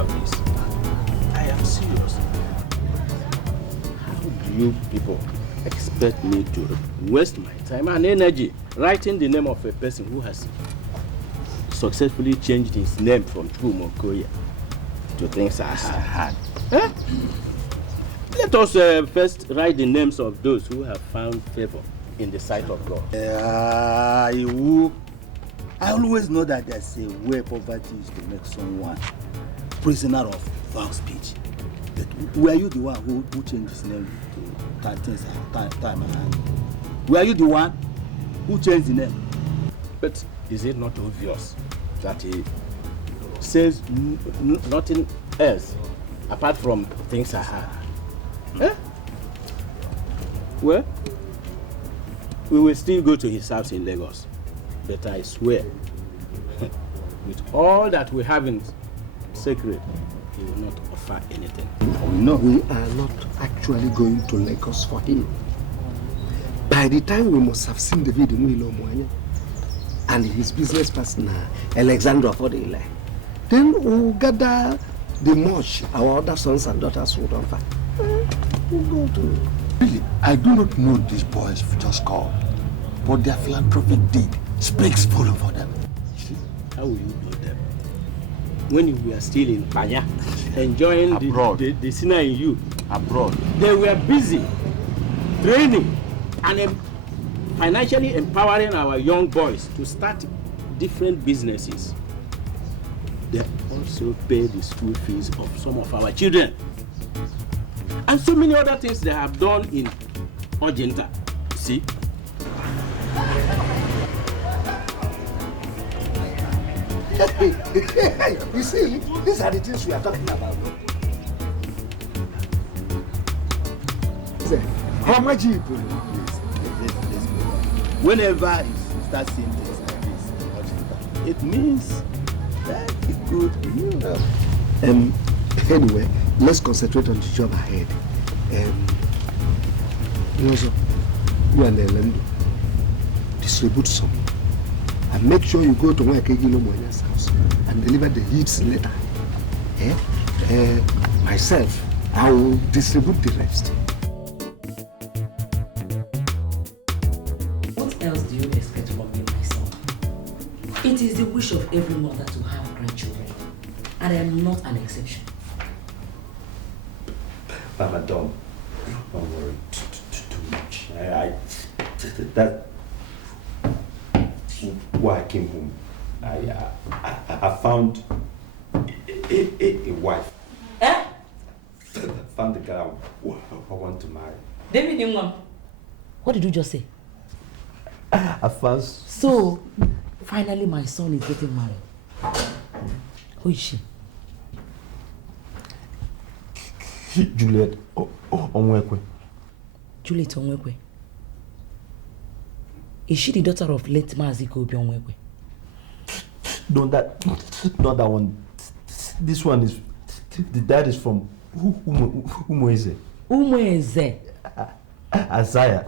have this. I am serious. How do you people expect me to waste my time and energy writing the name of a person who has successfully changed his name from Chumokoya to things I had? Huh? Let us first write the names of those who have found favor in the sight of God. I always know that there's a way poverty is to make someone prisoner of foul speech. But were you the one who changed his name to things time and were you the one who changed the name? But is it not obvious that he says nothing else apart from things I had? Eh? Well, we will still go to his house in Lagos. But I swear, with all that we have in secret, he will not offer anything. No, we are not actually going to Lagos for him. By the time we must have seen the video and his business partner, Alexandra Fodele, then we'll gather the much our other sons and daughters would offer. We'll go to... Really, I do not know these boys just called, but their philanthropic deed speaks full for them. See, how will you know them? When we are still in Panya, enjoying the sinner in you. Abroad. They were busy training and financially empowering our young boys to start different businesses. They also pay the school fees of some of our children. And so many other things they have done in Ojenta. See? Hey, you see, these are the things we are talking about. How much you put? Whenever you start seeing things like this, it means that it could be. Anyway, let's concentrate on the job ahead. You and Elendo distribute some. And make sure you go to Moya's house and deliver the leads later. Myself, I will distribute the rest. What else do you expect from me, my son? It is the wish of every mother to have grandchildren, and I am not an exception. But madam, don't worry too much. That why I came home. I found a wife. Eh? Found the girl I want to marry. David, what did you just say? I found. So, finally, my son is getting married. Who is she? Juliet Onwekwe. Juliet Onwekwe. Is she the daughter of late Maziko Onwekwe? No, not that one. This one is, the dad is from Umweze. Umweze? Isaiah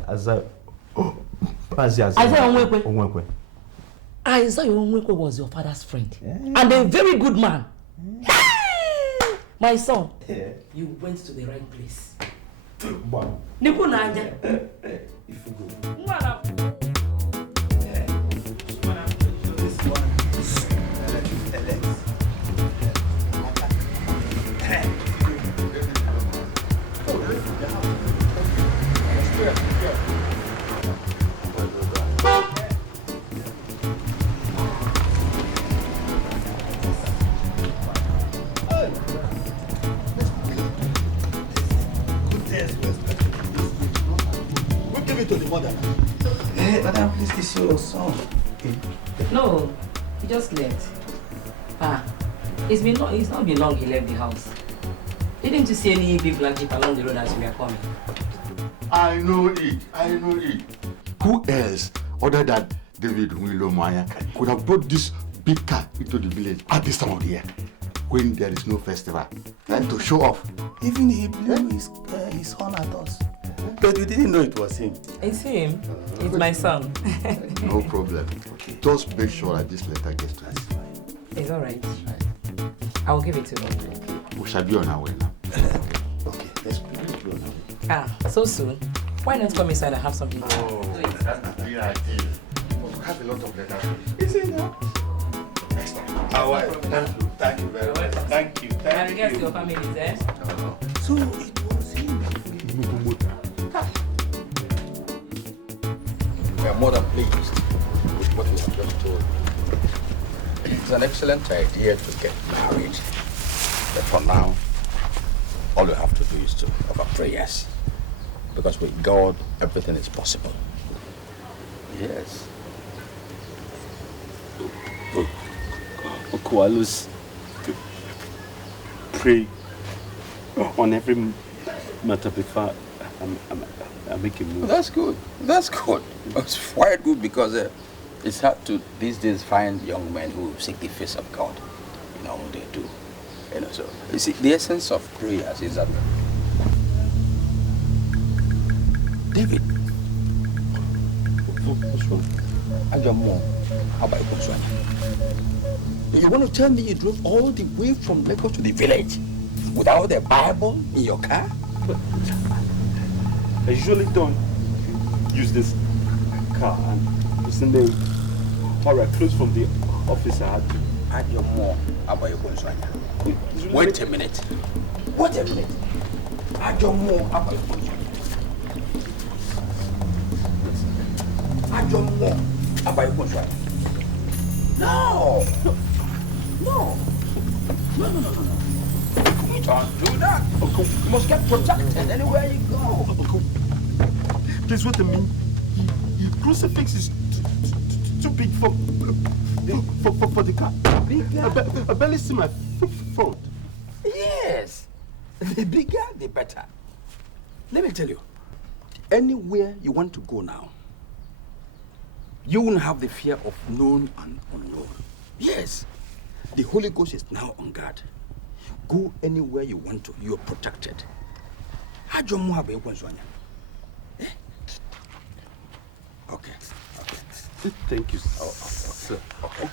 Onwekwe. Isaiah Onwekwe was your father's friend. Yeah. And a very good man. Yeah. My son, you went to the right place. Wow. Nipunanja. If you go. Hey, madam, please kiss your son. No, he just left. It's not been long he left the house. Didn't you see any big black jeep along the road as we are coming? I know it. Who else other than David Wilomaya could have brought this big car into the village at this time of the year when there is no festival and to show off? Even he blew his horn at us. But we didn't know it was him. It's him. It's my son. No problem. Okay. Just make sure that this letter gets to us. It's all right. I will give it to you. We shall be on our way now. Okay, let's be on our way. So soon? Why not come inside and have something? Oh, that's not the idea. We have a lot of letters. Is it now? Next time. All right. Thank you very much. Thank you. And I guess your family is there? No. So it was him. We are more than pleased with what we have just told you. It's an excellent idea to get married. But for now, all you have to do is to offer prayers. Because with God, everything is possible. Yes. Koalos pray on every matter before I make a move. That's good. That's good. It's quite good because it's hard to these days find young men who seek the face of God. You know, they do. You know, so you see, the essence of prayers is that David. What's wrong? And your mom, how about you want to tell me you drove all the way from Bcos to the village without the Bible in your car? But I usually don't use this car, and listen, they are close from the office. I had to. And your mom, how about you Wait a minute. Wait a minute. And your mom, how about you And your mom, how about you No. We don't do that. You must get protected anywhere you go. Please, what I mean? Your crucifix is too big for the car. I barely see my front. Yes. The bigger, the better. Let me tell you, anywhere you want to go now, you won't have the fear of known and unknown. Yes. The Holy Ghost is now on guard. Go anywhere you want to. You are protected. Eh? Okay. Thank you, sir. Okay.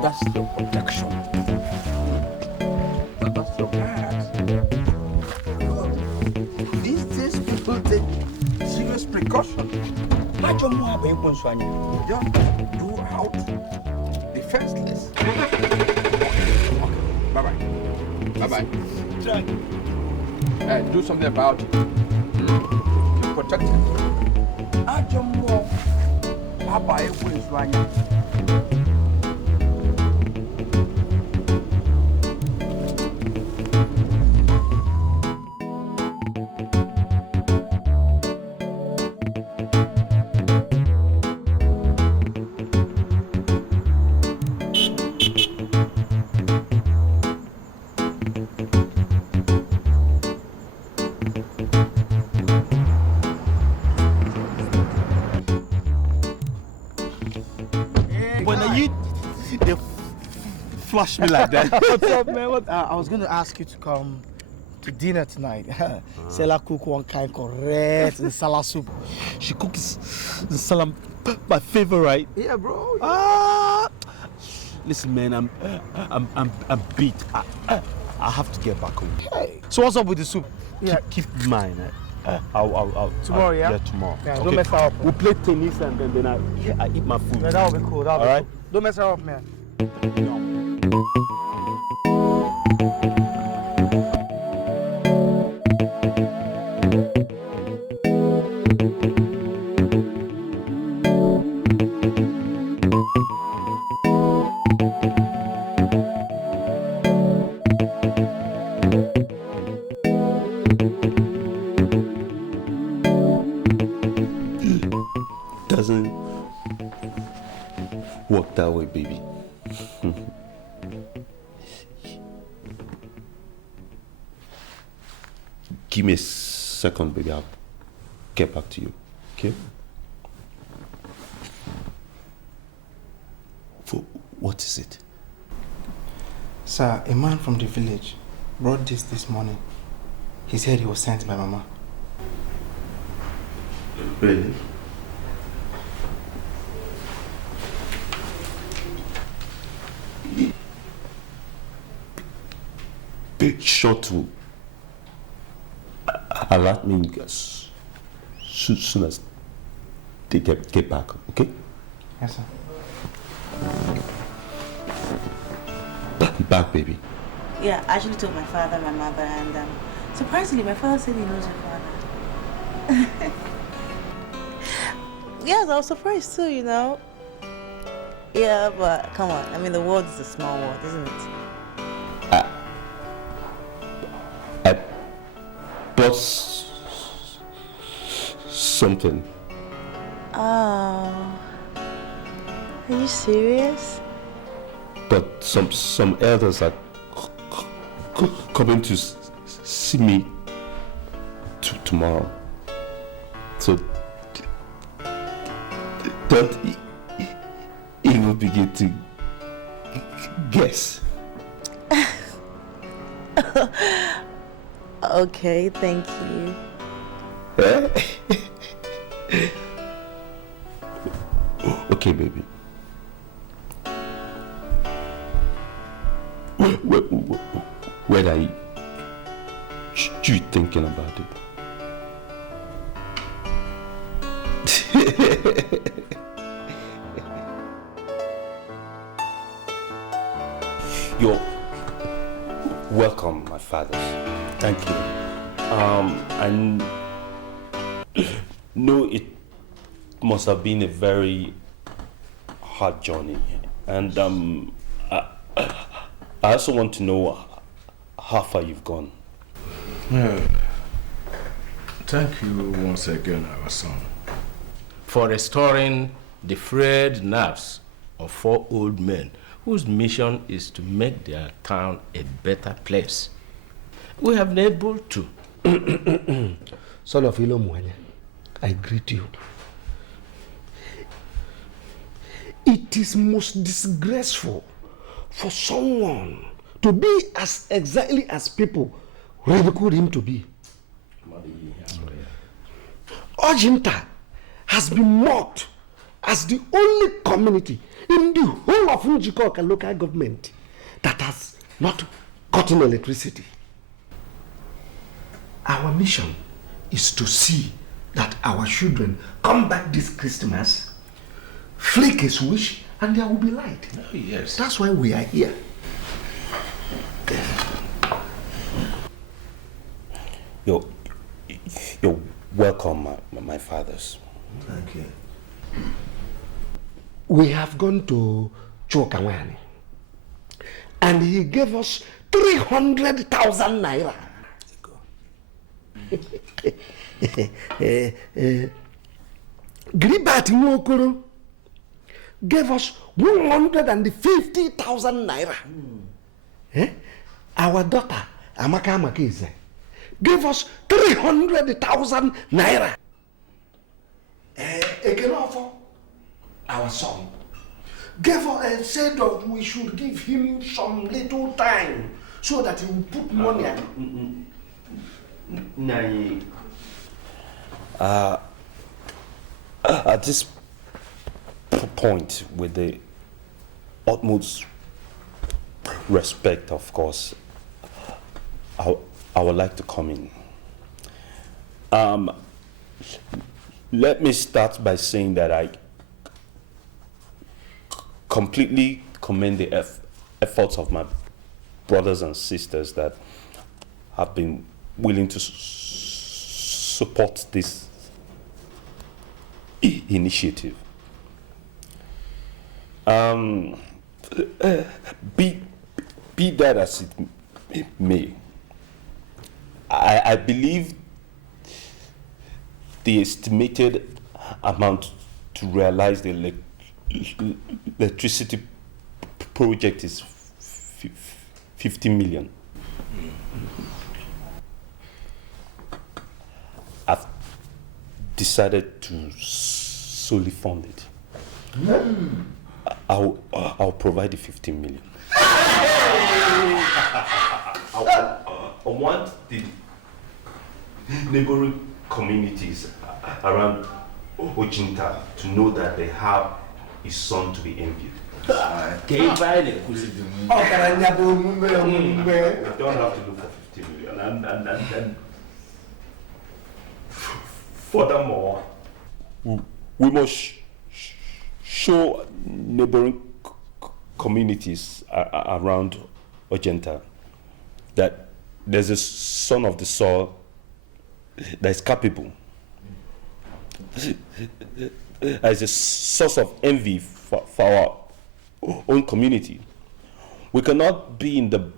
That's your protection. That's your guard. These days people take serious precaution. Just do out defenseless. Bye-bye. Bye-bye. Do something about it. You're protected. Flush me like that. What's up, man? I was going to ask you to come to dinner tonight. Sela cook one kind correct nsala soup. She cooks nsala, my favorite. Yeah, bro. Listen, man, I'm beat. I have to get back home. Hey. So what's up with the soup? Yeah, keep mine. I'll tomorrow, yeah? Yeah, tomorrow. Yeah, okay. Don't mess her up. We'll play tennis and then I eat my food. Yeah, that'll be cool. That'll be cool. Don't mess her up, man. No. Doesn't work that way, baby. Give me a second, baby. I'll get back to you. Okay? What is it? Sir, a man from the village brought this morning. He said he was sent by Mama. Really? be sure to alert me as soon as they get back, okay? Yes, sir. Back, baby. Yeah, I actually told my father, my mother, and surprisingly, my father said he knows your father. Yes, I was surprised too, you know. Yeah, but come on. I mean, the world is a small world, isn't it? I bought something. Oh. Are you serious? But some elders are coming to see me tomorrow. So don't even begin to guess. Okay, thank you. Okay, baby. When are you thinking about it? You're welcome, my fathers. Thank you. I know it must have been a very hard journey, and I also want to know how far you've gone. Yeah. Thank you once again, our son, for restoring the frayed nerves of 4 old men whose mission is to make their town a better place. We have been able to. Son of Ilomwanya, I greet you. It is most disgraceful for someone to be as exactly as people ridiculed him to be. Ojinta has been mocked as the only community in the whole of Njikoka local government that has not gotten electricity. Our mission is to see that our children come back this Christmas, flick a switch, and there will be light. Oh, yes. That's why we are here. You're welcome, my fathers. Thank you. We have gone to Chokawani, and he gave us 300,000 naira. Gribat Nwokoro gave us 150,000 naira. Our daughter, Amaka Amakize, gave us 300,000 naira. Ekenofo, our son, gave us and said that we should give him some little time so that he will put money at this point, with the utmost respect, of course, I would like to come in. Let me start by saying that I completely commend the efforts of my brothers and sisters that have been willing to support this initiative. Be that as it may, I believe the estimated amount to realize the electricity project is 50 million. I've decided to solely fund it. I'll provide the 15 million. I want the neighboring communities around Ojinta to know that they have a son to be envied. You don't have to look for 50 million. And furthermore, we must show neighboring communities around Ojenta that there's a son of the soil that is capable. As a source of envy for our own community. We cannot be in the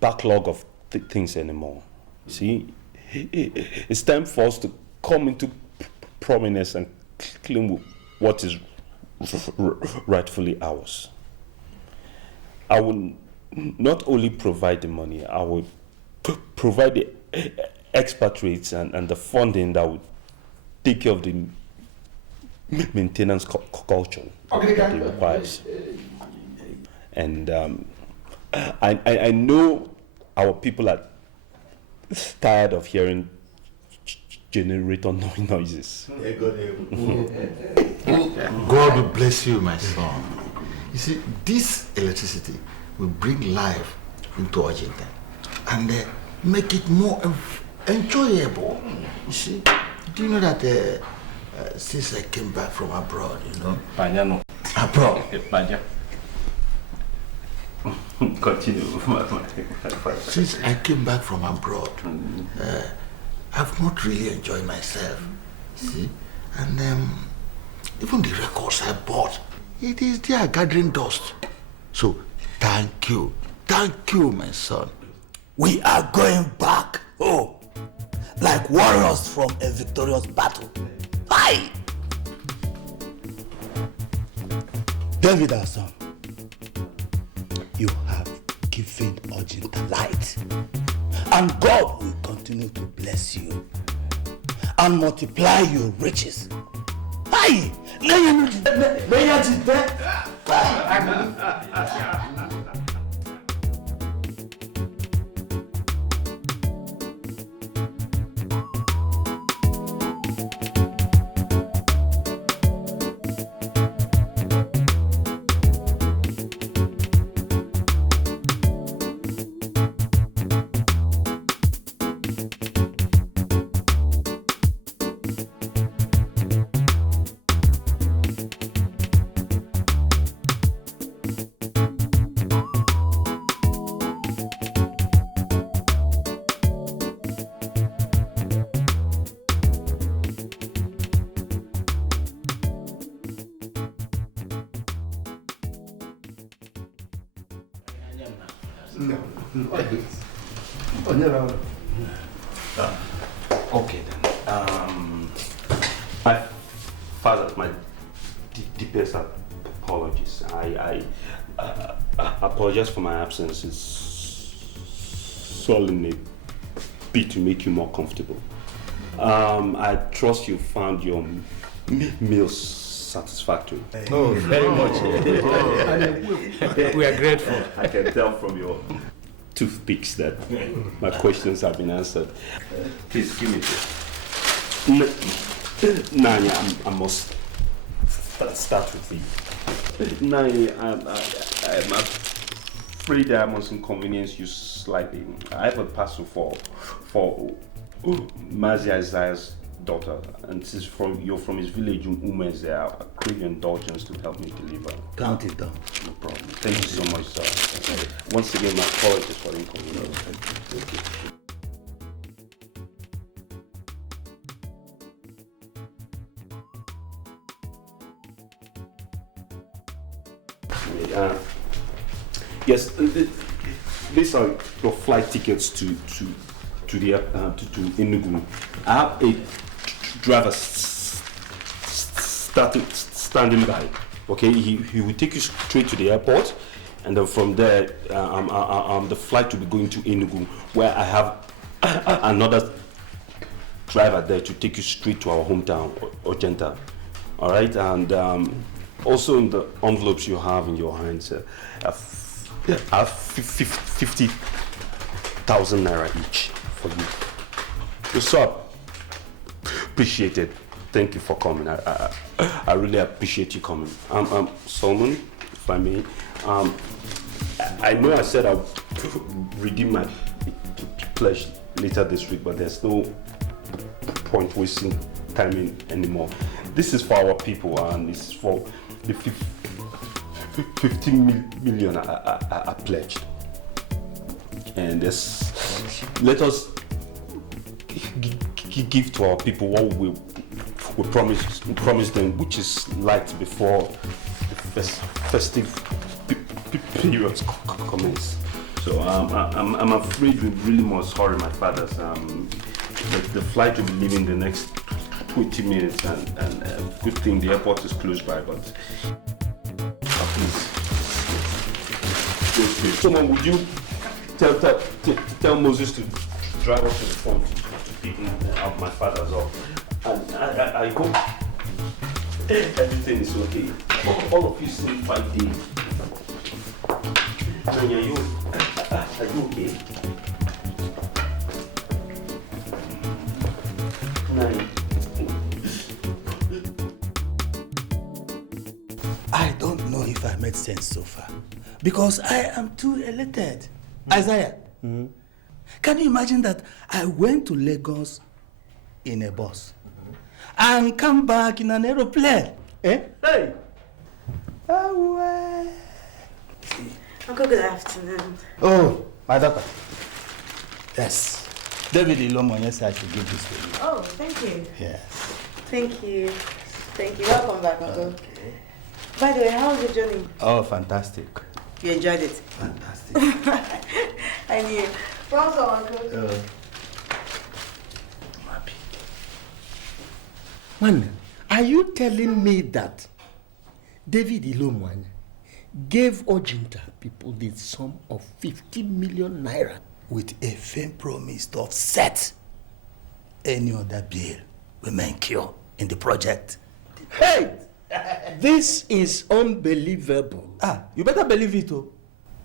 backlog of things anymore. See, it's time for us to come into prominence and claim what is rightfully ours. I will not only provide the money, I will provide the expatriates and the funding that will take care of the maintenance culture that it requires. And I know our people are tired of hearing generator noises. God will bless you, my son. You see, this electricity will bring life into Ojenta and make it more enjoyable. You see, do you know that since I came back from abroad, you know? Abroad. Continue. Since I came back from abroad, I've not really enjoyed myself, see? And even the records I bought, it is there gathering dust. So, thank you, my son. We are going back, like warriors from a victorious battle. Aye! David, our son, you have given Ojenta light, and God will continue to bless you and multiply your riches. Aye! Okay then. My father, my deepest apologies. I apologize for my absence. It's solely be to make you more comfortable. I trust you found your meals satisfactory. Oh, very much. We are grateful. I can tell from your toothpicks that my questions have been answered. Please give me this. Nanya, I must start with you. Nanya, I'm afraid I must inconvenience you slightly. I have a parcel for Mazi Isaiah's daughter, and since you're from his village in Umeze, I crave your indulgence to help me deliver. Count it down. No problem. Thank you so much, sir. Once again, my apologies for the inconvenience. Thank you. Yes, these are your flight tickets to Enugu. I have a driver standing by. Okay, he will take you straight to the airport, and then from there, the flight will be going to Enugu, where I have another driver there to take you straight to our hometown, Ojenta. All right, and also in the envelopes you have in your hands, I have 50,000 naira each for you. You're so appreciated. Thank you for coming. I really appreciate you coming. Solomon, if I may. I know I said I'll redeem my pledge later this week, but there's no point wasting time anymore. This is for our people, and it's for the 15 million I pledged. And let us give to our people what we promised them, which is light before the festive periods commence. So I'm afraid we really must hurry, my fathers. The flight will be leaving the next 20 minutes, and good thing the airport is close by, but please. Someone, would you tell Moses to drive up to the front to pick up my father's up? And I hope everything is okay. All of you seem quite deep. Are you okay? I don't know if I made sense so far, because I am too elated. Isaiah, can you imagine that I went to Lagos in a bus and come back in an aeroplane? Eh? Hey! Uncle, good afternoon. Oh, my daughter. Yes. David Ilomonye said I should give this to you. Oh, thank you. Yes. Thank you. Thank you. Welcome back, Uncle. Okay. By the way, how was your journey? Oh, fantastic. You enjoyed it? Fantastic. I knew. Well done, Uncle. I'm happy. Man, are you telling me that David Ilomonye gave Ojinta people the sum of 50 million naira with a firm promise to offset any other bill we may incur in the project? Hey! This is unbelievable. You better believe it, oh.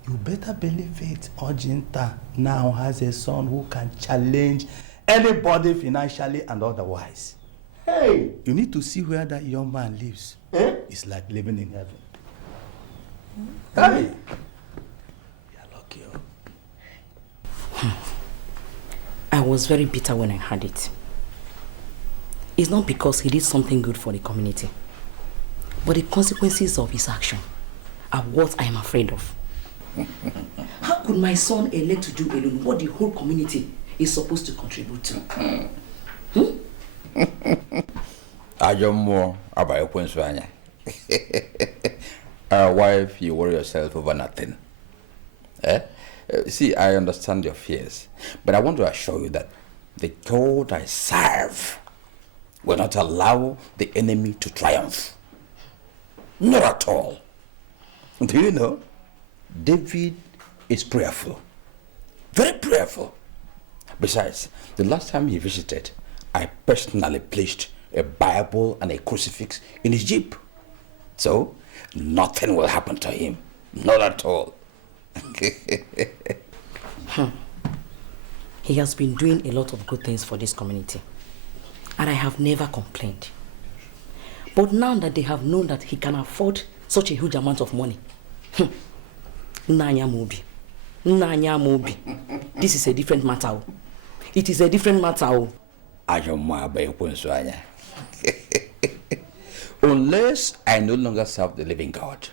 You better believe it. Ojinta now has a son who can challenge anybody financially and otherwise. Hey! You need to see where that young man lives. Eh? It's like living in heaven. Hey! You're lucky, I was very bitter when I heard it. It's not because he did something good for the community, but the consequences of his action are what I am afraid of. How could my son elect to do alone what the whole community is supposed to contribute to? I don't more about your points, Vanya. Our wife, you worry yourself over nothing. See, I understand your fears, but I want to assure you that the God I serve will not allow the enemy to triumph. Not at all. Do you know, David is prayerful. Very prayerful. Besides, the last time he visited, I personally placed a Bible and a crucifix in his jeep. So, nothing will happen to him. Not at all. He has been doing a lot of good things for this community, and I have never complained. But now that they have known that he can afford such a huge amount of money, this is a different matter. It is a different matter. Unless I no longer serve the living God,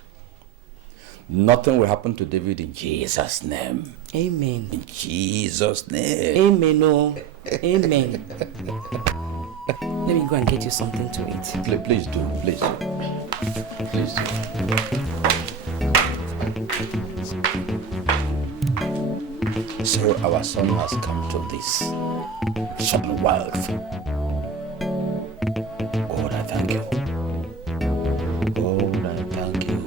nothing will happen to David in Jesus' name. Amen. In Jesus' name. Amen. Oh, amen. Let me go and get you something to eat. Please do. Please do. Please do. So our son has come to this sudden wealth. God, I thank you. God, I thank you.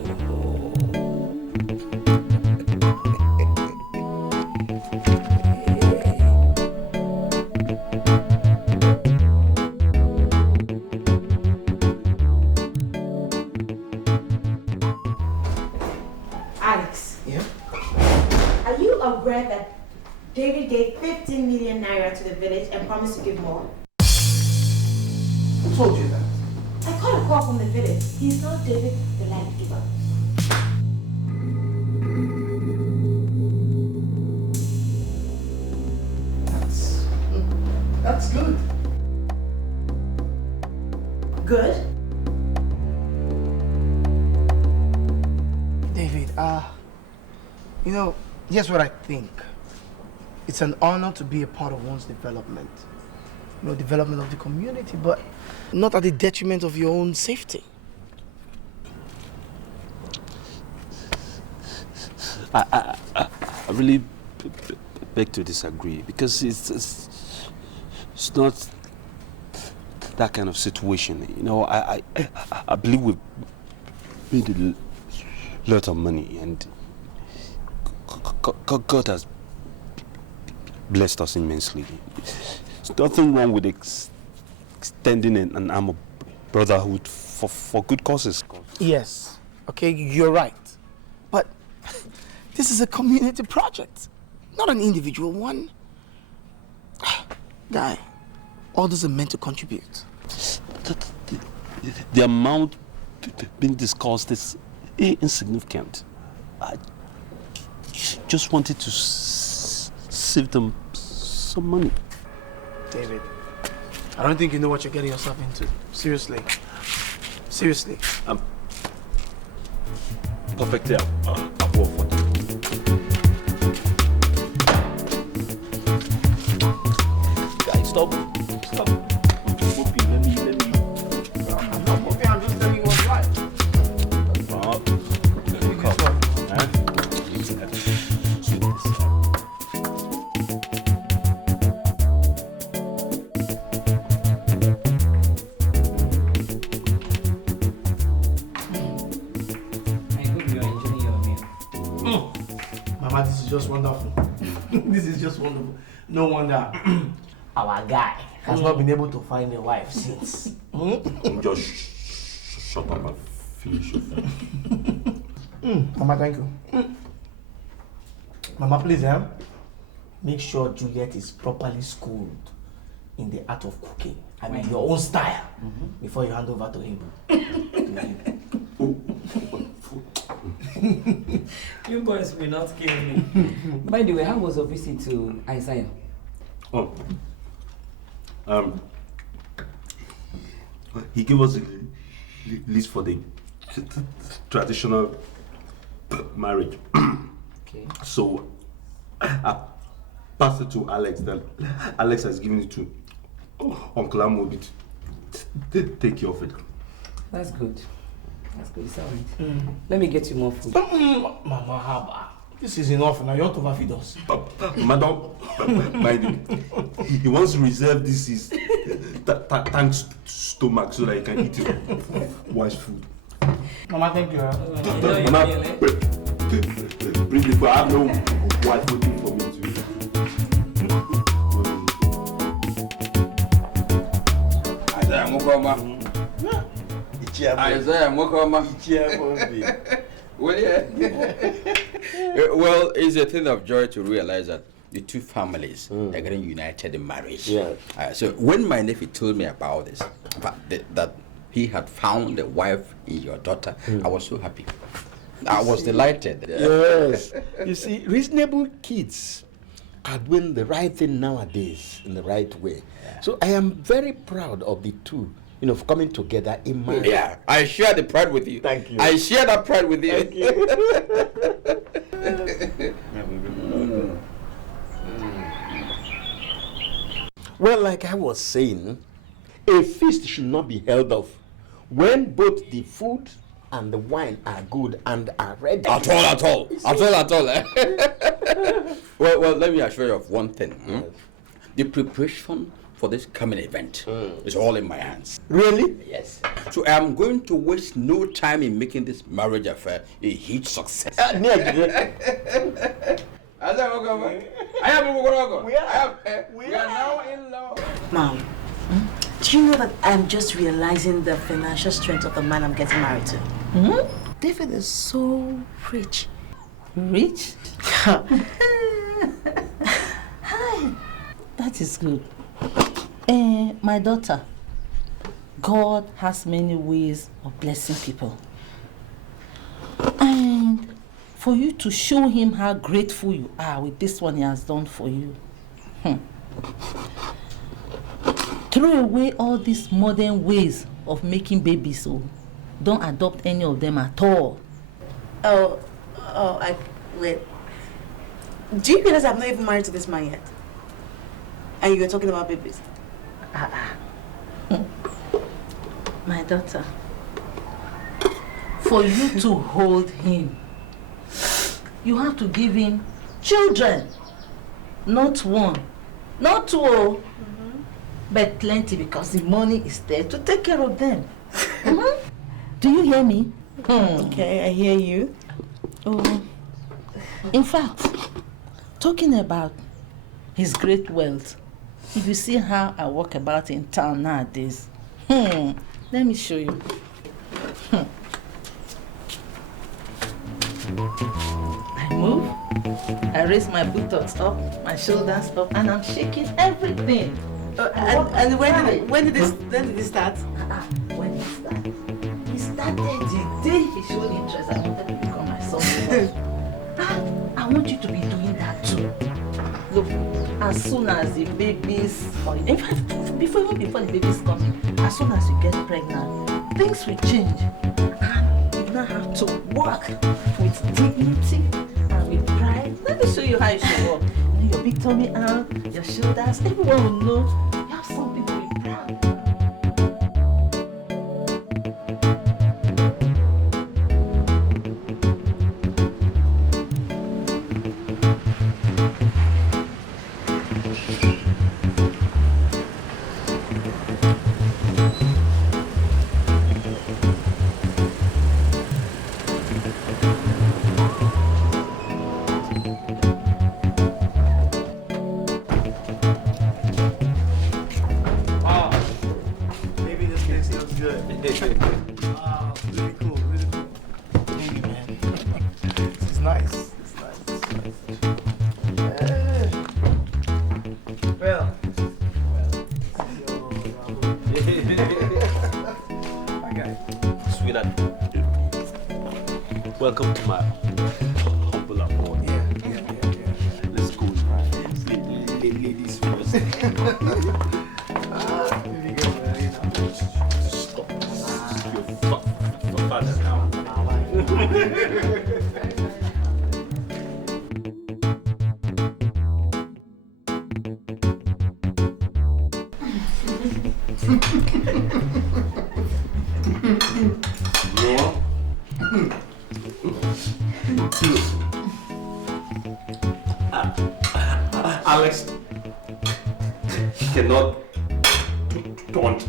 Alex. Yeah? Are you aware that David gave 15 million naira to the village and promised to give more? Who told you that? I called got a call from the village. He's not David the land giver. That's good. Good? David, you know, here's what I think. It's an honor to be a part of one's development. You know, development of the community, but not at the detriment of your own safety. I really beg to disagree, because it's not that kind of situation. You know, I believe we've made a lot of money, and God has blessed us immensely. There's nothing wrong with extending an arm of brotherhood for good causes. Yes, okay, you're right. But this is a community project, not an individual one. Guy, others are meant to contribute. The amount being discussed is insignificant. I just wanted to save them some money. David, I don't think you know what you're getting yourself into. Seriously. Seriously. Perfectly above for them. Guys, stop. Whoopie, let me. I'm not moving, I'm just telling you what's right. Mama, this is just wonderful. This is just wonderful. No wonder our guy has not been able to find a wife since. Just shut up and finish your food. Mama, thank you. Mama, please, make sure Juliet is properly schooled in the art of cooking. I mean, your own style, before you hand over to him. You boys will not kill me. By the way, how was your visit to Isaiah? Oh. He gave us a list for the traditional marriage. Okay. So I passed it to Alex. Then Alex has given it to Uncle Amobi to take care of it. That's good. That's good. It's all right. Let me get you more food. Mama Haba, this is enough now. You ought to overfeed us. Madam, mind you, he wants to reserve this his thanks stomach so that he can eat his wife's food. Mama, thank you. Mama, bring the food. I have no wife waiting for me too. Isaiah Mokoma. Well, well, it's a thing of joy to realize that the two families are getting united in marriage. Yeah. So when my nephew told me about this, that he had found a wife in your daughter, I was so happy. I was delighted. Yes. You see, reasonable kids are doing the right thing nowadays in the right way. Yeah. So I am very proud of the two, you know, coming together in marriage. Yeah, I share the pride with you. Thank you. I share that pride with you. Thank you. Well, like I was saying, a feast should not be held off when both the food and the wine are good and are ready. At all. Well, let me assure you of one thing. Yes. The preparation for this coming event is all in my hands. Really? Yes. So I am going to waste no time in making this marriage affair a huge success. We are now in love. Mom, do you know that I'm just realizing the financial strength of the man I'm getting married to? David is so rich. Rich? Hi. That is good. My daughter, God has many ways of blessing people. And for you to show him how grateful you are with this one he has done for you. Throw away all these modern ways of making babies, so don't adopt any of them at all. Wait. Do you realize I'm not even married to this man yet? And you're talking about babies? My daughter, for you to hold him, you have to give him children. Not one, not two, but plenty, because the money is there to take care of them. Do you hear me? Okay, I hear you. In fact, talking about his great wealth, if you see how I walk about in town nowadays, let me show you. I move, I raise my buttocks up, my shoulders up, and I'm shaking everything. And when did this start? When it started? He started the day he showed interest. I wanted to become my son. I want you to be doing that too. Look, as soon as the babies, in fact, before the babies come in, as soon as you get pregnant, things will change. And you now have to work with dignity and with pride. Let me show you how you should work. Your big tummy out, your shoulders, everyone will know you have something to be proud of. Welcome to my humble abode. Yeah. Let's go. Ladies first. Stop. Your father now. Alex cannot don't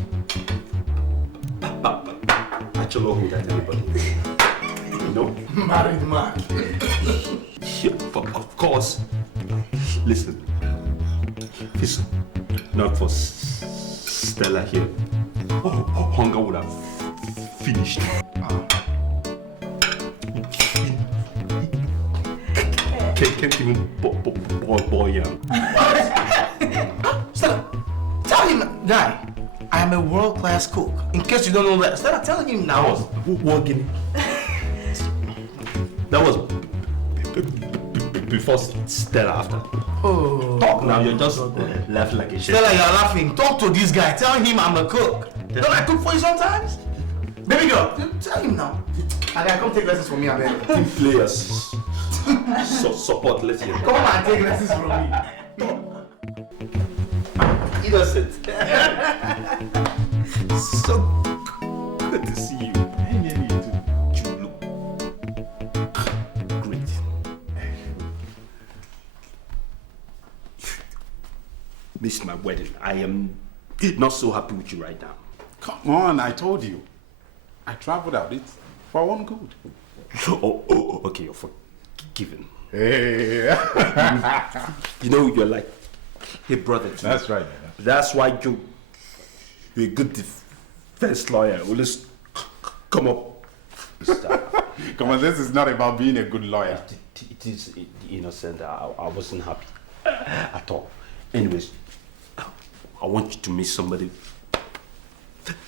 actually look at anybody. No? Married man. Of course. Listen. It's not for Stella here. Hunger would have finished. Can't even boy young. Stella, tell him, guy, I am a world-class cook. In case you don't know that. Stella, tell him now. Walking. That was before Stella after. Oh. Talk now, you're just laughing like a shit. Stella, you're laughing. Talk to this guy. Tell him I'm a cook. Don't I cook for you sometimes? Baby girl, tell him now. I gotta come take lessons from me, I bet. Team players. Support, let's hear. Come on, take lessons from me. Innocent. So good to see you. You look great. Missed my wedding. I am not so happy with you right now. Come on, I told you. I traveled out. It's for one good. Oh, okay, you're forgiven. Hey. You know, you're like a brother to me. That's right. That's why you're a good defense lawyer. Always come up. Come on, this is not about being a good lawyer. It is innocent. I wasn't happy at all. Anyways, I want you to meet somebody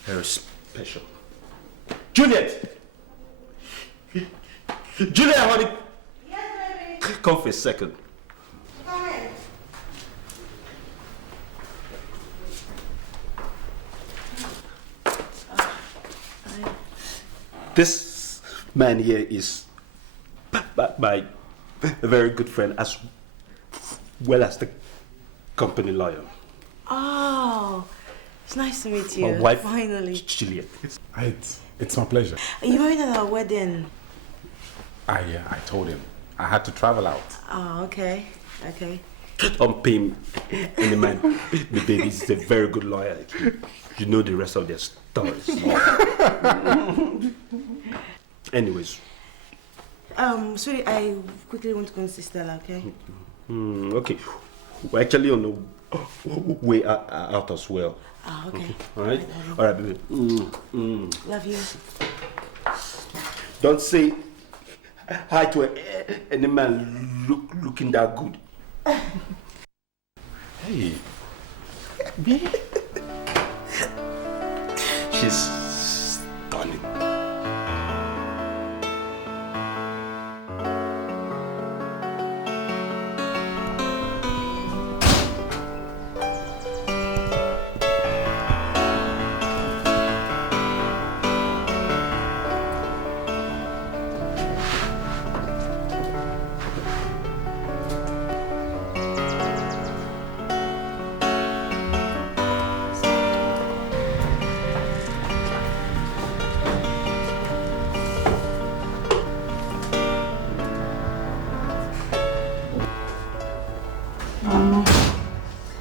very special. Juliet! Juliet, honey! Yes, baby. Come for a second. Come in. This man here is my very good friend as well as the company lawyer. Oh, it's nice to meet you. My wife, finally. Juliet. It's my pleasure. You married at our wedding. I told him I had to travel out. Oh, okay. Okay. Don't pay him any man. The baby is a very good lawyer. You know the rest of their stories. Anyways. Sweetie, I quickly want to go and see Stella, okay? Okay. We're actually on the way out as well. Oh, okay. All right? All right, baby. Love you. Don't say hi to any man looking that good. Hey. She's stunning.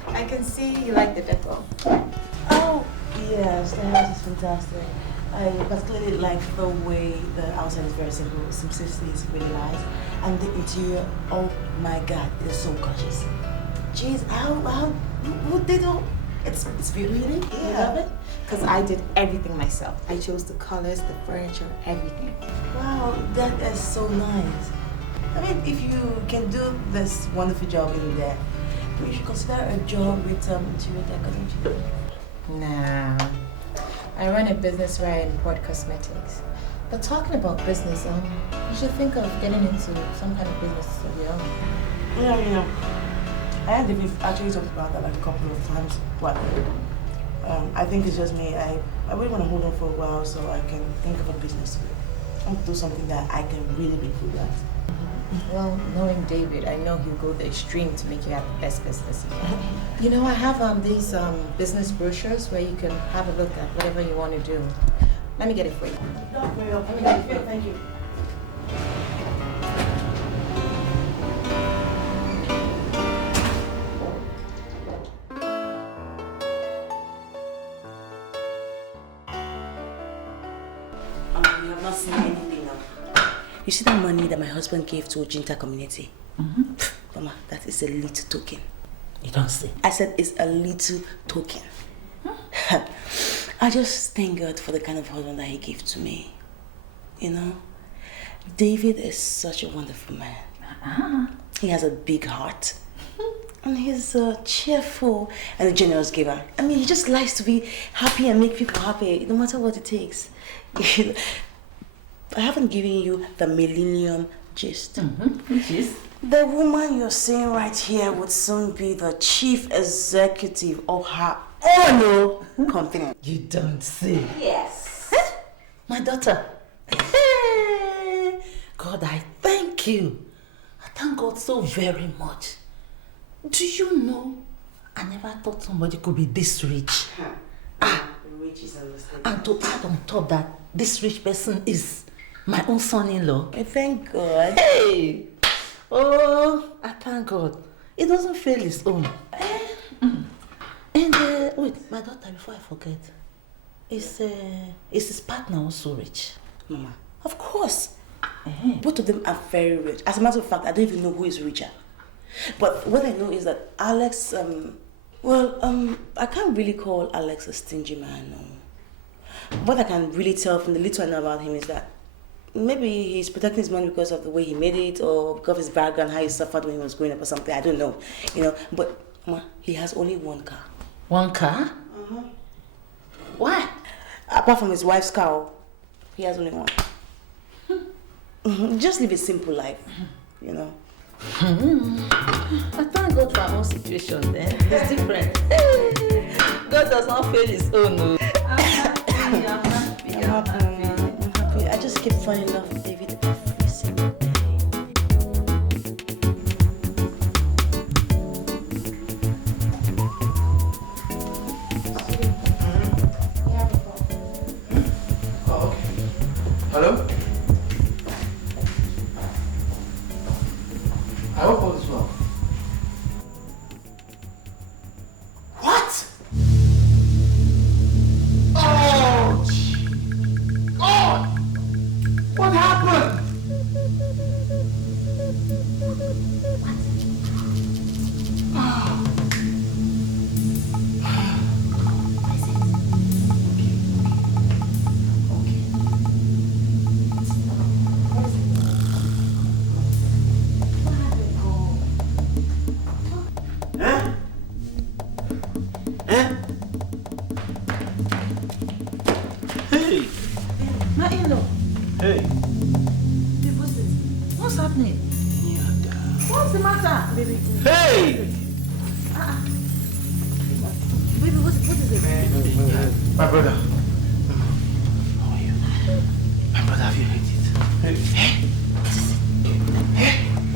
I can see you like the decor. Oh, yes, the house is fantastic. I particularly like the way the outside is very simple. Simplicity is really nice. And the interior, oh my God, it's so gorgeous. Jeez, who did all? It's beautiful. You love it? Because I did everything myself. I chose the colors, the furniture, everything. Wow, that is so nice. I mean, if you can do this wonderful job in there, you should consider a job with interior decor, don't you think? Nah. I run a business where I import cosmetics. But talking about business, you should think of getting into some kind of business of your own. Yeah. I had actually talked about that like a couple of times, but I think it's just me. I really want to hold on for a while so I can think of a business to do. I want to do something that I can really be good at. Well, knowing David, I know he'll go the extreme to make you have the best business. You know, I have these business brochures where you can have a look at whatever you want to do. Let me get it for you. Not very well. Let me get it for you. Thank you. You have not seen anything now. You see that money that my husband gave to Ojinta community? Mama, that is a little token. You don't see? I said it's a little token. I just thank God for the kind of husband that he gave to me. You know? David is such a wonderful man. He has a big heart. And he's cheerful and a generous giver. I mean, he just likes to be happy and make people happy, no matter what it takes. I haven't given you the millennium gist. Which is? The woman you're seeing right here would soon be the chief executive of her own company. You don't see? Yes. My daughter. Hey, God, I thank you. I thank God so very much. Do you know, I never thought somebody could be this rich. Rich is a mistake. And to add on top that this rich person is my own son-in-law. Thank God. Hey! Oh, I thank God. It doesn't fail his own. And wait, my daughter, before I forget, is his partner also rich? Mama, of course. Both of them are very rich. As a matter of fact, I don't even know who is richer. But what I know is that Alex, I can't really call Alex a stingy man. What I can really tell from the little I know about him is that maybe he's protecting his money because of the way he made it or because of his background, how he suffered when he was growing up or something. I don't know, But he has only one car. One car? Why? Apart from his wife's cow, he has only one. Just live a simple life, you know. I thank God for our own situation then. It's different. God does not fail his own. No. I'm happy. I just keep falling in love with David every single day. Oh, okay. Hello? I hope all is well. What? Oh, God! What happened? My in-law. Hey. What's happening? What's the matter? Baby. Hey! Baby, what is it? My brother. How are you? My brother, have you heard it? Hey? What is it? Hey?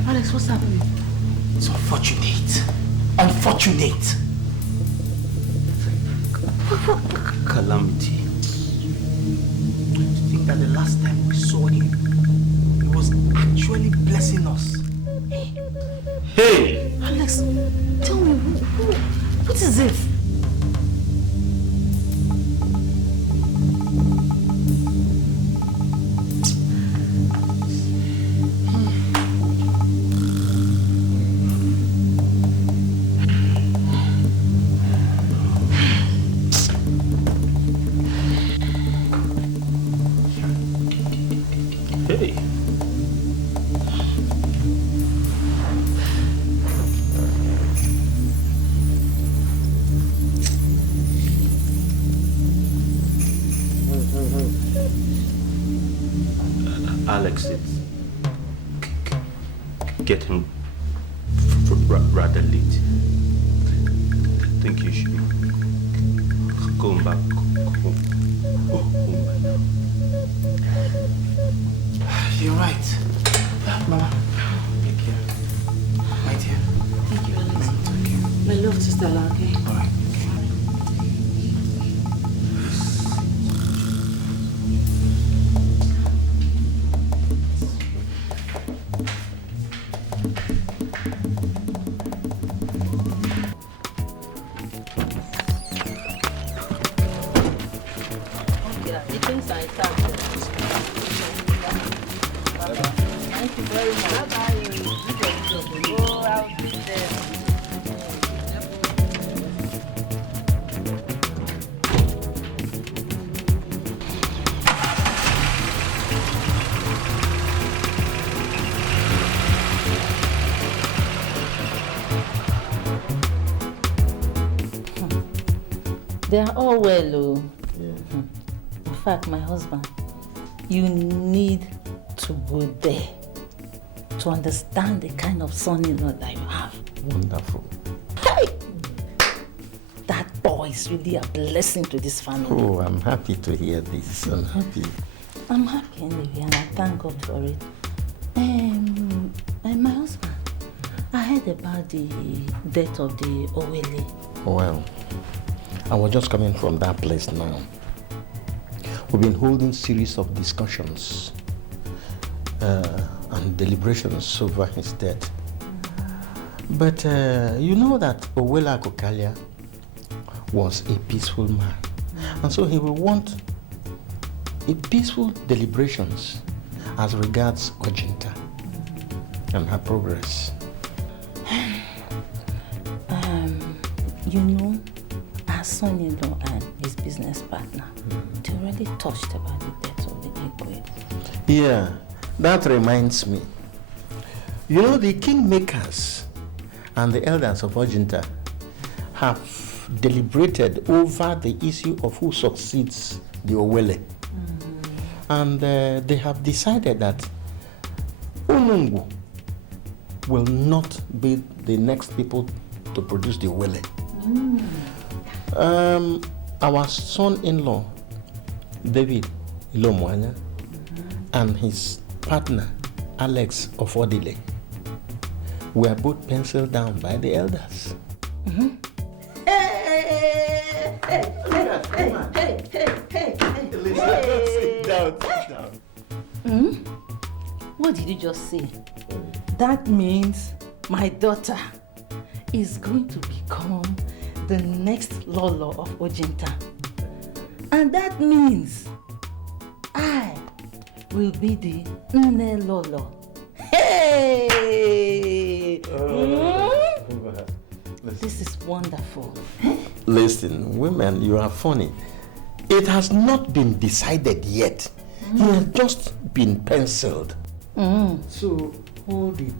Alex, what's happening? It's unfortunate. Unfortunate. Calamity. To think that the last time we saw him, he was actually blessing us. Hey! Alex, tell me, what is it? Hey. Alex, it's getting rather late. I think you should go back home by now. You're right. Mama, take care. My dear. Thank you, Alex. Take care. My love to Stella, okay? All right. Okay, the things are intact. Thank you very much. Bye-bye. Oh, I'll be there. They are all well, oh. In fact, my husband, you need to go there to understand the kind of son-in-law that you have. Wonderful. Hey! That boy is really a blessing to this family. Oh, I'm happy to hear this. I'm happy. I'm happy anyway, and I thank God for it. And my husband, I heard about the death of the Owele. Well, I was just coming from that place now. We've been holding series of discussions and deliberations over his death. But you know that Owele Akokalia was a peaceful man. And so he will want a peaceful deliberations as regards Ojinta and her progress. You know, our son-in-law and his business partner, they already touched about the death of the Igbo. Yeah, that reminds me. You know, the kingmakers and the elders of Ojinta have deliberated over the issue of who succeeds the Owele. And they have decided that Umungu will not be the next people to produce the Owele. Our son-in-law, David Ilomwanya, and his partner, Alex Ofodile, were both penciled down by the elders. Sit down. What did you just say? That means my daughter is going to become the next Lolo of Ojinta. And that means I will be the Nne Lolo. Hey! This is wonderful. Listen, women, you are funny. It has not been decided yet. It has just been penciled. So, hold it.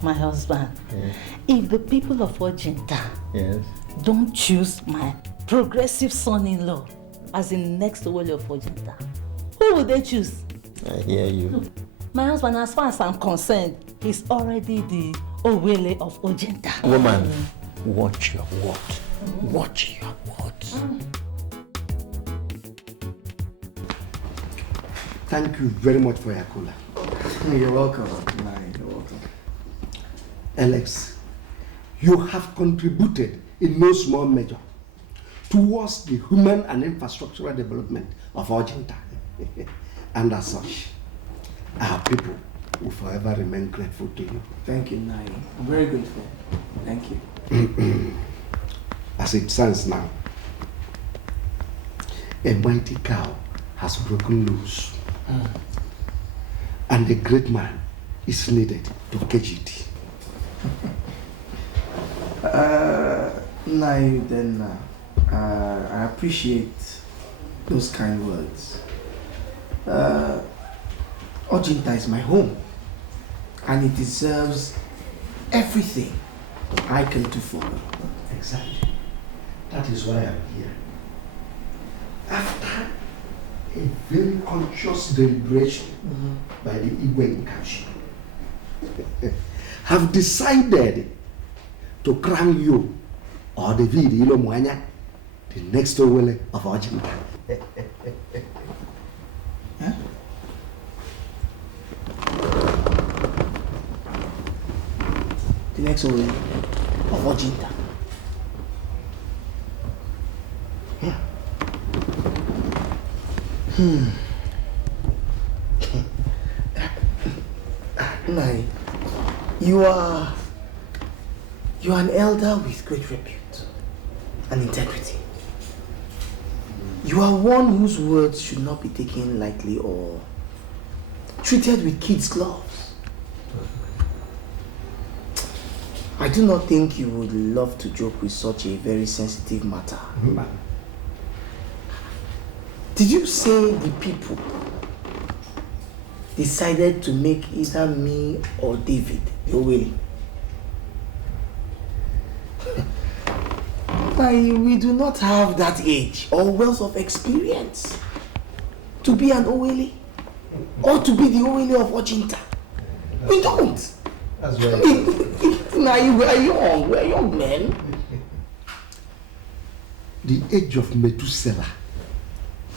My husband, if the people of Ojinta don't choose my progressive son-in-law as the next Owele of Ojinta, who will they choose? I hear you. My husband, as far as I'm concerned, he's already the Owele of Ojinta. Woman, watch your word. Watch your words. Thank you very much for your cola. You're welcome. You're welcome. Alex, you have contributed in no small measure towards the human and infrastructural development of Ojinta. And as such, our people will forever remain grateful to you. Thank you, Nai. I'm very grateful. Thank you. As it stands now, a mighty cow has broken loose. And a great man is needed to catch it. Nai, then I appreciate those kind words. Ojinta is my home, and it deserves everything I can do for her. Exactly. That is why I'm here. After a very conscious deliberation by the Igwe Council, have decided to crown you or David Ilomwanya the next Owele of Ojinta. The next Owele of Ojinta. Nai, you are an elder with great repute and integrity. You are one whose words should not be taken lightly or treated with kids' gloves. I do not think you would love to joke with such a very sensitive matter. Did you say the people decided to make either me or David the Owele? We do not have that age or wealth of experience to be an Owele or to be the Owele of Ojinta. We don't. That's right. Now we're young men. The age of Methuselah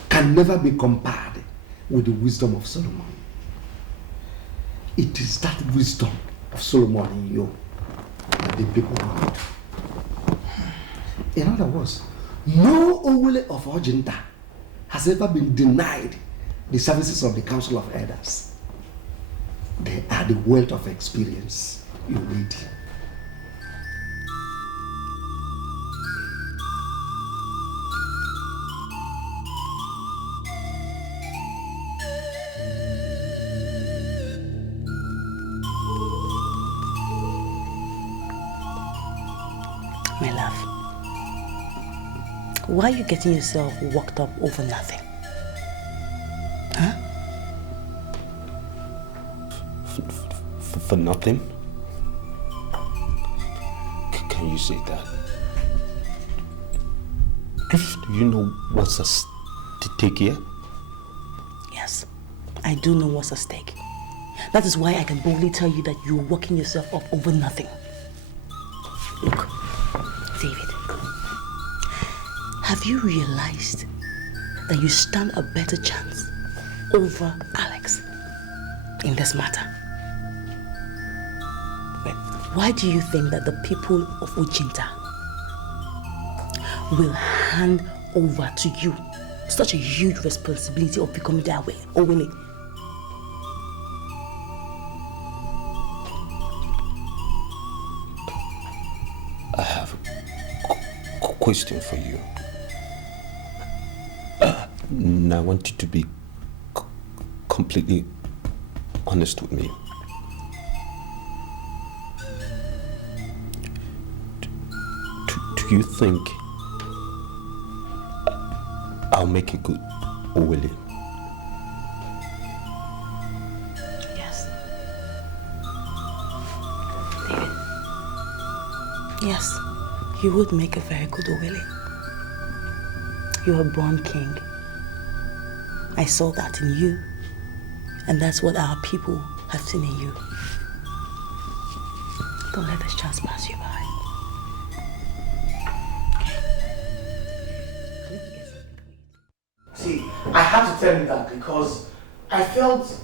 can never be compared with the wisdom of Solomon. It is that wisdom of Solomon in you that the people want. In other words, no Owele of Ojinta has ever been denied the services of the Council of Elders. They are the wealth of experience you need. My love, why are you getting yourself worked up over nothing? Huh? For nothing? Can you say that? Do you know what's at take care? Yes, I do know what's at stake. That is why I can boldly tell you that you're working yourself up over nothing. Look, David, have you realized that you stand a better chance over Alex in this matter? Well, why do you think that the people of Uchinta will hand over to you such a huge responsibility of becoming their way, Owele? I have a question for you. And I want you to be completely honest with me. Do you think I'll make a good Owele? Yes. David. Yes, you would make a very good Owele. You're a born king. I saw that in you, and that's what our people have seen in you. Don't let this chance pass you by. See, I had to tell him that because I felt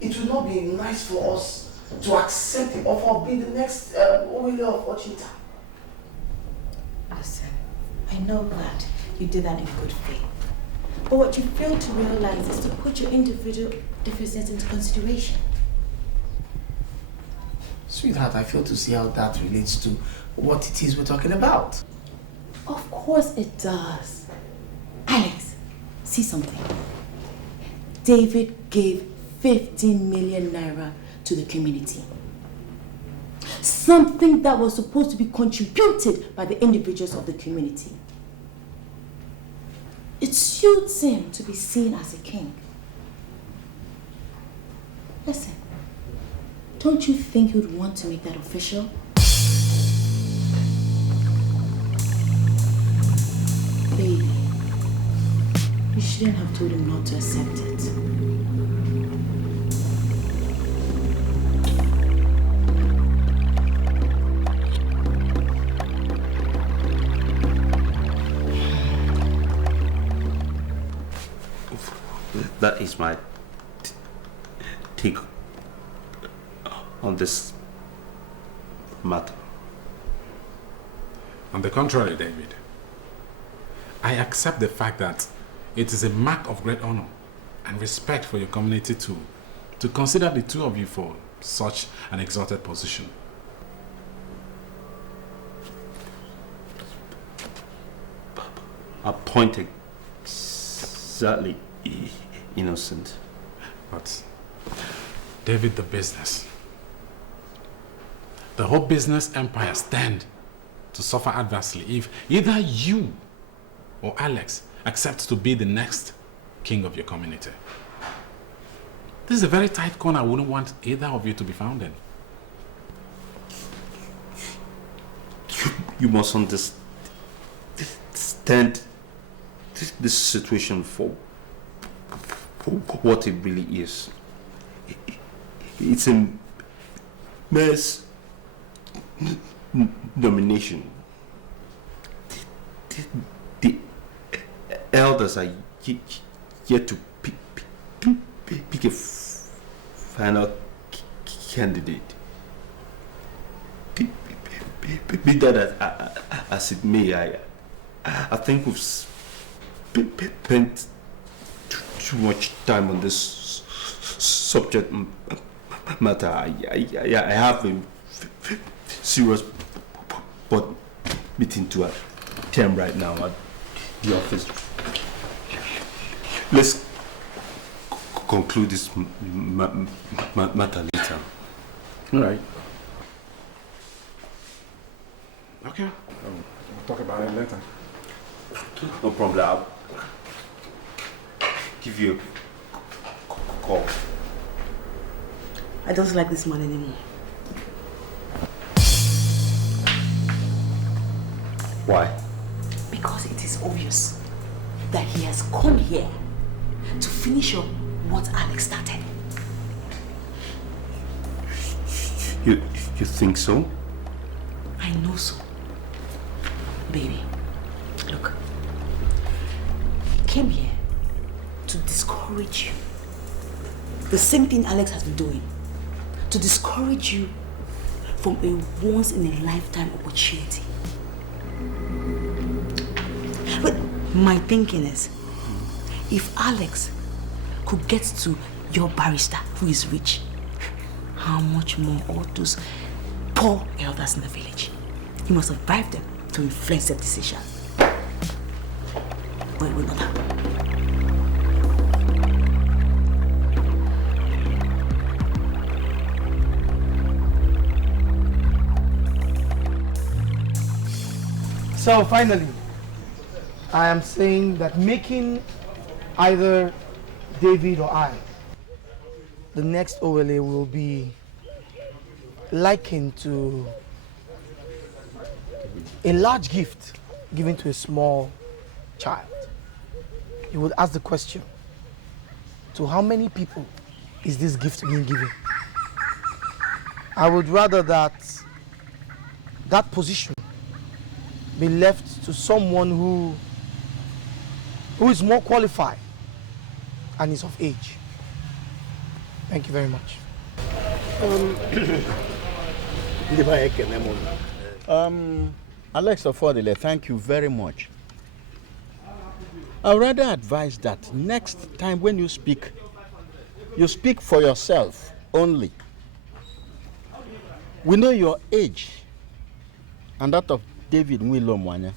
it would not be nice for us to accept the offer of being the next Owele of Ochita. Listen, I know that you did that in good faith. But what you fail to realize is to put your individual differences into consideration. Sweetheart, I fail to see how that relates to what it is we're talking about. Of course it does. Alex, see something. David gave 15 million naira to the community. Something that was supposed to be contributed by the individuals of the community. It suits him to be seen as a king. Listen, don't you think he would want to make that official? Baby, you shouldn't have told him not to accept it. That is my take on this matter. On the contrary, David, I accept the fact that it is a mark of great honor and respect for your community to consider the two of you for such an exalted position. A point exactly innocent. But David, the business, the whole business empire stand to suffer adversely if either you or Alex accepts to be the next king of your community. This is a very tight corner I wouldn't want either of you to be found in. You must understand this situation for what it really is. It's a mass nomination. The elders are yet to pick a final candidate. Be that as it may, I think we've spent too much time on this subject matter. I have a serious board meeting to attend right now at the office. Let's conclude this matter later. All right. Okay. We'll talk about it later. No problem. I'll give you a call. I don't like this man anymore. Why? Because it is obvious that he has come here to finish up what Alex started. You think so? I know so. Baby, look. He came here to discourage you. The same thing Alex has been doing. To discourage you from a once-in-a-lifetime opportunity. But my thinking is, if Alex could get to your barrister who is rich, how much more all those poor elders in the village? He must have bribed them to influence their decision. But it will not happen. So finally, I am saying that making either David or I the next OLA will be likened to a large gift given to a small child. You would ask the question, to how many people is this gift being given? I would rather that position be left to someone who is more qualified and is of age. Thank you very much. Alex Affordile, thank you very much. I would rather advise that next time when you speak for yourself only. We know your age and that of David Nwilomwanya.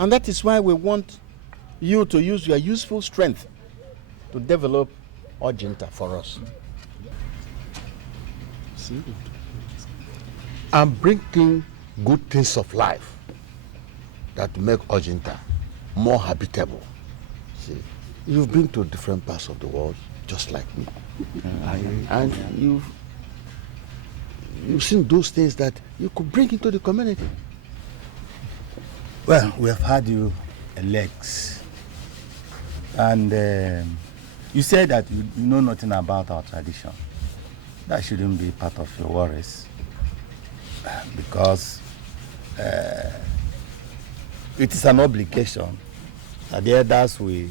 And that is why we want you to use your useful strength to develop Ojinta for us. I'm bringing good things of life that make Ojinta more habitable. See, you've been to different parts of the world, just like me. And you've seen those things that you could bring into the community. Well, we have had you elect, and you said that you know nothing about our tradition. That shouldn't be part of your worries, because it is an obligation that the elders will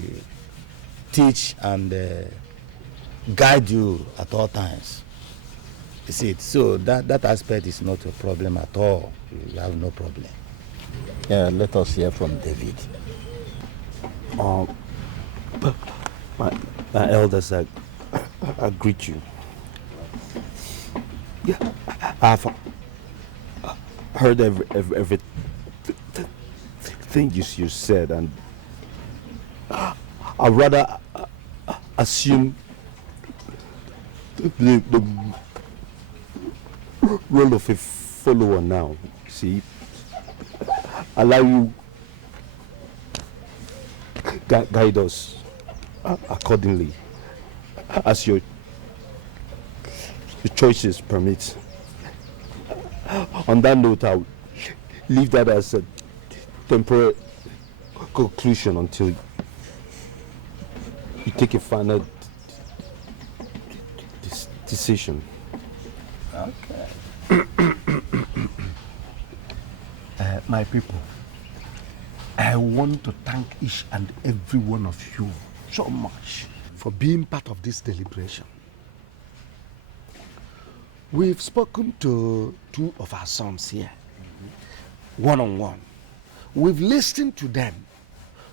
teach and guide you at all times. You see it? So that aspect is not a problem at all. You have no problem. Let us hear from David. My elders, I greet you. Yeah, I've heard everything you said, and I'd rather assume the role of a follower now. See, allow you guide us accordingly as your choices permit. On that note, I'll leave that as a temporary conclusion until you take a final decision. Okay. My people, I want to thank each and every one of you so much for being part of this deliberation. We've spoken to two of our sons here, one-on-one. We've listened to them.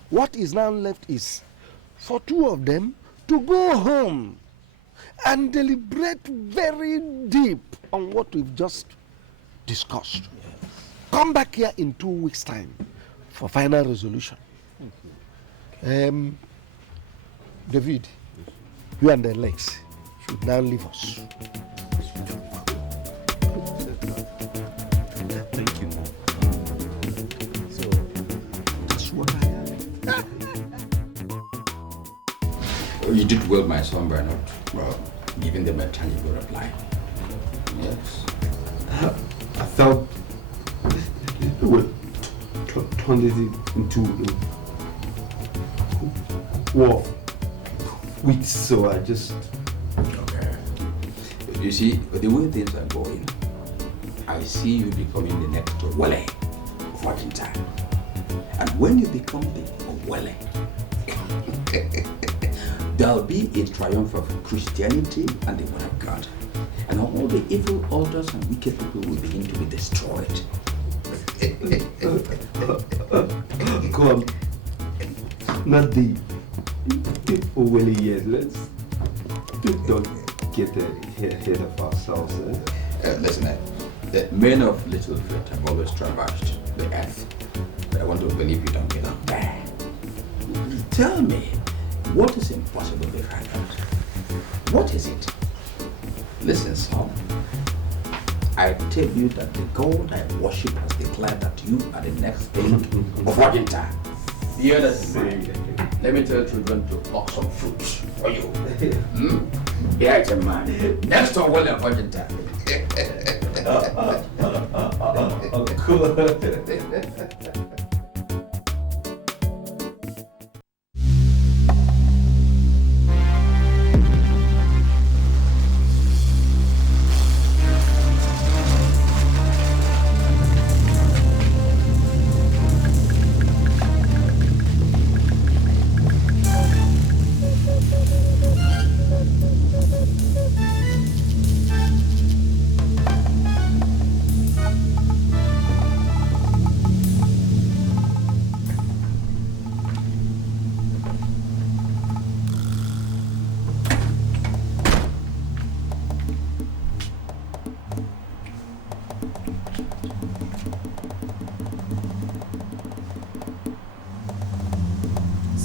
What is now left is for two of them to go home and deliberate very deep on what we've just discussed. Yes. Come back here in 2 weeks' time for final resolution. David, you and the legs should now leave us. Thank you, Mom. So, that's what I am. You did well, my son, by not giving them a tangible reply. Yes. I felt it would turn it into worth with, so I just... Okay. You see, the way things are going, I see you becoming the next Wale of Argentina. And when you become the Wale, there'll be a triumph of Christianity and the Word of God. And all the evil altars and wicked people will begin to be destroyed. Go on. Not the Owele yet. Let's don't get ahead of ourselves. Listen, the men of little faith have always traversed the earth. But I want to believe you don't belong there. Tell me, what is impossible if I don't? What is it? Listen, son. I tell you that the God I worship has declared that you are the next king of Argentina. Hear that, man. Let me tell children to pluck some fruits for you. Yeah, it's a man. Next to William of Argentina. Cool.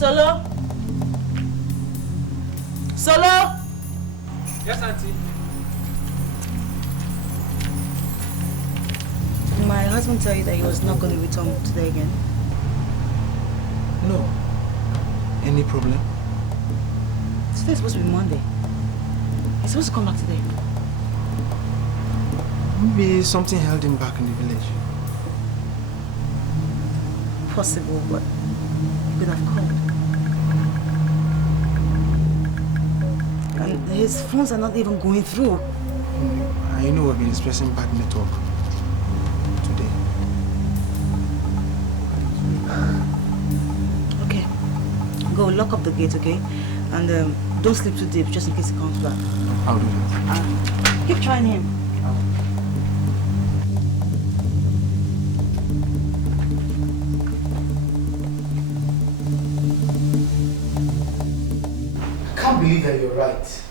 Solo? Solo? Yes, Auntie. My husband tell you that he was not going to return today again? No. Any problem? Today's supposed to be Monday. He's supposed to come back today. Maybe something held him back in the village. Possible, but he could have called. And his phones are not even going through. I know we've been expressing bad network today. Okay. Go lock up the gate, okay? And don't sleep too deep, just in case he comes back. I'll do that. Keep trying him. I can't believe that you're right.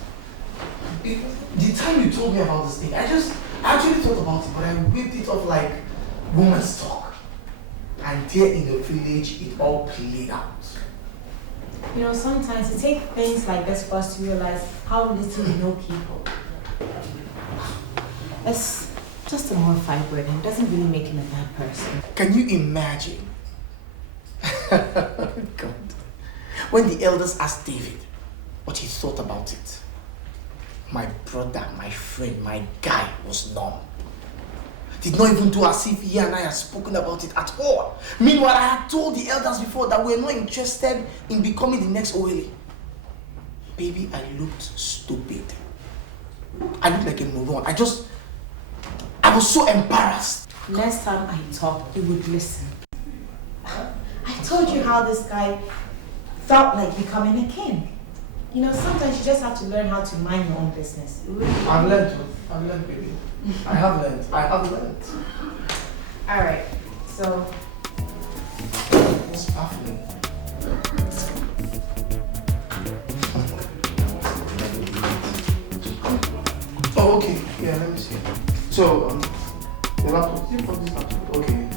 The time you told me about this thing, I actually thought about it, but I whipped it off like woman's talk. And there in the village, it all played out. You know, sometimes it takes things like this for us to realize how little we know people. It's just a modified word and it doesn't really make him a bad person. Can you imagine? God. When the elders asked David what he thought about it, my brother, my friend, my guy was numb. Did not even do as if he and I had spoken about it at all. Meanwhile, I had told the elders before that we were not interested in becoming the next Owele. Baby, I looked stupid. I looked like a moron. I was so embarrassed. Next time I talk, you would listen. I told you how this guy felt like becoming a king. You know, sometimes you just have to learn how to mind your own business. I've learned, baby. I have learned. Alright, so... It's baffling. Oh, okay. Yeah, let me see. So, the laptop, you put this laptop? Okay.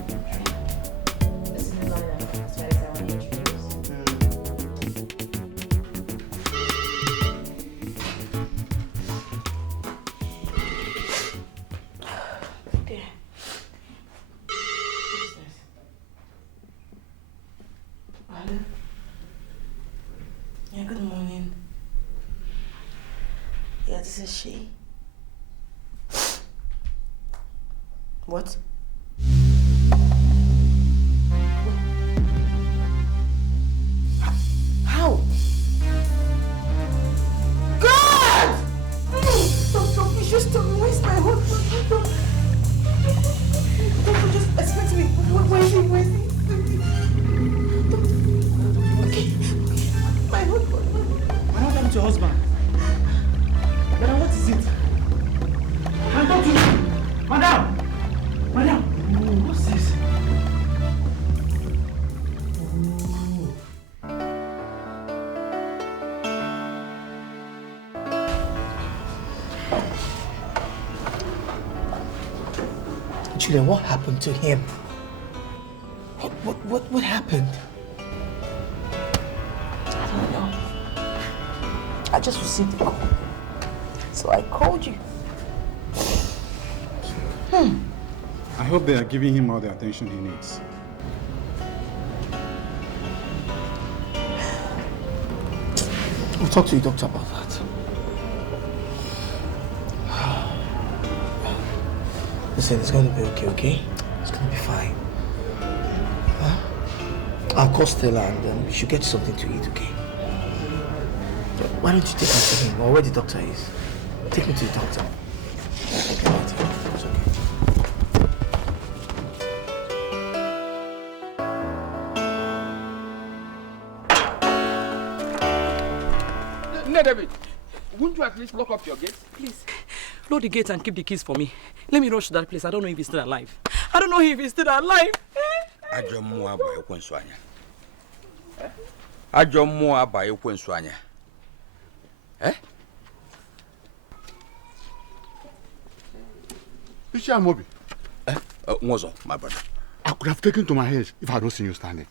Yeah, good morning. Yeah, this is she. What? How? Julian, what happened to him? What happened? I don't know. I just received the call. So I called you. I hope they are giving him all the attention he needs. We'll talk to your doctor about that. Listen, it's going to be okay? It's going to be fine. I'll call Stella and she'll get you something to eat, okay? Why don't you take me to him, or where the doctor is? Take me to the doctor. It's okay. David, wouldn't you at least lock up your gate? Please, lock the gate and keep the keys for me. Let me rush to that place. I don't know if he's still alive. I don't know if he's still alive. Ajo mua ba ekwensu anya. Ajo mua ba ekwensu anya. Mobi. Nwozo, my brother. I could have taken to my head if I had not seen you standing.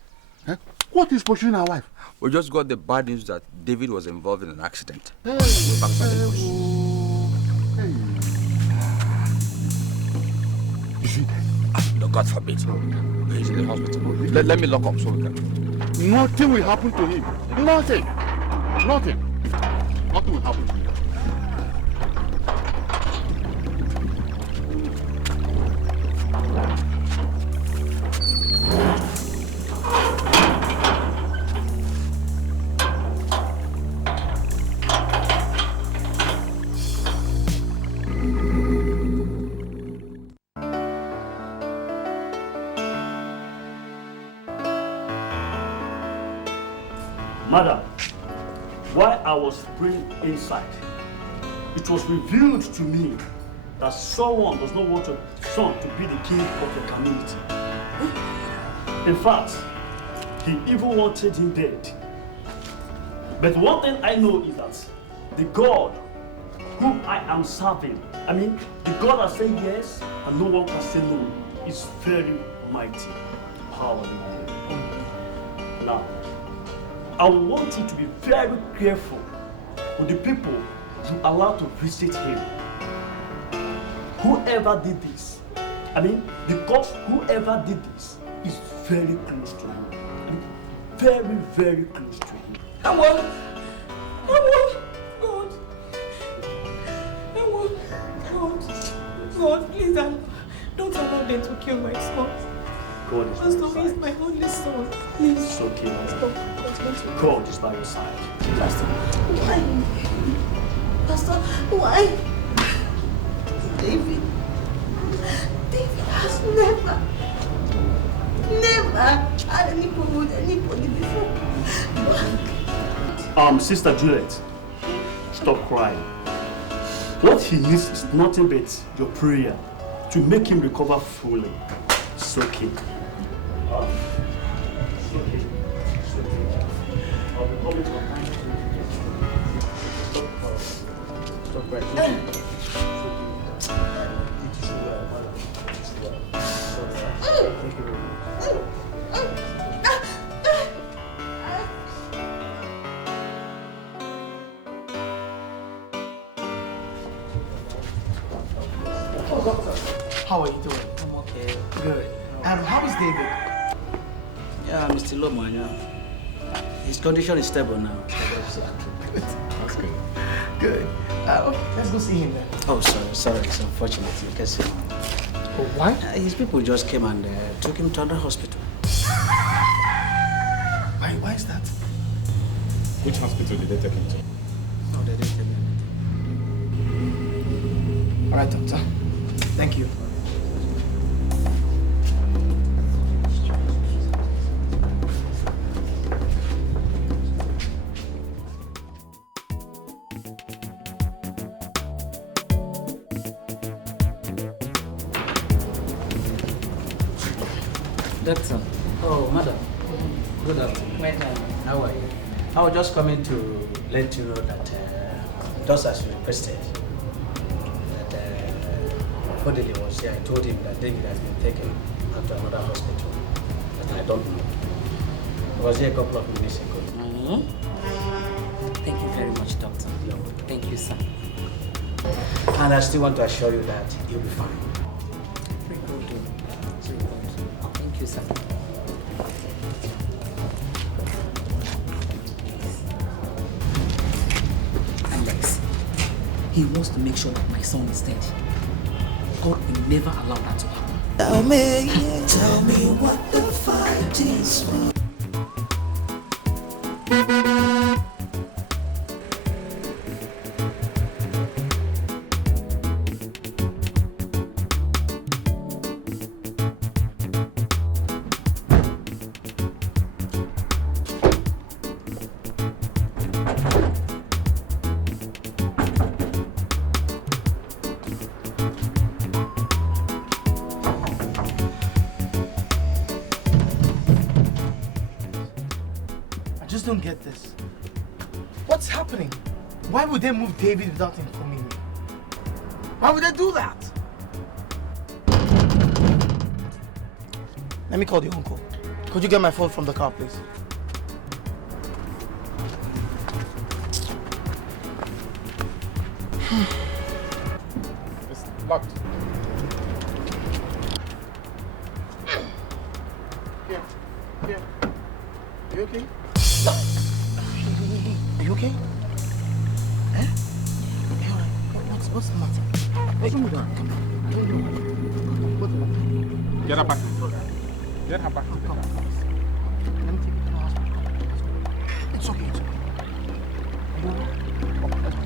What is pursuing our wife? We just got the bad news that David was involved in an accident. Hey. We're back by the bush. Is he dead? No, God forbid. He's in the hospital. Let me lock up so we can. Nothing will happen to him. Nothing. Nothing will happen to him. Madam, while I was praying inside, it was revealed to me that someone does not want your son to be the king of your community. In fact, he even wanted him dead. But one thing I know is that the God whom I am serving, the God that says yes and no one can say no, is very mighty. Hallelujah. Now, I want you to be very careful with the people you allow to visit him. Whoever did this, because whoever did this is very close to him. Very, very close to him. God, please don't allow them to kill my son. God is Pastor, he is my only son. Please. It's okay, Stop. God is by your side. Pastor, why? Pastor, why? David has never had any problem with anybody before. Sister Juliet, stop crying. What he needs is nothing but your prayer to make him recover fully. It's okay. It's okay. It's okay. I'll be coming to my time. Stop crying. Thank you very much. How are you doing? I'm okay. Good. How is David? Yeah, Mr. Lomanya. His condition is stable now. Good. That's good. Good. Let's go see him then. Oh, sorry. It's unfortunate. You can see him. Oh, why? His people just came and took him to another hospital. Why is that? Which hospital did they take him to? No, they didn't tell me anything. All right, doctor. Thank you. Doctor. Oh, madam. Good afternoon. How are you? I was just coming to let you know that, just as you requested, that Afodele was here, I told him that David has been taken out to another hospital. But I don't know. He was here a couple of minutes ago. Thank you very much, Doctor. Thank you, sir. And I still want to assure you that he'll be fine. Very good. Thank you, sir. Alex, he wants to make sure that my son is dead. God will never allow that to happen. Tell me what the fight is for. Don't get this. What's happening? Why would they move David without informing me? Why would they do that? Let me call the uncle. Could you get my phone from the car, please? It's locked. Here. Are you okay? Are you okay? Eh? What's the matter? What's wrong with her? Come on. Get her back. Get her back to the car. Let me take you to the hospital. It's okay. Are you all right? Let's go.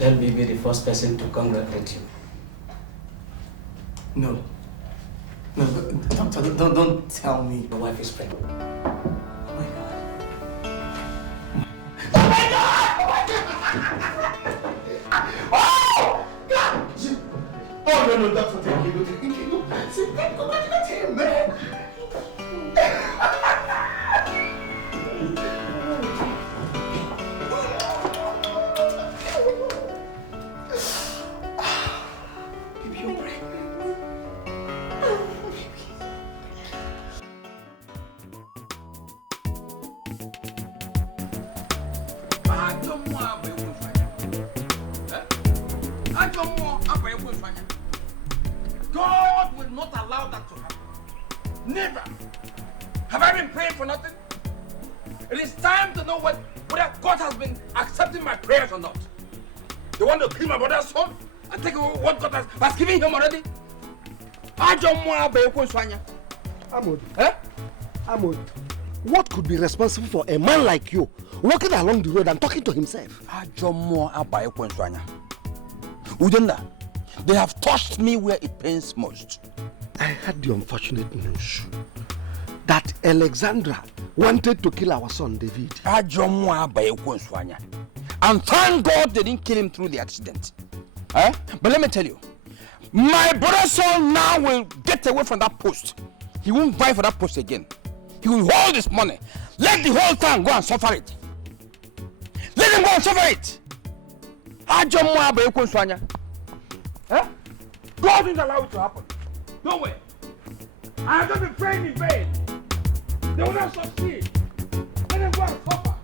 Let me be the first person to congratulate you. No. No, don't tell me. Your wife is pregnant. Oh my God. Oh! God! Oh, no, that's what I'm going to do. See, congratulate him, man. God will not allow that to happen. Never. Have I been praying for nothing? It is time to know whether God has been accepting my prayers or not. They want to kill my brother's son and take what God has given him already? I don't want to Amod. Amod, what could be responsible for a man like you walking along the road and talking to himself? Udenda, they have touched me where it pains most. I had the unfortunate news that Alexandra wanted to kill our son David. And thank God they didn't kill him through the accident. But let me tell you, my brother's son now will get away from that post. He won't vie for that post again. He will hold his money. Let the whole town go and suffer it. Let him go and suffer it. God didn't allow it to happen. No way. I have not been praying in vain. They will not succeed. Let them go and suffer.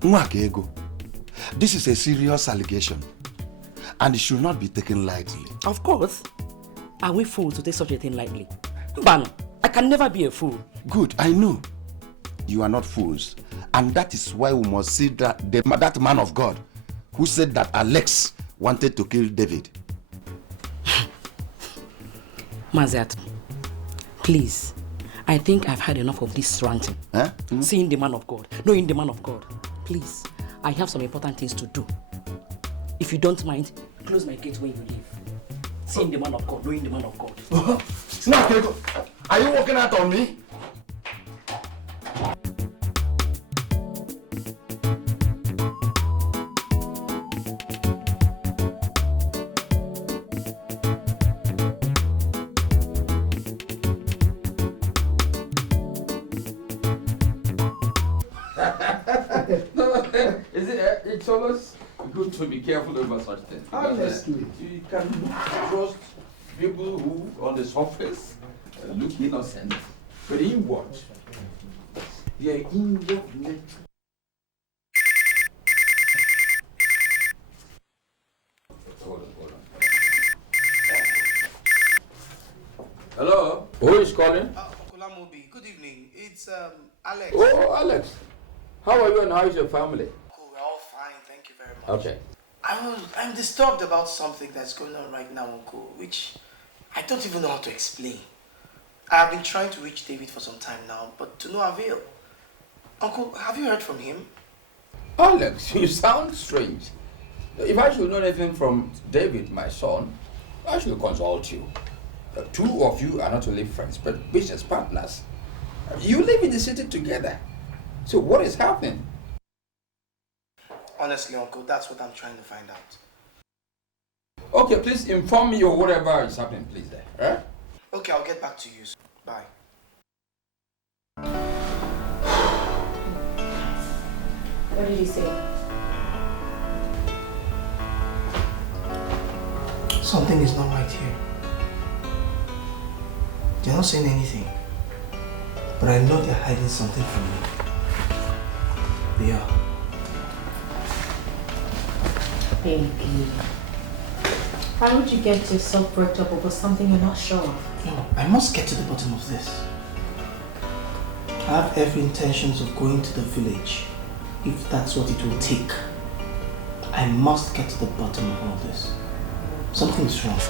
Nwakego, this is a serious allegation and it should not be taken lightly. Of course. Are we fools to take such a thing lightly? Bano, I can never be a fool. Good, I know. you are not fools. And that is why we must see that that man of God who said that Alex wanted to kill David. Mazat, please. I think I've had enough of this ranting. Huh? Seeing the man of God, knowing the man of God. Please, I have some important things to do. If you don't mind, close my gate when you leave. Seeing the man of God, knowing the man of God. Now, are you walking out on me? It's always good to be careful over such things. Honestly. You can trust people who, on the surface, look innocent, but inward, they are inward nature. Hold on. Hello? Who is calling? Okulamobi, good evening. It's Alex. Oh, Alex. How are you and how is your family? Cool, we're all fine, thank you very much. Okay. I'm disturbed about something that's going on right now, Uncle, which I don't even know how to explain. I've been trying to reach David for some time now, but to no avail. Uncle, have you heard from him? Alex, you sound strange. If I should know anything from David, my son, I should consult you. The two of you are not only friends, but business partners. You live in the city together. So what is happening? Honestly, Uncle, that's what I'm trying to find out. Okay, please inform me of whatever is happening, please, there. Right? Okay, I'll get back to you. Bye. What did he say? Something is not right here. They're not saying anything. But I know they're hiding something from me. They are. Baby, why would you get yourself worked up over something you're not sure of? No, I must get to the bottom of this. I have every intentions of going to the village, if that's what it will take. I must get to the bottom of all this. Something is wrong.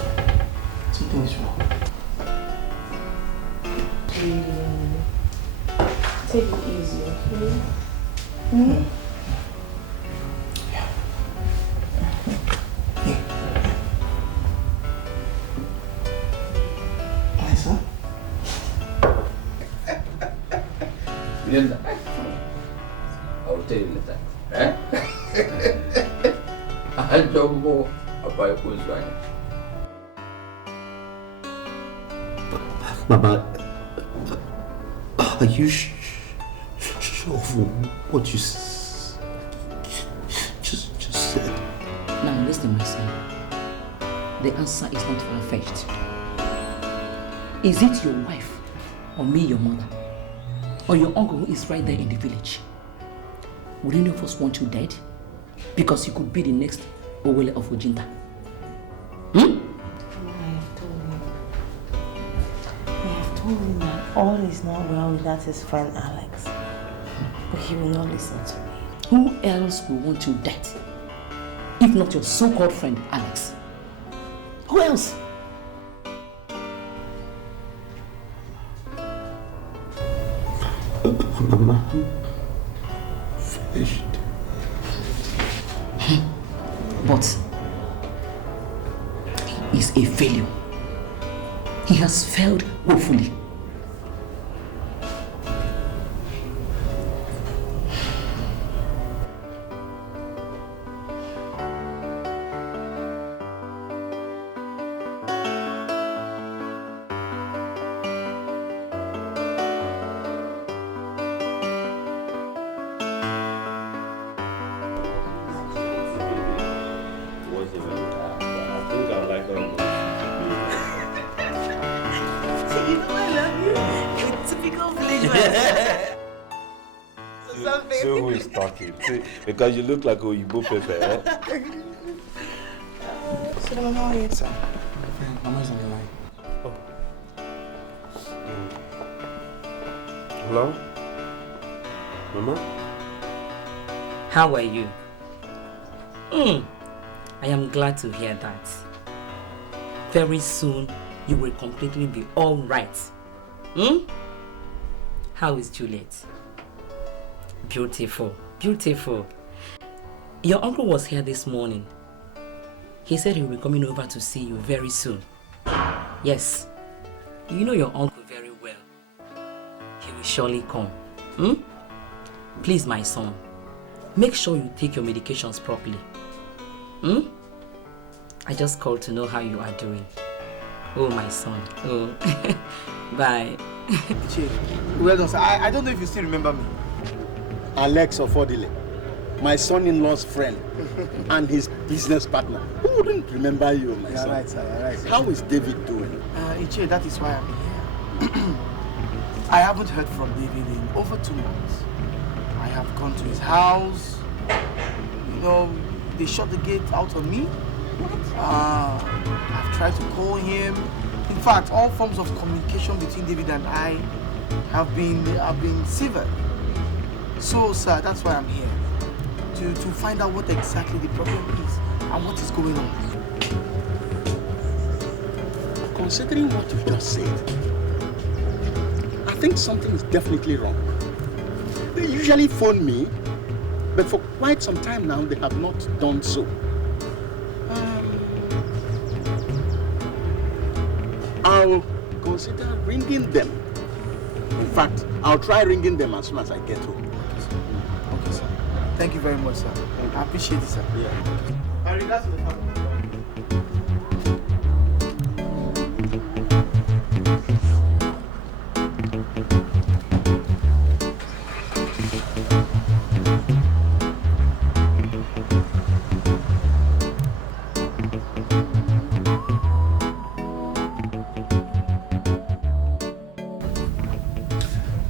Something is wrong. Take it easy, okay? Mm-hmm. Linda, I will tell you later. Eh? I don't know about your Mama, are you sure of what you just said? Now listen, my son. The answer is not far-fetched. Is it your wife or me, your mother? Or your uncle who is right there in the village? Would any of us want you dead? Because you could be the next Owele of Ojinta. I have told him that all is not well without his friend Alex. But he will not listen to me. Who else will want you dead? If not your so-called friend Alex? Who else? Mama, finished. But he is a failure. He has failed woefully. So who is talking? See, because you look like Oyibo Pepe, eh? So Mama, how are you, sir? Mama is on the line. Hello? Mama? How are you? I am glad to hear that. Very soon, you will completely be all right. How is Juliet? Beautiful, beautiful. Your uncle was here this morning. He said he will be coming over to see you very soon. Yes, you know your uncle very well. He will surely come. Please, my son, make sure you take your medications properly. I just called to know how you are doing. Oh, my son. Oh, bye. Well done, sir. I don't know if you still remember me. Alex Ofodile, my son-in-law's friend and his business partner. Who wouldn't remember you, my son? Right, sir. You're right, sir. How is David doing? Ichie, that is why I'm here. I haven't heard from David in over 2 months. I have gone to his house. You know, they shut the gate out on me. I've tried to call him. In fact, all forms of communication between David and I have been severed. So, sir, that's why I'm here. To find out what exactly the problem is and what is going on. Considering what you've just said, I think something is definitely wrong. They usually phone me, but for quite some time now, they have not done so. I'll consider ringing them. In fact, I'll try ringing them as soon as I get home. Okay, sir. Thank you very much, sir. I appreciate it, sir. Yeah. And regards to the family.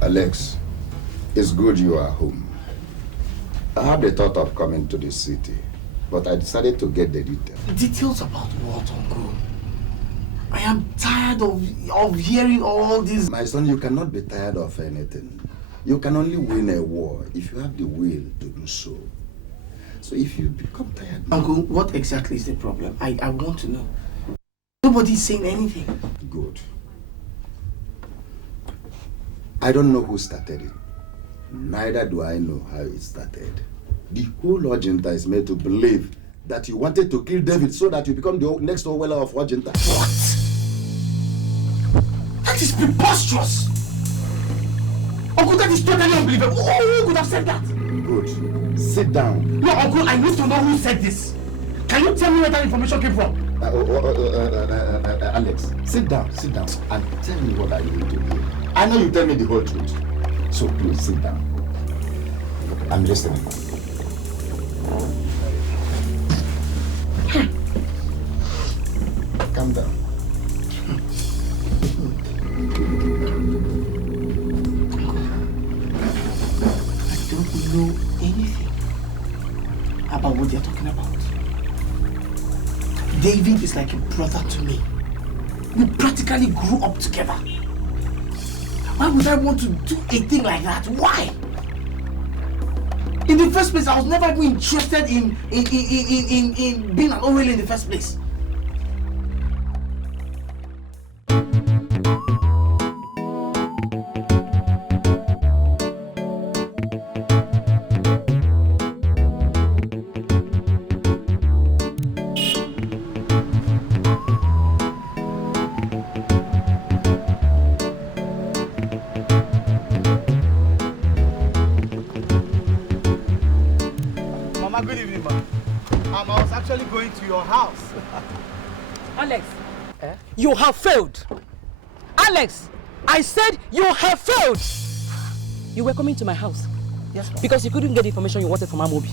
Alex, it's good you are home. I had the thought of coming to the city, but I decided to get the details. Details about what, Uncle? I am tired of hearing all this. My son, you cannot be tired of anything. You can only win a war if you have the will to do so. So if you become tired... Uncle, what exactly is the problem? I want to know. Nobody's saying anything. Good. I don't know who started it. Neither do I know how it started. The whole Ojinta is made to believe that you wanted to kill David so that you become the next Orwella of Ojinta. What? That is preposterous! Uncle, that is totally unbelievable. Who could have said that? Good. Sit down. No, Uncle, I need to know who said this. Can you tell me where that information came from? Alex, sit down, and tell me what I need to hear. I know you tell me the whole truth. So please, sit down. I'm listening. Calm down. I don't know anything about what they're talking about. David is like a brother to me. We practically grew up together. Why would I want to do a thing like that? Why? In the first place, I was never even interested in being an Orwell in the first place. Good evening, ma. I was actually going to your house. Alex, you have failed. Alex, I said you have failed. You were coming to my house. Yes, ma'am. Because you couldn't get the information you wanted from Amobi.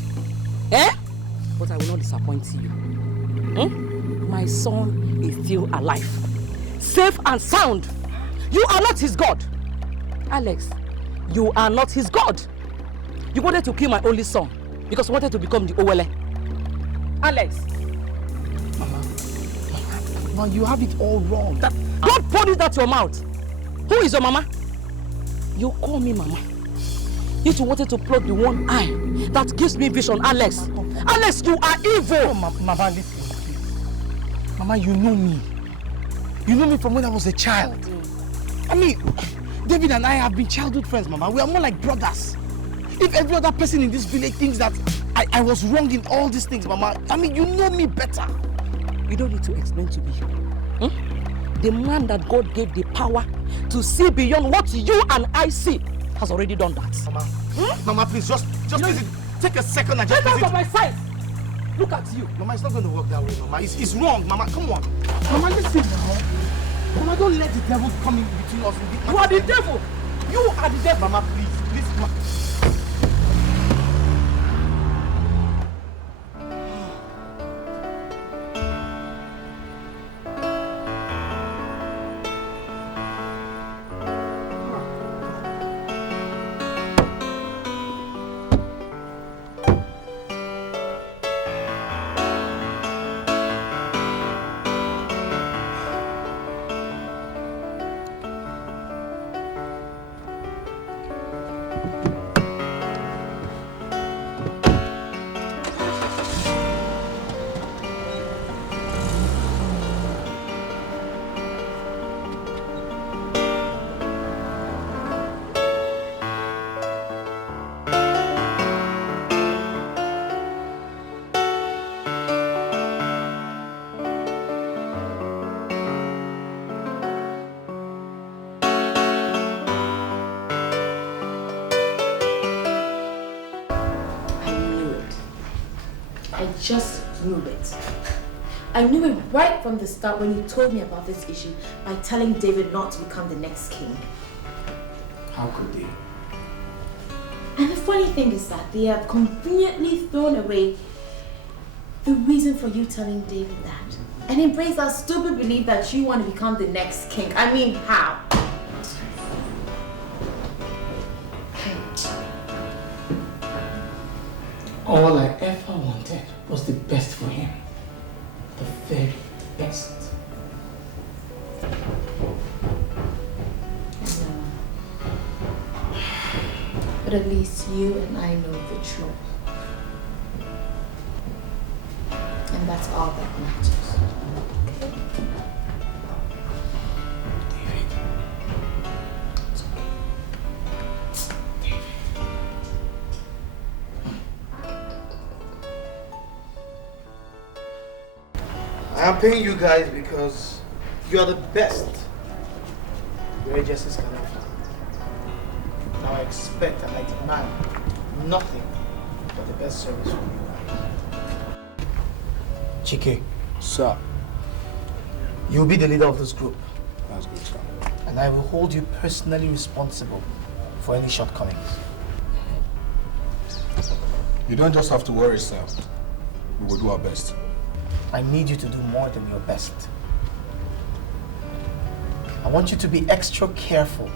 But I will not disappoint you. My son is still alive. Safe and sound. You are not his God. Alex, you are not his God. You wanted to kill my only son because you wanted to become the Owele. Alex. Mama, you have it all wrong. Don't put it out your mouth. Who is your mama? You call me mama. You two wanted to plug the one eye that gives me vision, Alex. Alex, you are evil! Oh, Mama, listen, please. Mama, you know me. You know me from when I was a child. I mean, David and I have been childhood friends, Mama. We are more like brothers. If every other person in this village thinks that I was wrong in all these things, Mama, I mean, you know me better. You don't need to explain to me. The man that God gave the power to see beyond what you and I see has already done that. Mama, Mama, please, just take a second and just get out of my sight. Look at you. Mama, it's not going to work that way, Mama. It's wrong, Mama. Come on. Mama, listen now. Mama, don't let the devil come in between us. You are the devil. You are the devil. Mama, please, Mama. Just knew it. I knew it right from the start when you told me about this issue by telling David not to become the next king. How could they? And the funny thing is that they have conveniently thrown away the reason for you telling David that and embrace that stupid belief that you want to become the next king. I mean, how? All I ever wanted was the best for him. The very best. But at least you and I know the truth. And that's all that matters. I'm paying you guys because you are the best. Your agencies can offer. Now I expect and I demand nothing but the best service from you guys. Chike. Sir. You'll be the leader of this group. That's good, sir. And I will hold you personally responsible for any shortcomings. You don't just have to worry, sir. We will do our best. I need you to do more than your best. I want you to be extra careful,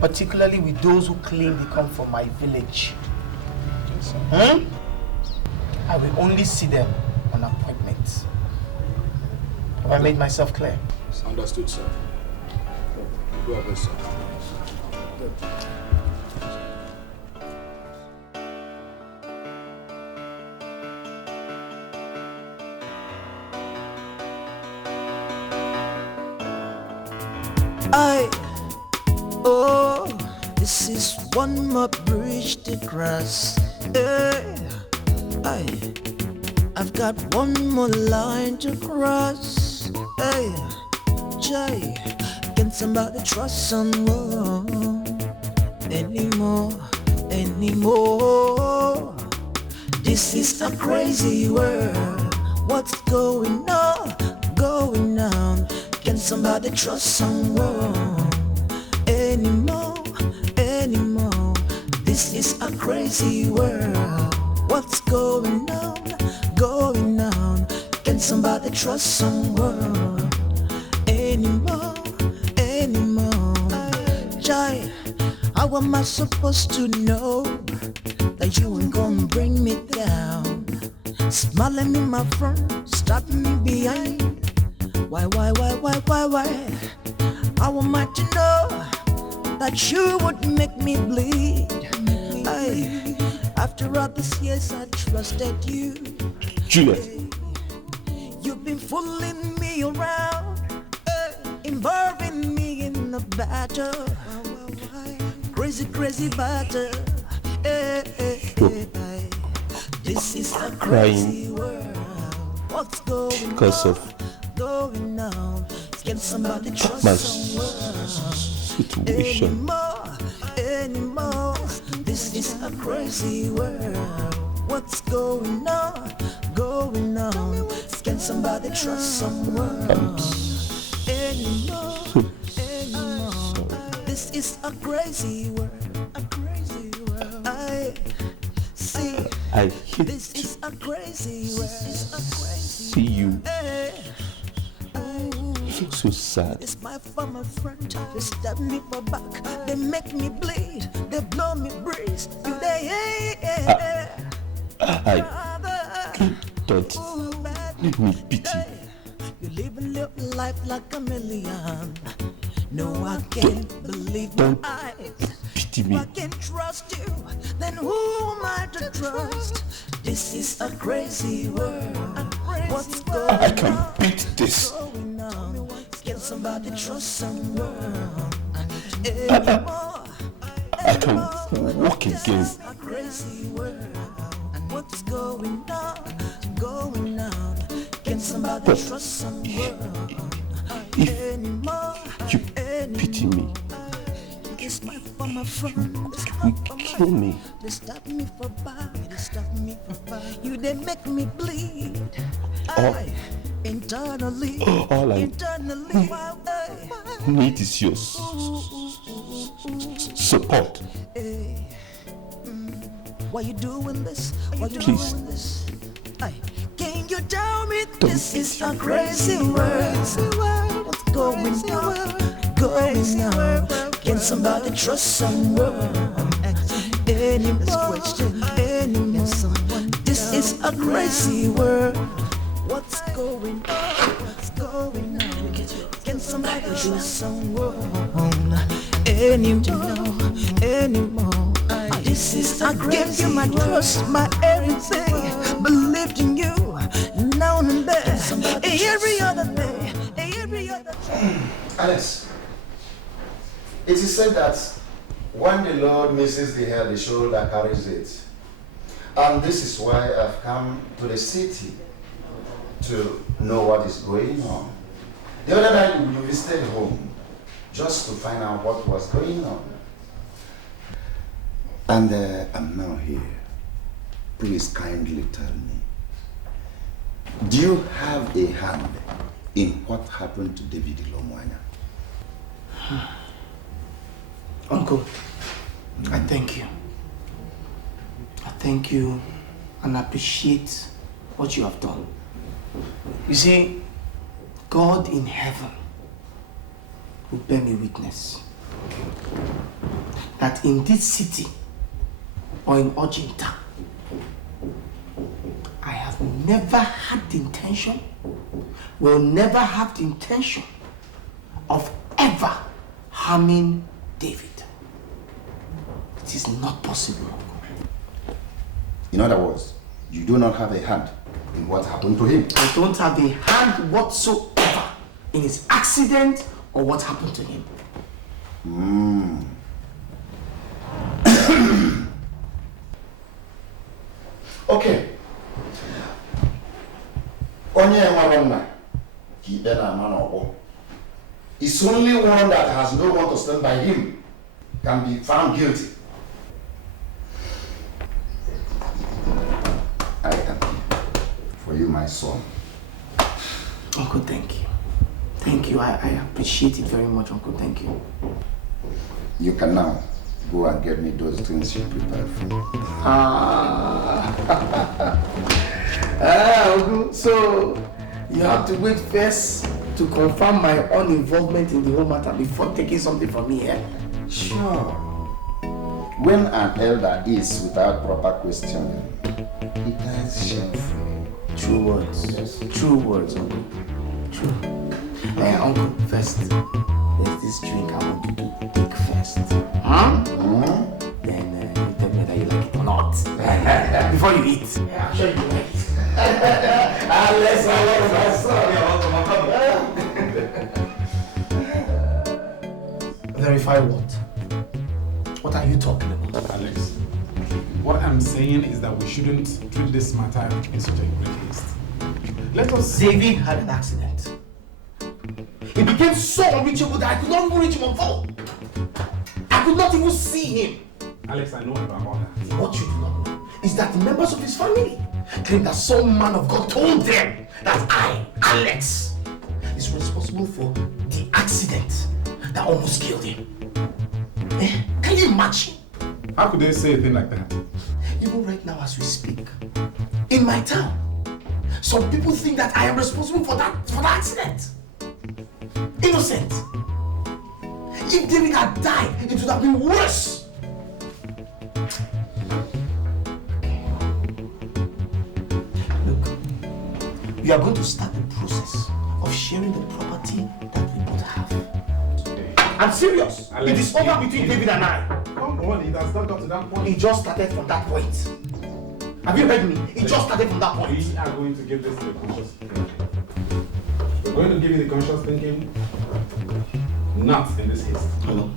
particularly with those who claim they come from my village. Yes, sir. I will only see them on appointments. Have I made myself clear? Understood, sir. We'll do our best, sir. Good. This is one more bridge to cross. I've got one more line to cross. Can somebody trust someone anymore? This is a crazy world. What's going on? Can somebody trust someone anymore? This is a crazy world. What's going on? Can somebody trust someone anymore? Jai, how am I supposed to know that you ain't gonna bring me down? Smiling in my front, stopping me behind. Why? How am I to know that you would make me bleed? After all these years I trusted you. Juliet. You've been fooling me around, involving me in the battle. Crazy, crazy battle. This is a crazy world. What's going because on? of Going on? Can somebody trust my someone? situation. Anymore. This is a crazy world. What's going on? Going on? Can somebody trust someone? Anymore. This is a crazy world. A crazy world. I see. I hate this is a crazy world. See you. So sad. It's my former friend. They stab me for back. They make me bleed. They blow me breeze. I don't need me pity. You live a little life like a million. No, I can't believe my eyes. Pity If me. I can trust you, then who am I to trust? This is a crazy world. What's going on? I can beat this. Can somebody trust someone? I can walk again. A crazy world. What's going on? Going on? Can somebody trust someone? If you pity me, It's my former friend. you kill me. They stop me for bad. They stop me for bad. You they make me bleed. Internally. All I Internally. need is your support. Why you doing this? Why you Please. doing this? Can you tell me this is a crazy world? What's going on? Going on? Can somebody trust someone? Any question? Any someone? This is a crazy world. What's going on? What's going on? Can somebody trust someone? Anymore. This is I gave you my trust, my everything. Believed in you, now and then, every other day, every other day. Alex, it is said that when the Lord misses the head, the shoulder carries it. And this is why I've come to the city to know what is going on. The other night we visited home just to find out what was going on. And I'm now here. Please kindly tell me, do you have a hand in what happened to David Ilomwanya? Uncle, I thank you. I thank you and appreciate what you have done. You see, God in heaven will bear me witness that in this city or in Ojinta, I have never had the intention, will never have the intention of ever harming David. It is not possible. In other words, you do not have a hand in what happened to him. I don't have a hand whatsoever in his accident or what happened to him. Okay. Onye Maronna, Kibena Manobo. It's only one that has no one to stand by him can be found guilty. I am here for you, my son. Uncle, thank you. Thank you. I appreciate it very much, Uncle. Thank you. You can now go and get me those things you prepared for me. Uncle, so you have to wait first to confirm my own involvement in the whole matter before taking something from me, eh? Sure. When an elder is without proper questioning, he dies shamefully. True words. Yes. True words, Uncle. True. Uncle, first, there's this drink I want you to take first. Huh? Then you tell me whether you like it or not. Before you eat. I'm sure you like it. Alex, I love my son. Verify what? What are you talking about? Alex, what I'm saying is that we shouldn't treat this matter in such a great haste. Let us... David had an accident. He became so unreachable that I could not even reach him on phone. I could not even see him. Alex, I know about all that. What you do not know is that the members of his family claim that some man of God told them that I, Alex, is responsible for the accident that almost killed him. Can you imagine? How could they say a thing like that? Even right now as we speak, in my town, some people think that I am responsible for the accident. Innocent. If David had died, it would have been worse. Look, we are going to start the process of sharing the property that we both have. I'm serious. Alex, it is over between David and I. Come on, it has not got to that point. It just started from that point. Have you heard me? It just started from that point. We are going to give this the conscious thinking. We're going to give you the conscious thinking, not in this haste. Hello?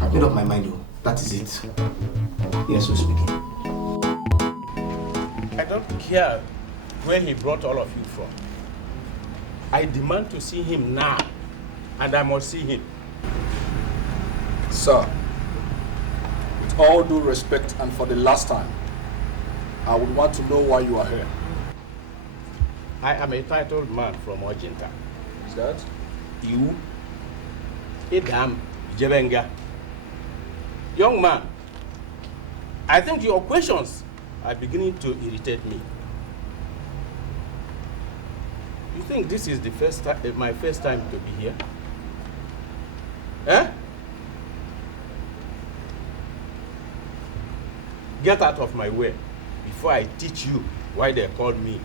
I made up my mind though. That is it. Yes, we're speaking. I don't care where he brought all of you from. I demand to see him now, and I must see him. Sir, with all due respect and for the last time, I would want to know why you are here. I am a titled man from Ojinta. Is that? You? Idam Jebenga. Young man, I think your questions are beginning to irritate me. You think this is the first time, my first time to be here? Eh? Get out of my way before I teach you why they called me.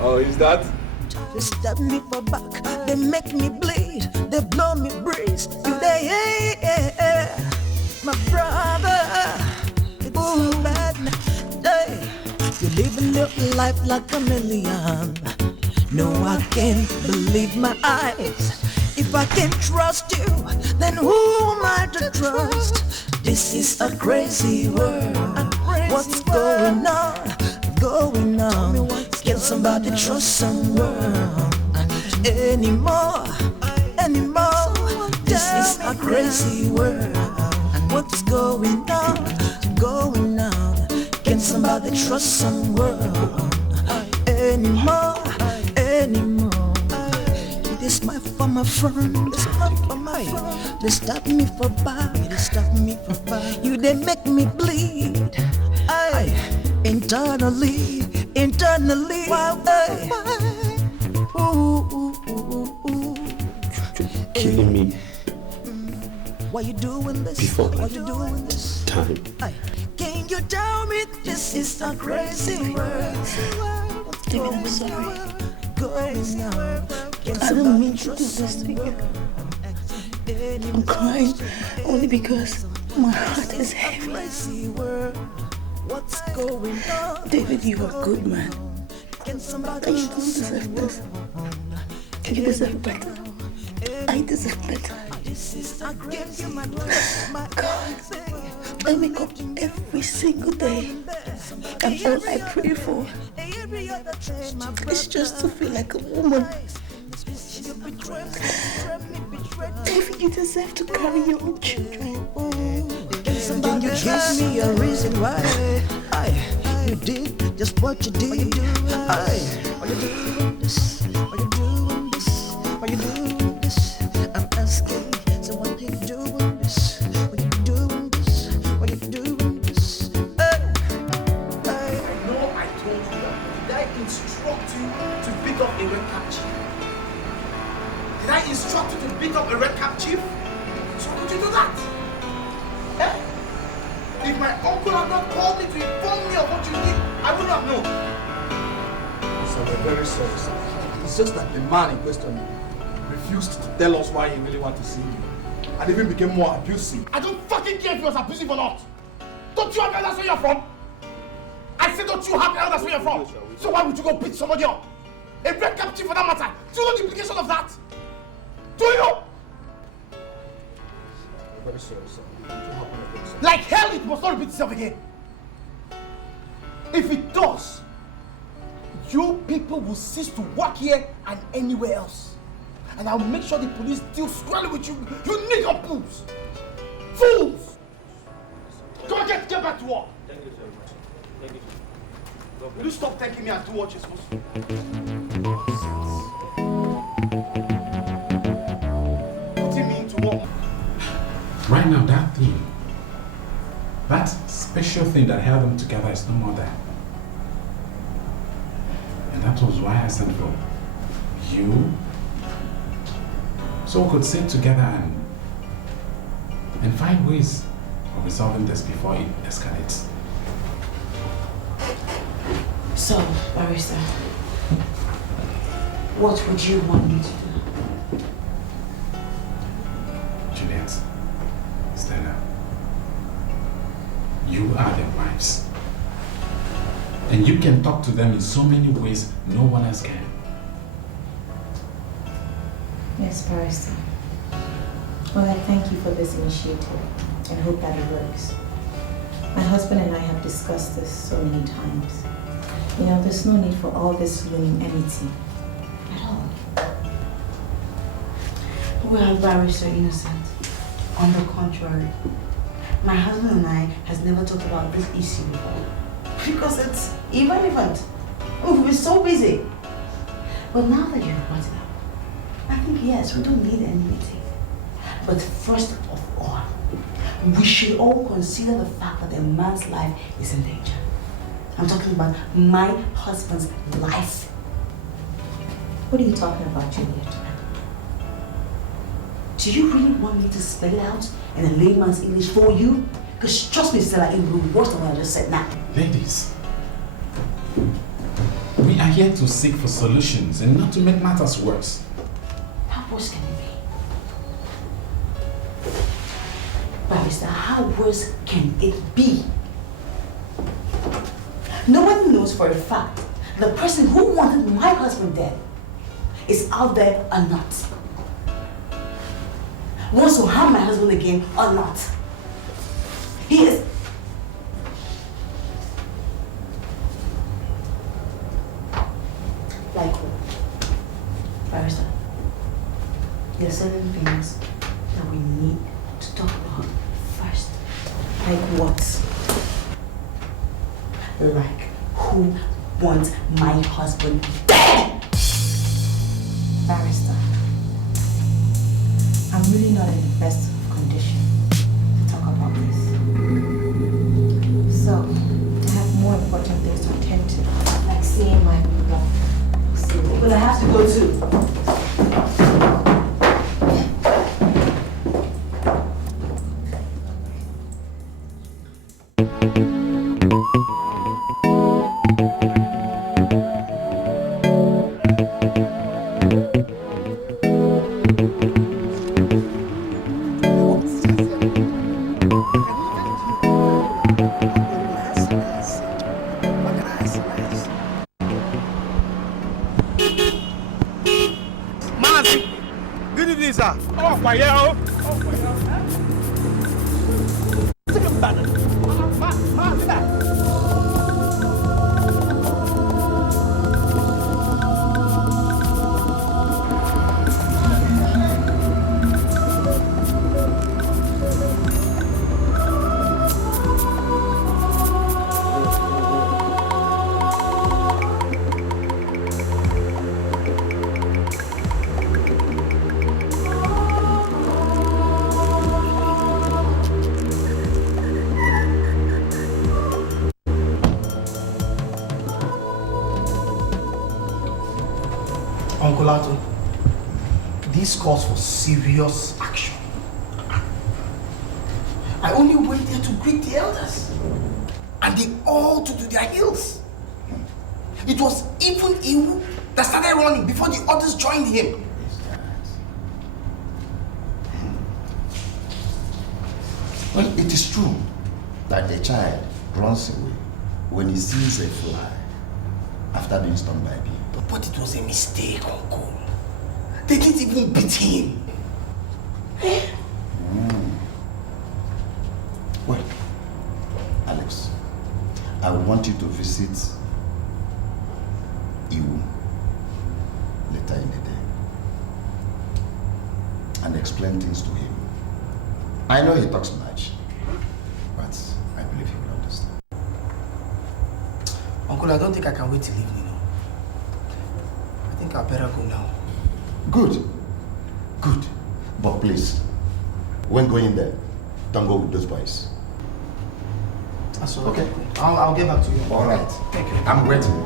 Oh, is that? They stab me for back, they make me bleed, they blow me breeze. You they, my brother, it's so bad now. You living your life like a million. No, I can't believe my eyes. If I can't trust you, then who am I to trust? This is a crazy world. What's going on? Going on? Can somebody trust someone anymore? This is a crazy world. What's going on? Going on? Can somebody trust someone anymore? This my for my friend, this my for my friend. They stop me for back, they stop me for back. You they make me bleed. Internally. Killing me. Why you doing this? Before Why you doing this? Time. Can you tell me this is a crazy world? David, I'm sorry. I don't mean to do this to you. I'm crying only because my heart is heavy. David, you are a good man. But you don't deserve this. You deserve better. I deserve better. God, I wake up every single day, and all I pray for is just to feel like a woman. David, you deserve to carry your own children. Can you give me a reason why you did just what you did? Why you doing this? Why you doing this? Why you doing this? I'm asking. So why you doing this? Why you doing this? Why you doing this? I know I told you that. Did I instruct you to pick up a red cap chief? Did I instruct you to pick up a red cap chief? So could you do that? If my uncle had not called me to inform me of what you did, I would not know. So we're very sorry, sir. It's just that the man in question refused to tell us why he really wanted to see you. And even became more abusive. I don't fucking care if he was abusive or not. Don't you have elders where you're from? I said, don't you have elders where you're from? So why would you go beat somebody up? A red captive for that matter. Do you know the implication of that? Do you know? I'm very sorry, sir. Like hell, it must not repeat itself again. If it does, you people will cease to work here and anywhere else. And I'll make sure the police deal squarely with you, you nigger fools! Fools! Come on, get back to work! Thank you very much. Thank you. Will you stop thanking me and do what you're supposed to do? Putting me into work. Right now, that thing, that special thing that held them together is no more there. And that was why I sent for you, so we could sit together and find ways of resolving this before it escalates. So, Barrister, what would you want me to do? Juliet, Stella, you are their wives. And you can talk to them in so many ways no one else can. Yes, Barrister. Well, I thank you for this initiative and hope that it works. My husband and I have discussed this so many times. You know, there's no need for all this looming enmity at all. Well, Barrister Innocent, on the contrary, my husband and I has never talked about this issue before because it's irrelevant. We've been so busy. But now that you've brought it up, I think yes, we don't need enmity. But first of all, we should all consider the fact that a man's life is in danger. I'm talking about my husband's life. What are you talking about, Juliet? Do you really want me to spell it out in a layman's English for you? Because trust me, Stella, it will be worse than what I just said now. Ladies, we are here to seek for solutions and not to make matters worse. How worse can it be? Barrister, how worse can it be? Nobody knows for a fact the person who wanted my husband dead is out there or not. Wants to harm my husband again or not. He is... Like who? Barrister, there are certain things that we need to talk about first. Like what? Like who wants my husband dead? Barrister, I'm really not in the best condition to talk about this. So, I have more important things to attend to, like seeing my brother. But I have to go too. This calls for serious action. I only went there to greet the elders, and they all took to their heels. It was even that started running before the others joined him. Well, it is true that a child runs away when he sees a fly after being stung by a bee. But it was a mistake, Uncle. They didn't even beat him. Well, Alex, I want you to visit Iwu later in the day and explain things to him. I know he talks much, but I believe he will understand. Uncle, I don't think I can wait till evening. I think I better go now. Good. Good. But please, when going there, don't go with those boys. That's all. Okay. I'll get back to you. All right. Thank you. I'm waiting.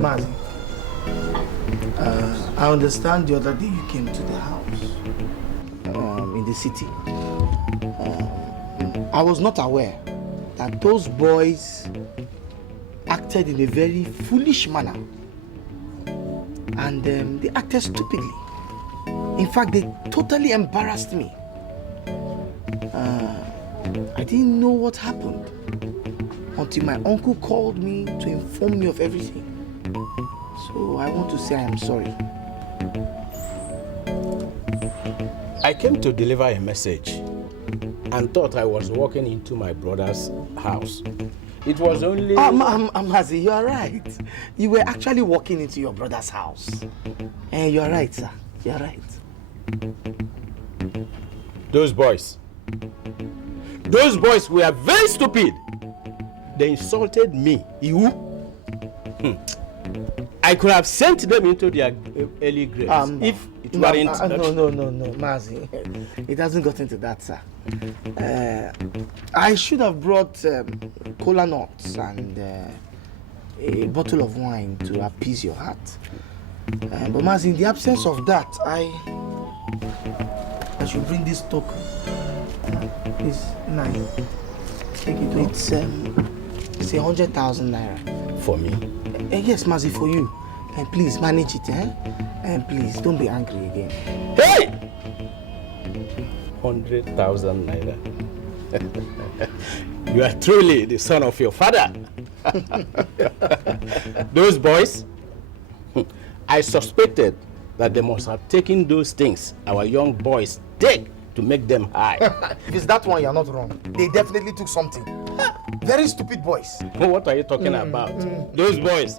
Mazi, I understand the other day you came to the house in the city. I was not aware that those boys acted in a very foolish manner, and they acted stupidly. In fact, they totally embarrassed me. I didn't know what happened until my uncle called me to inform me of everything. So I want to say I am sorry. I came to deliver a message and thought I was walking into my brother's house. It was only... Mazi, you are right. You were actually walking into your brother's house. And you are right, sir. You are right. Those boys were very stupid. They insulted me. You? I could have sent them into their early graves if it weren't... No, Mazi. It hasn't gotten to that, sir. I should have brought cola nuts and a bottle of wine to appease your heart. But Mazi, in the absence of that, I should bring this token. It's 9. Take it. It's 100,000 naira. For me? Yes, Mazi, for you. And please manage it, And please don't be angry again. Hey! 100,000 naira. You are truly the son of your father. Those boys, I suspected that they must have taken those things our young boys take to make them high. If it's that one, you're not wrong. They definitely took something. Very stupid boys. What are you talking about? Those boys.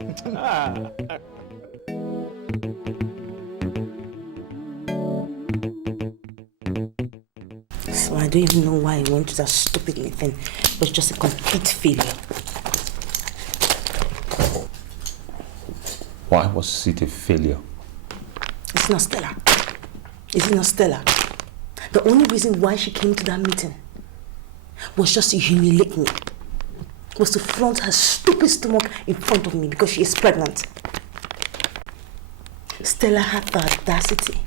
So I don't even know why I went to that stupid thing. It was just a complete failure. Why was it a failure? It's not Stella. Is it not Stella? The only reason why she came to that meeting was just to humiliate me. Was to flaunt her stupid stomach in front of me because she is pregnant. Stella had the audacity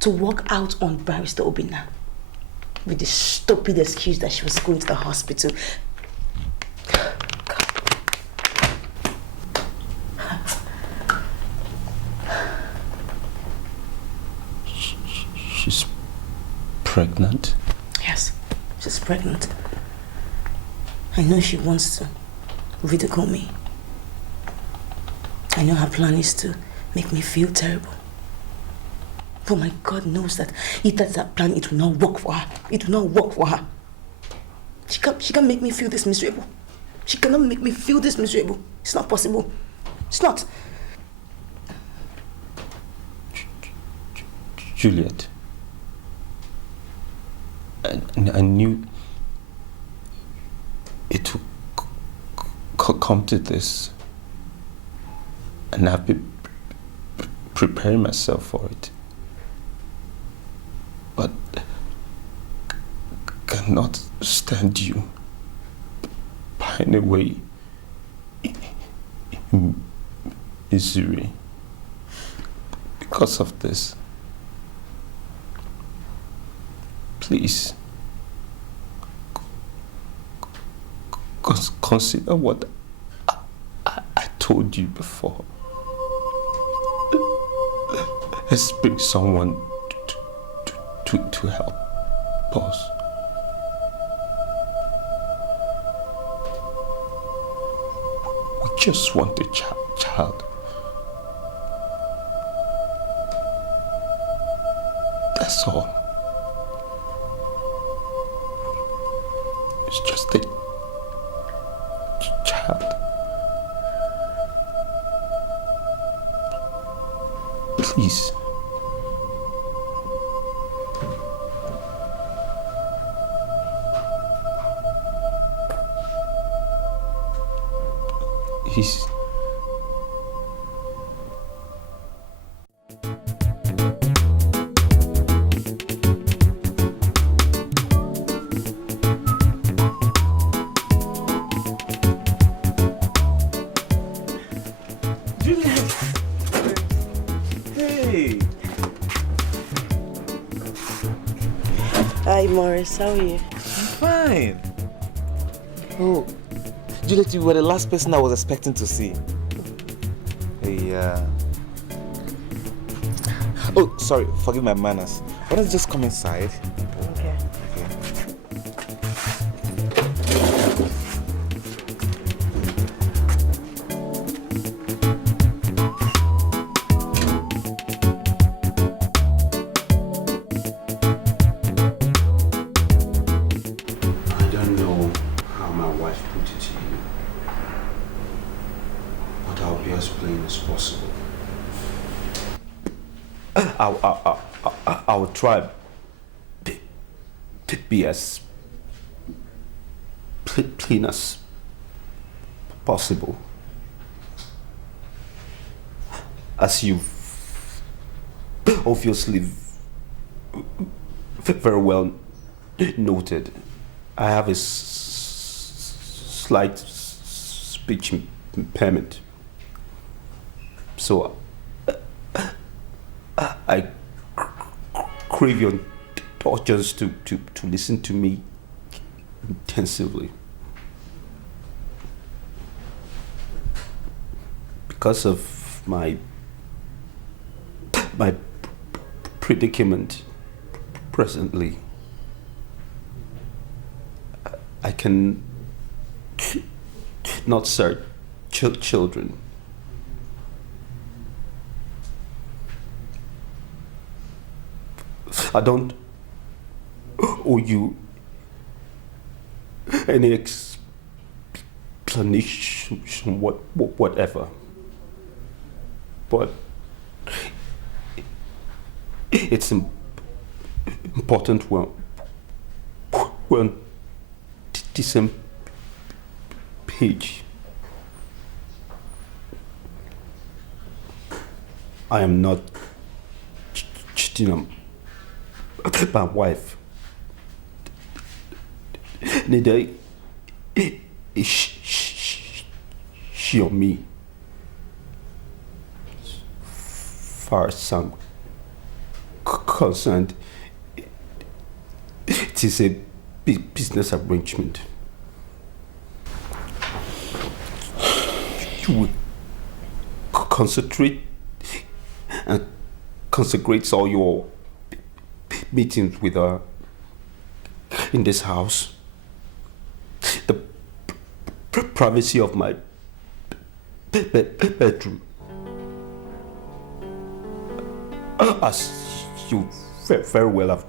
to walk out on Barrister Obina with the stupid excuse that she was going to the hospital. She's pregnant? Yes, she's pregnant. I know she wants to ridicule me. I know her plan is to make me feel terrible. But my God knows that if that's her plan, it will not work for her. It will not work for her. She can't make me feel this miserable. She cannot make me feel this miserable. It's not possible. It's not. Juliet, I knew it would come to this, and I've been preparing myself for it. But cannot stand you pining away in misery because of this. Please consider what told you before. Let's bring someone to help us. We just want a child. That's all. It's just a child. Please. He's... Hi, Morris. How are you? Fine. Oh, Juliet, you were the last person I was expecting to see. Hey, oh, sorry. Forgive my manners. Why don't you just come inside? Okay. I don't know how my wife put it to you, but I'll be as plain as possible. I will try to be as plain as possible. As you've obviously very well noted, I have a slight speech impairment. So I crave your indulgence to listen to me intensively. Because of my predicament presently, I can not serve children. I don't owe you any explanation, whatever. But it's important when the same page. I am not cheating on my wife. Neither is she on me. Far as I'm concerned, it is a business arrangement. You would concentrate and consecrate all your meetings with her in this house. The privacy of my bedroom. As you very well have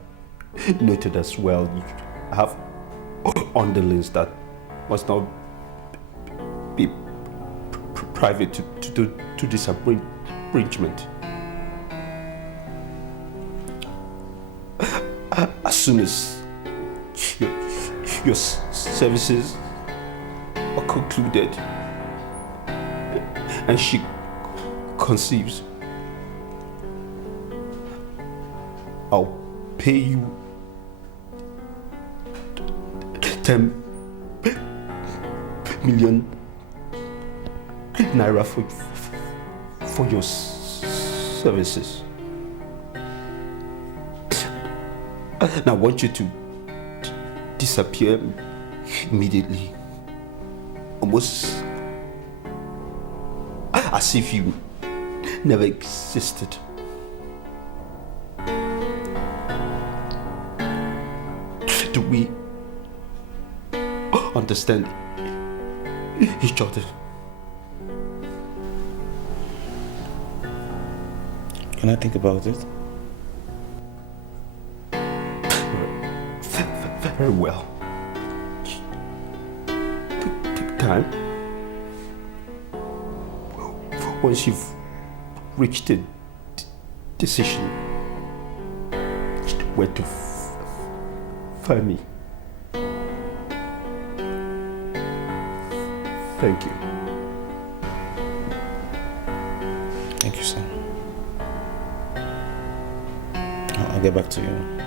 noted as well, I have underlings that must not be private to this arrangement. As soon as your services are concluded and she conceives, I'll pay you 10 million naira for your services. And I want you to disappear immediately, almost as if you never existed. Do we understand each other? Can I think about it? Very well. Take time. Once you've reached a decision where to find me. Thank you. Thank you, son. I'll get back to you.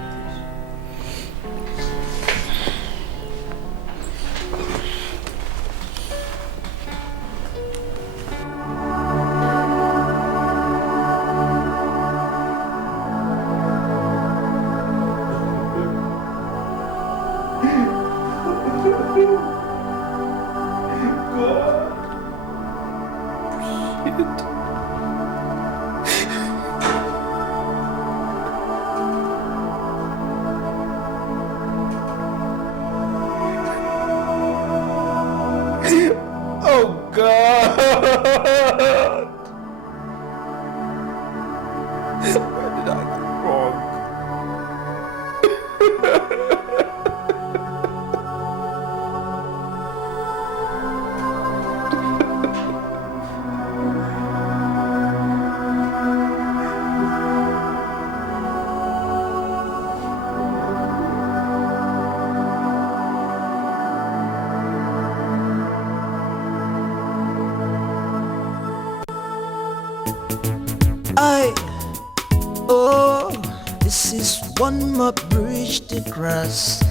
This is one more bridge to cross.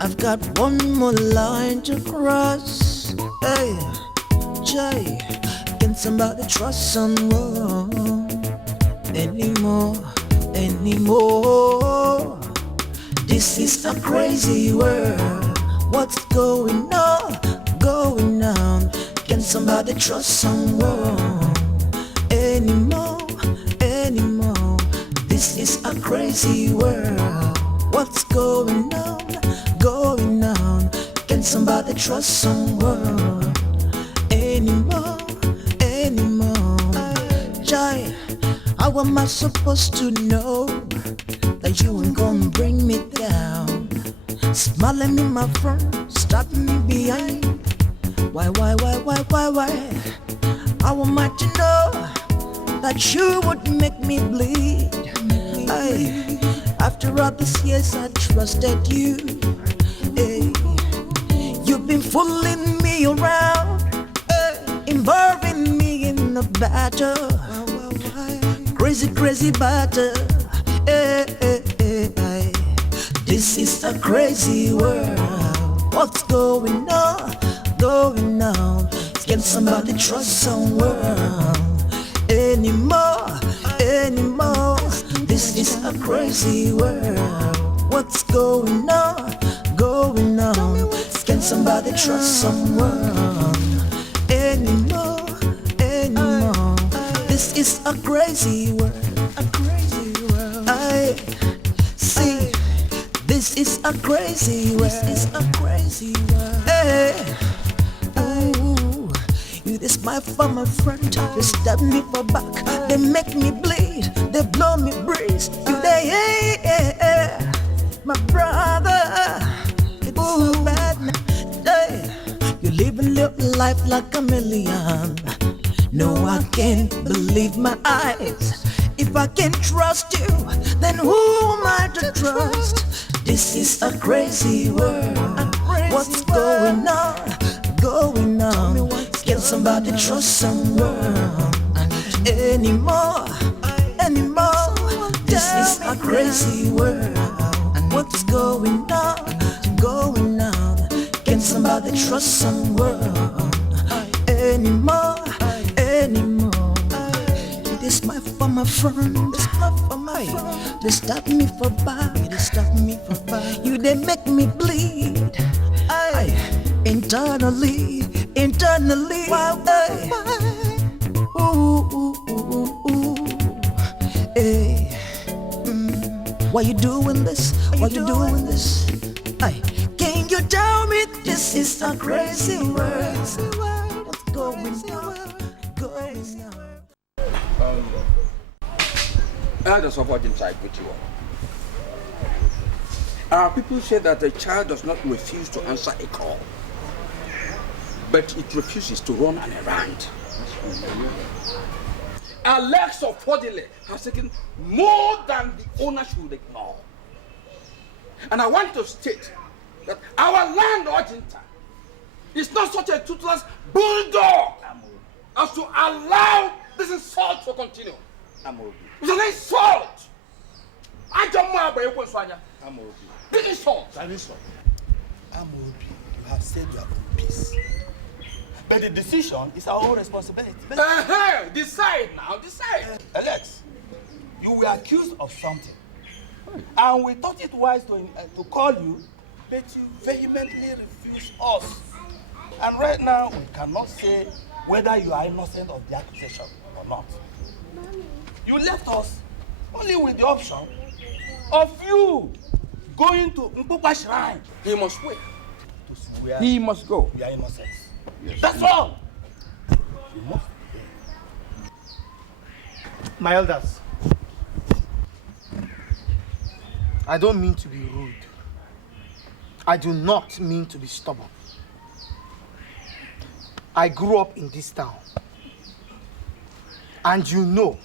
I've got one more line to cross. Jay, can somebody trust someone anymore? This is a crazy world. What's going on? Can somebody trust someone anymore? This is a crazy world. What's going on? Can somebody trust someone anymore? Jai, how am I supposed to know that you ain't gonna bring me down? Smiling in my front, stabbing me behind. Why? How am I to know that you would make me bleed? After all these years I trusted you. You've been fooling me around, involving me in a battle, crazy battle. This is a crazy world. What's going on? Can somebody trust someone anymore? This is a crazy world. What's going on? Can somebody trust someone anymore? This is a crazy world. I see. This is a crazy world. Hey. Ooh. You this my for my front, they stab me for back, they make me bleed, they blow me breeze. You they my brother. It's so bad now. Hey. You live a little life like a million. No, I can't believe my eyes. If I can't trust you, then who am I to trust? This is a crazy world. What's going on? Can somebody trust someone anymore? This is a crazy world. What's going on? Can somebody trust someone anymore? This my for my friend, they stab me for back, you they make me bleed. Internally finally. Hey. Ooh, ooh, ooh, ooh. Hey. Why you doing this? Why you doing this? Hey. Can you tell me this is a crazy world? What's going on? Elders of Argentine, with you all. Our people say that a child does not refuse to answer a call, but it refuses to run an errand. Alex of Fodile has taken more than the owner should ignore. And I want to state that our land, Argentine, is not such a toothless bulldog as to allow this insult to continue. It's an insult! I don't know about you. Big insult! Amobi, you have said your own piece. But the decision is our own responsibility. Decide now, decide. Alex, you were accused of something. And we thought it wise to call you, but you vehemently refused us. And right now, we cannot say whether you are innocent of the accusation or not. You left us only with the option of you going to Mpupa Shrine. He must swear. To swear. He must go. You are innocent. Yes. That's all. You must. My elders, I don't mean to be rude. I do not mean to be stubborn. I grew up in this town. And you know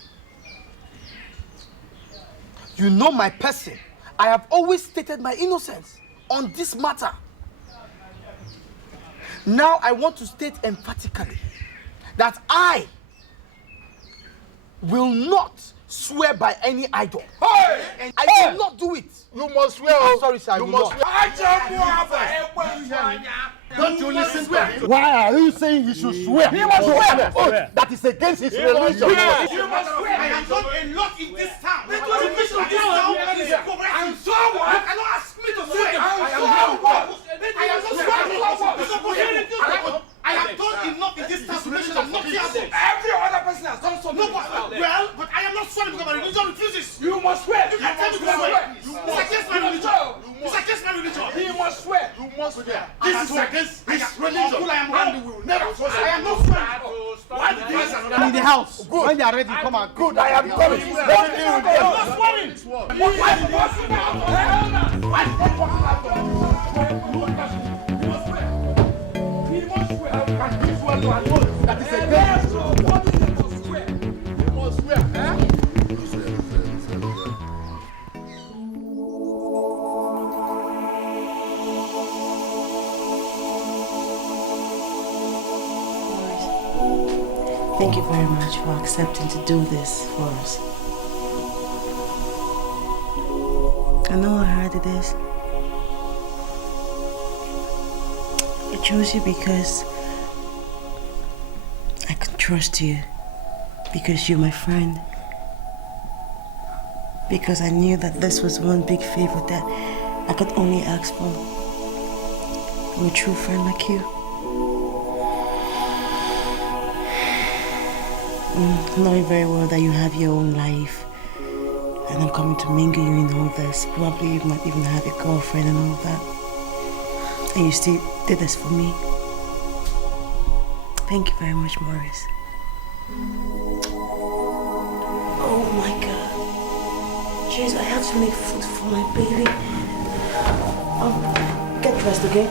my person. I have always stated my innocence on this matter. Now I want to state emphatically that I will not swear by any idol. Hey! And I will not do it. You must swear. I'm sorry, sir. You I will must not. swear. Don't you listen to him? Why are you saying he should swear? He must swear. Oh, that is against his religion. You must swear. I have done a lot in this town. The jurisdiction of this town is correct. And so what? You cannot ask me to swear. I have done enough in this town to mention that nothing happened. Every other person has done something. But I am not swearing because my religion refuses. You must swear. You can tell me to swear. It's against my religion. It's against my religion. He must swear. You must swear. This is against his religion. I am not swearing. Why did you answer? I'm in the house. When they are ready, come out. Good, I am coming. What did you do? I'm not swearing. Why did you swear? Why did you swear? That is against you must swear. Thank you very much for accepting to do this for us. I know how hard it is. I chose you because I could trust you, because you're my friend, because I knew that this was one big favor that I could only ask for from a true friend like you. Knowing very well that you have your own life and I'm coming to mingle you in all this. Probably you might even have a girlfriend and all that. And you still did this for me. Thank you very much, Morris. Oh my God. Jeez, I have to make food for my baby. Get dressed, okay?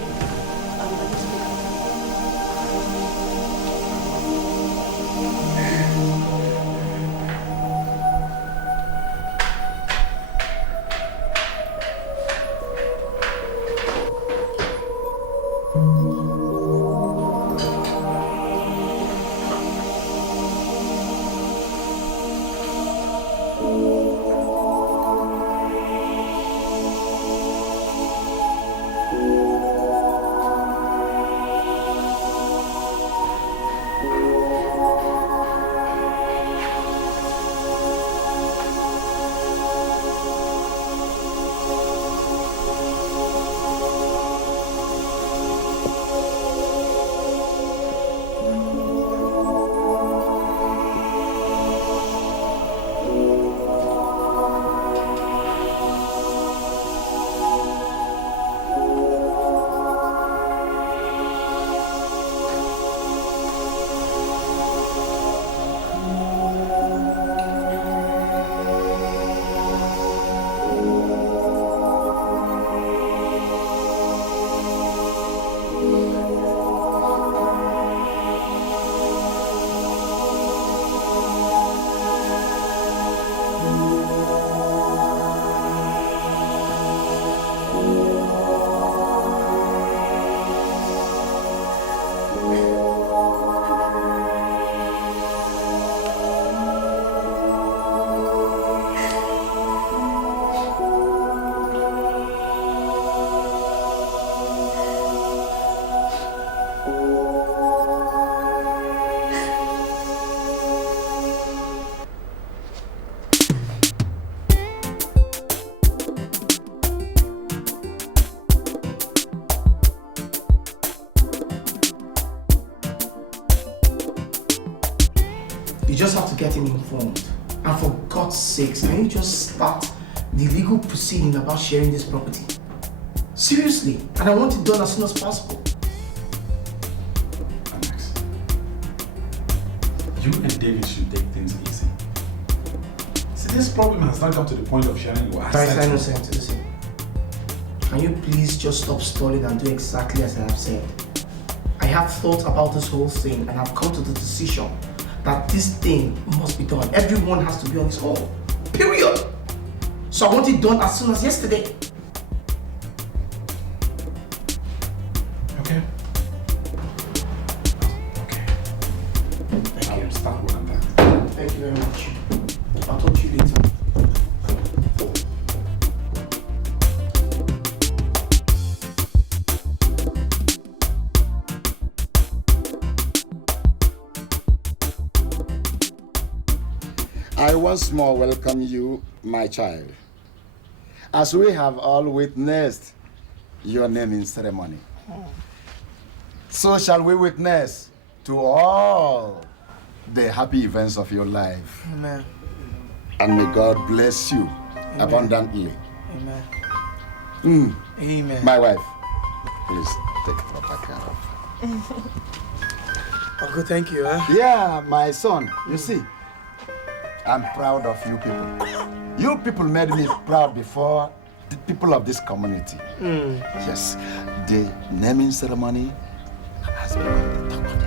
just have to get him informed. And for God's sakes, can you just start the legal proceeding about sharing this property? Seriously, and I want it done as soon as possible. Alex, you and David should take things easy. See, this problem has not come to the point of sharing your assets. Barrister Innocent, listen. Can you please just stop stalling and do exactly as I have said? I have thought about this whole thing and I've come to the decision that this thing must be done. Everyone has to be on his own. Period. So I want it done as soon as yesterday. Okay. Okay. Thank you. I'll start with that. Thank you very much. I'll talk to you later. I once more welcome you, my child, as we have all witnessed your naming ceremony. So shall we witness to all the happy events of your life. Amen. And may God bless you abundantly. Amen. Amen. My wife, please take proper care of her. Uncle, thank you. Yeah, my son, you see, I'm proud of you people. You people made me proud before the people of this community. Yes, the naming ceremony has become the talk of the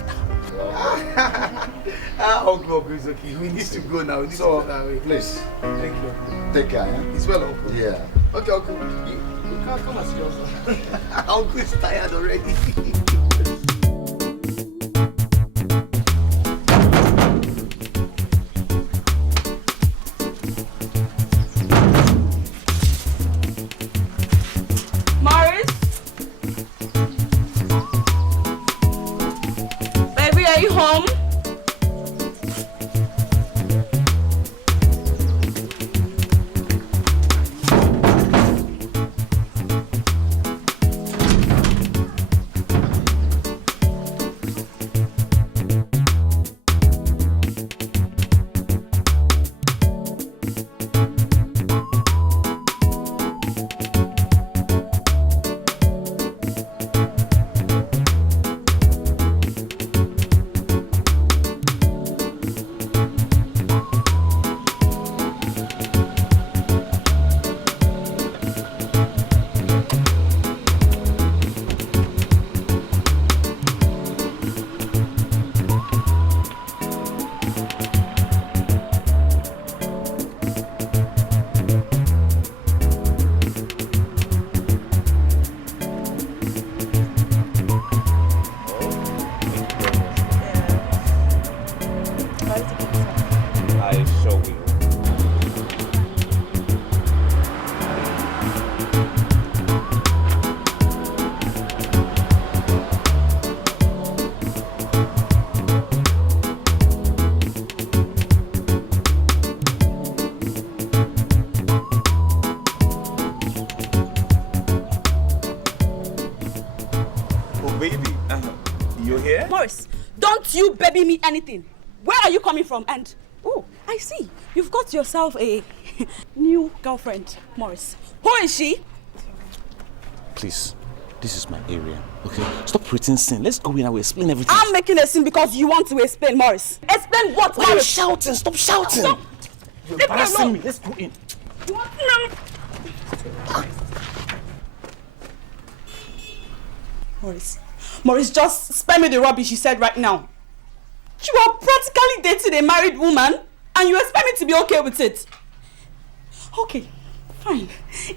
town. Uncle, it's okay. We need to go now. We need to go now. Please, thank you. take care. Eh? It's well, Uncle. Yeah. Okay, Uncle. You can't come as yours. Uncle is tired already. Are you home? You baby me anything. Where are you coming from? And oh, I see you've got yourself a new girlfriend, Morris. Who is she? Please, this is my area. Okay, stop creating sin. Let's go in and we'll explain everything. I'm making a scene because you want to explain, Morris. Explain what? Why are you shouting? Stop shouting. Stop. You're embarrassing me. Let's go in. Morris, just spare me the rubbish you said right now. You are practically dating a married woman and you expect me to be okay with it. Okay, fine.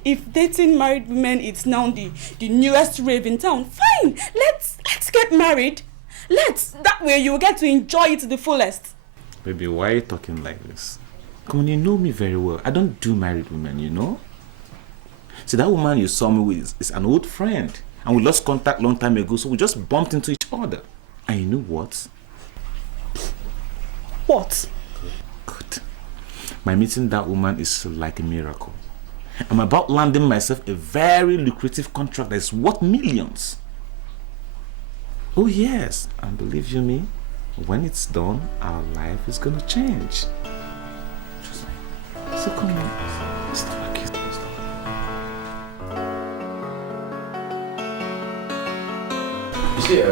If dating married women is now the newest rave in town, fine. Let's get married. That way you will get to enjoy it to the fullest. Baby, why are you talking like this? Come on, you know me very well. I don't do married women, you know? See, that woman you saw me with is an old friend. And we lost contact long time ago, so we just bumped into each other. And you know what? What? Good. My meeting that woman is like a miracle. I'm about landing myself a very lucrative contract that is worth millions. Oh yes, and believe you me, when it's done, our life is gonna change. So come on, stop accusing me. You see,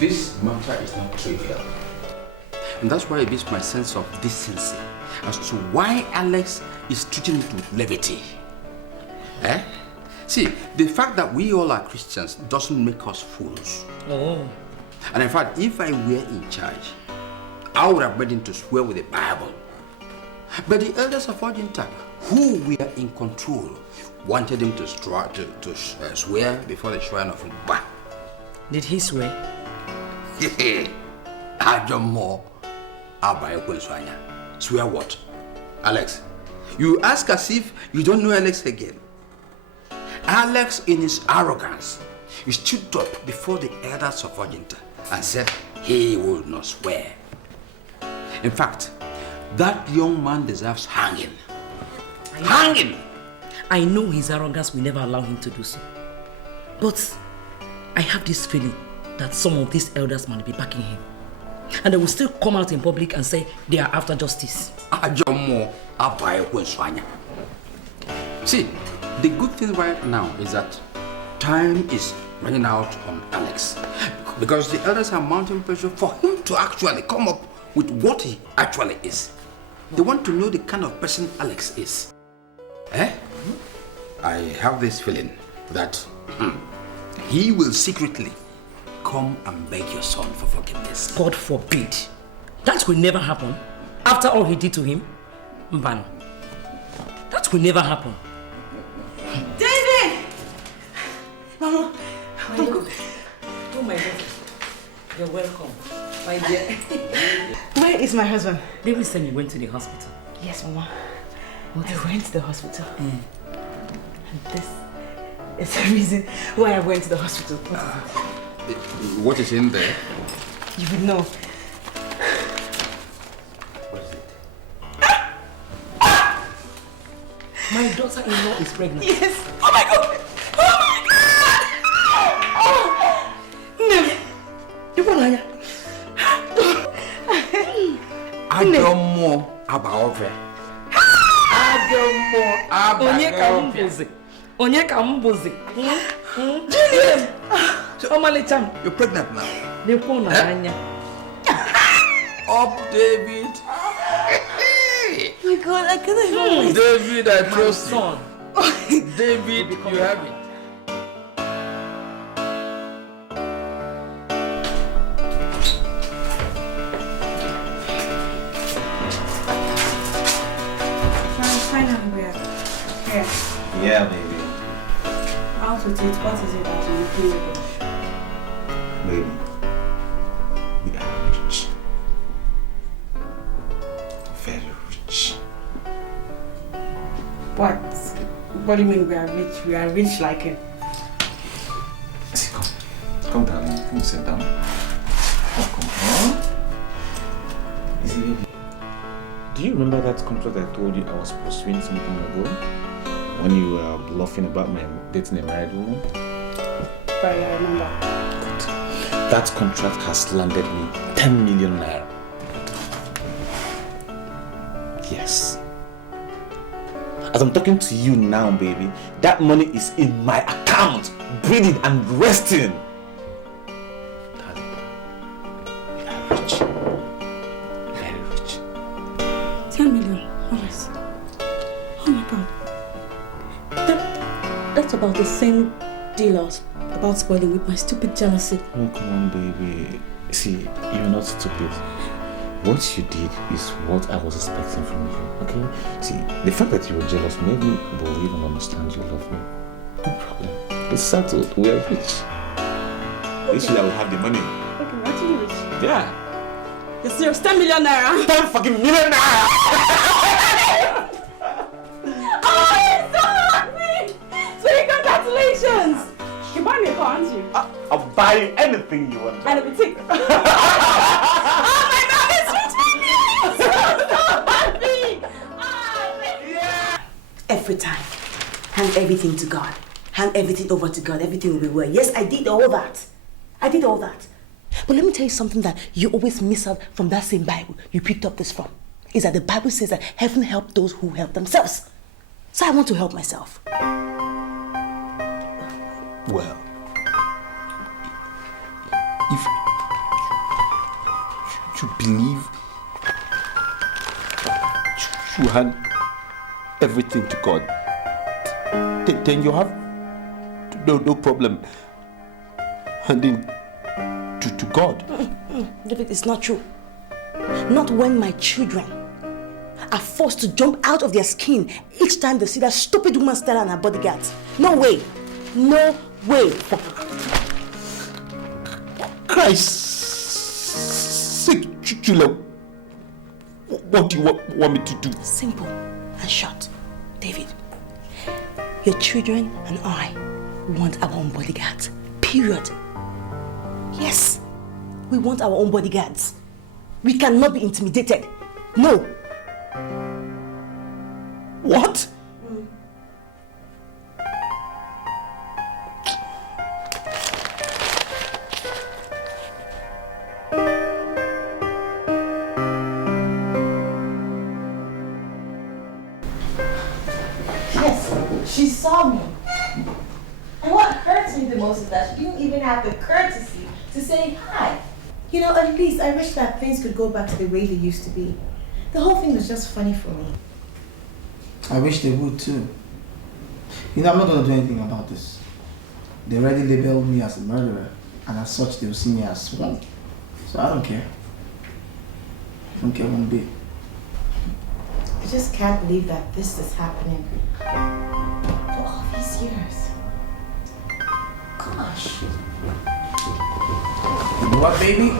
this matter is not trivial. And that's why it is my sense of decency as to why Alex is treating it with levity. Eh? See, the fact that we all are Christians doesn't make us fools. Oh. And in fact, if I were in charge, I would have made him to swear with the Bible. But the elders of Argentina, who were in control, wanted him to swear before the shrine of Mba. Did he swear? Swear what? Alex, you ask as if you don't know Alex again. Alex, in his arrogance, he stood up before the elders of Argentina and said he will not swear. In fact, that young man deserves hanging. Hanging! I know his arrogance will never allow him to do so. But I have this feeling that some of these elders might be backing him. And they will still come out in public and say they are after justice. See, the good thing right now is that time is running out on Alex. Because the elders are mounting pressure for him to actually come up with what he actually is. They want to know the kind of person Alex is. Eh? I have this feeling that he will secretly come and beg your son for forgiveness. God forbid. That will never happen. After all he did to him, Mbano. That will never happen. David! Mama, Oh my God. You're welcome. My dear. Where is my husband? David said he went to the hospital. Yes, Mama. I went to the hospital. And this is the reason why I went to the hospital. What is in there? You would know. What is it? My daughter-in-law is pregnant. Yes. Oh my God. Oh my God. Oh. You want to Ajomo abaove. Ajomo abaove. Onye ka mbuzi. Julian. Omalicham. You're pregnant now. Nekona anya. Up, David. Oh my God, I can't even wait. David, I trust you. David, you have it. Finally, we are here. Yeah, baby. Out with it. What is it that you feel? Baby, we are rich. Very rich. What? What do you mean we are rich? We are rich like it. See, come darling. Come sit down. Oh, come on. Easy, baby. Do you remember that contract I told you I was pursuing some time ago? When you were bluffing about my dating a married woman? But I remember. That contract has landed me 10 million naira. Yes. As I'm talking to you now, baby, that money is in my account, breathing and resting. Darling, we are rich. Very rich. 10 million. Honest. Oh my God. That's about the same dealers about spoiling with my stupid jealousy. Oh, come on, baby. See, you're not stupid. What you did is what I was expecting from you, okay? See, the fact that you were jealous made me believe and understand you love me. No problem. It's settled. We are rich. This year I will have the money. Okay, what are you rich? Yeah. You're serious? 10 million naira? 10 fucking million naira! Oh, you're so happy! Sweetie, congratulations! You buy me a car, aren't you? I'll buy you anything you want. And a boutique. Oh my God, it's rich! I'm so happy! Oh, yeah. Every time, hand everything to God. Hand everything over to God. Everything will be well. Yes, I did all that. I did all that. But let me tell you something that you always miss out from that same Bible you picked up this from. Is that the Bible says that heaven helps those who help themselves. So I want to help myself. Well, if you believe you hand everything to God, then you have no problem handing to God. David, it's not true. Not when my children are forced to jump out of their skin each time they see that stupid woman Stella and her bodyguards. No way. No way. Christ's sake, Chula, what do you want me to do? Simple and short. David, your children and I want our own bodyguards. Period. Yes, we want our own bodyguards. We cannot be intimidated. No. What? Yes, she saw me. And what hurts me the most is that she didn't even have the courtesy to say hi. You know, at least I wish that things could go back to the way they used to be. The whole thing was just funny for me. I wish they would too. You know, I'm not going to do anything about this. They already labeled me as a murderer, and as such, they'll see me as one. So I don't care. I don't care one bit. I just can't believe that this is happening for all these years. Gosh. You know what, baby?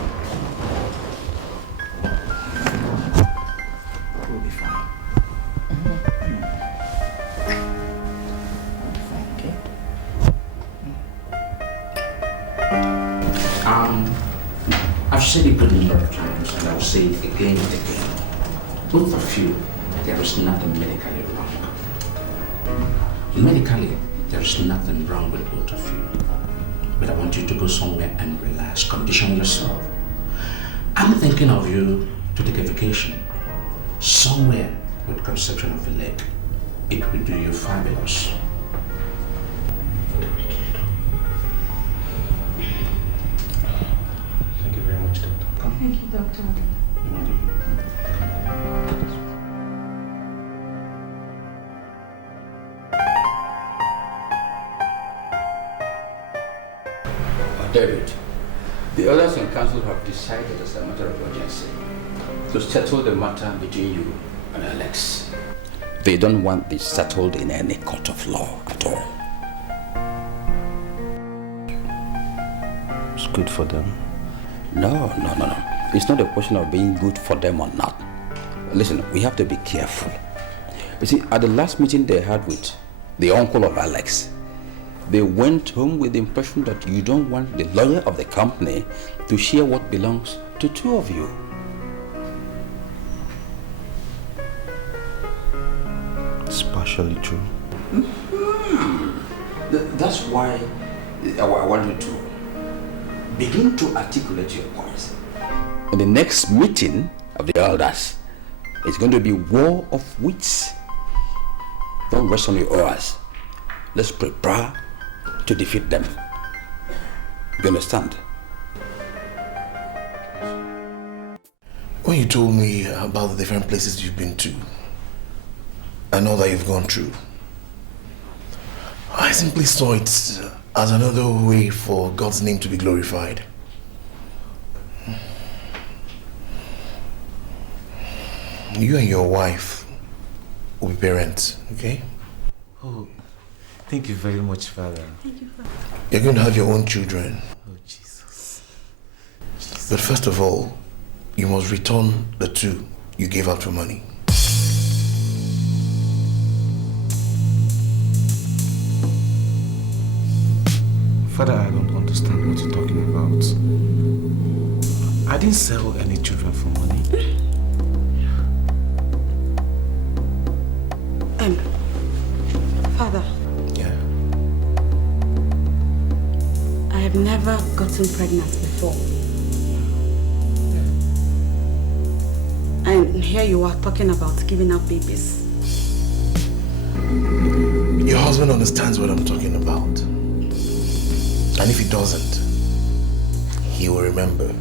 We'll be fine. I've said it a good number of times, and I'll say it again and again. Both of you, there is nothing medically wrong. Medically, there is nothing wrong with both of you. But I want you to go somewhere and relax, condition yourself. I'm thinking of you to take a vacation. Somewhere with conception of a lake. It will do you fabulous. Thank you very much, Doctor. Come. Thank you, Doctor. David, the others in council have decided as a matter of urgency to settle the matter between you and Alex. They don't want this settled in any court of law at all. It's good for them. No. It's not a question of being good for them or not. Listen, we have to be careful. You see, at the last meeting they had with the uncle of Alex, they went home with the impression that you don't want the lawyer of the company to share what belongs to two of you. It's partially true. That's why I want you to begin to articulate your points. In the next meeting of the elders, it's going to be war of wits. Don't rest on your oars. Let's prepare to defeat them. You understand? When you told me about the different places you've been to, and all that you've gone through, I simply saw it as another way for God's name to be glorified. You and your wife will be parents, okay? Oh, thank you very much, Father. Thank you, Father. You're going to have your own children. Oh, Jesus. But first of all, you must return the 2 you gave out for money. Father, I don't understand what you're talking about. I didn't sell any children for money. Father. Yeah. I have never gotten pregnant before. And here you are talking about giving up babies. Your husband understands what I'm talking about. And if he doesn't, he will remember.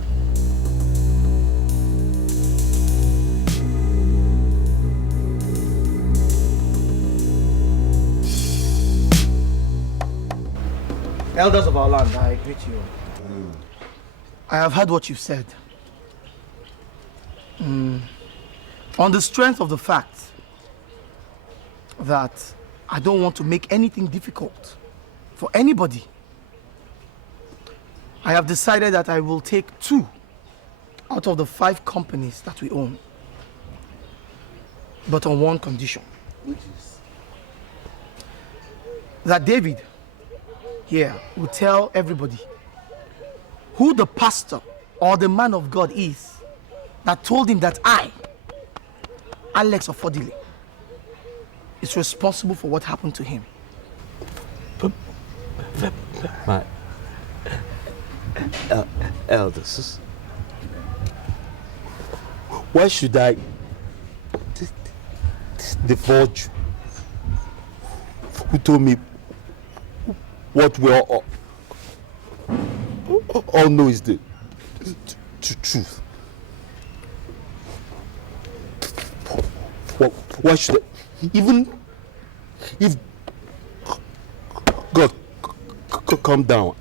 Elders of our land, I greet you. I have heard what you've said. On the strength of the fact that I don't want to make anything difficult for anybody, I have decided that I will take 2 out of the 5 companies that we own. But on one condition. Which is? That David here will tell everybody who the pastor or the man of God is that told him that I, Alex Ofodile, is responsible for what happened to him. My elders, why should I divulge who told me what we all know is the truth? Why should I, even if God come down,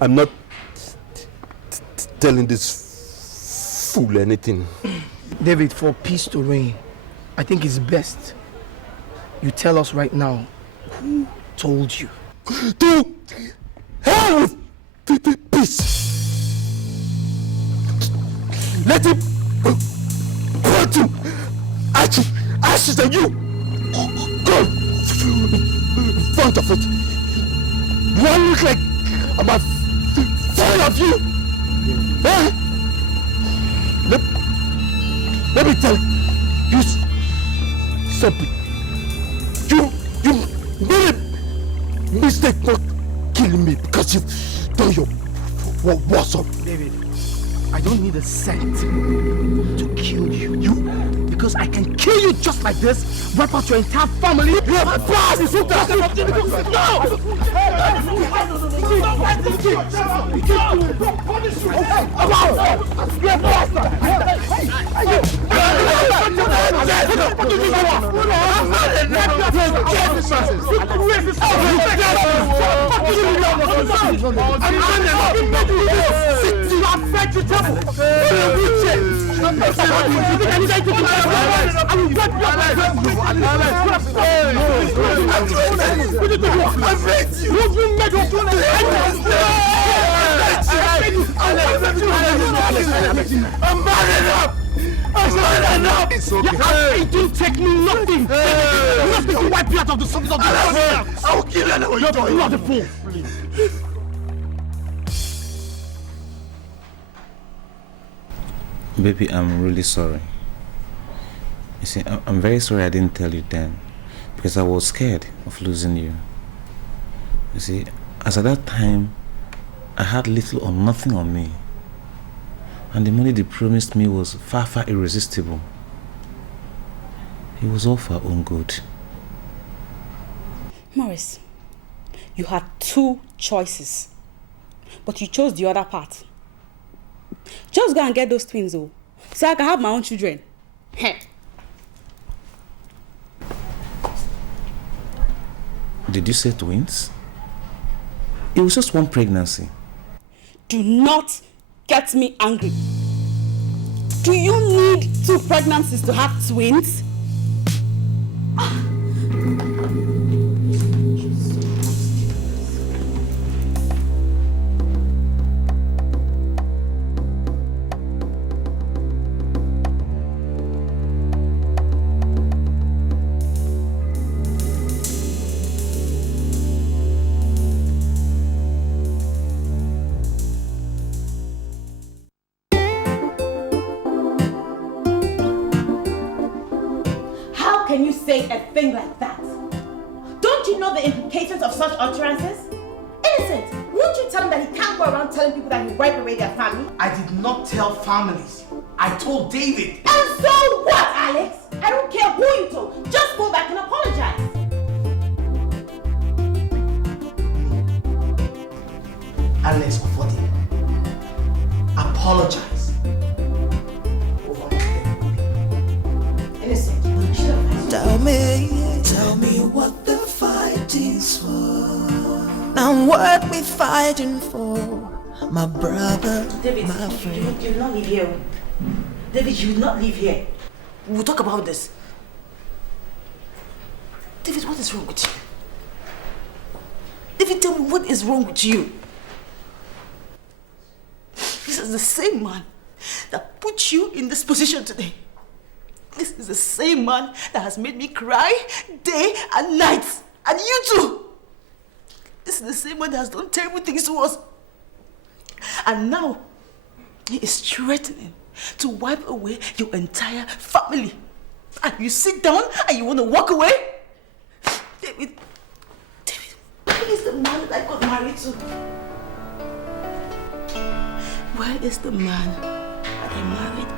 I'm not telling this fool anything. David, for peace to reign, I think it's best you tell us right now who told you. To hell with peace. Let him burn to ashes and you go in front of it. Do I look like I'm afraid of you? Eh? Let me tell you something. You made a mistake not killing me because you've done your what's up. David, I don't need a cent to kill you. Because I can kill you just like this, wipe out your entire family. You're a boss! No! It's okay. It will take me nothing. Nothing to wipe you out of the surface of the earth. I will kill you. You are the fool. Baby, I'm really sorry. You see, I'm very sorry I didn't tell you then, because I was scared of losing you. You see, as at that time, I had little or nothing on me, and the money they promised me was far, far irresistible. It was all for our own good. Morris, you had 2 choices, but you chose the other part. Just go and get those twins, so I can have my own children. Did you say twins? It was just one pregnancy. Do not get me angry. Do you need 2 pregnancies to have twins? Say a thing like that? Don't you know the implications of such utterances? Innocent, Won't you tell him that he can't go around telling people that he wiped away their family? I did not tell families. I told David. And so what, Alex? I don't care who you told. Just go back and apologize. Alex Confronting. Apologize. Innocent. Tell me what the fight is for. Now what we fighting for, my brother, David, my friend. you will not leave here. David, you will not leave here. We'll talk about this. David, what is wrong with you? David, tell me what is wrong with you? This is the same man that put you in this position today. This is the same man that has made me cry day and night. And you too. This is the same man that has done terrible things to us. And now, he is threatening to wipe away your entire family. And you sit down and you want to walk away? David, where is the man that I got married to? Where is the man that I married?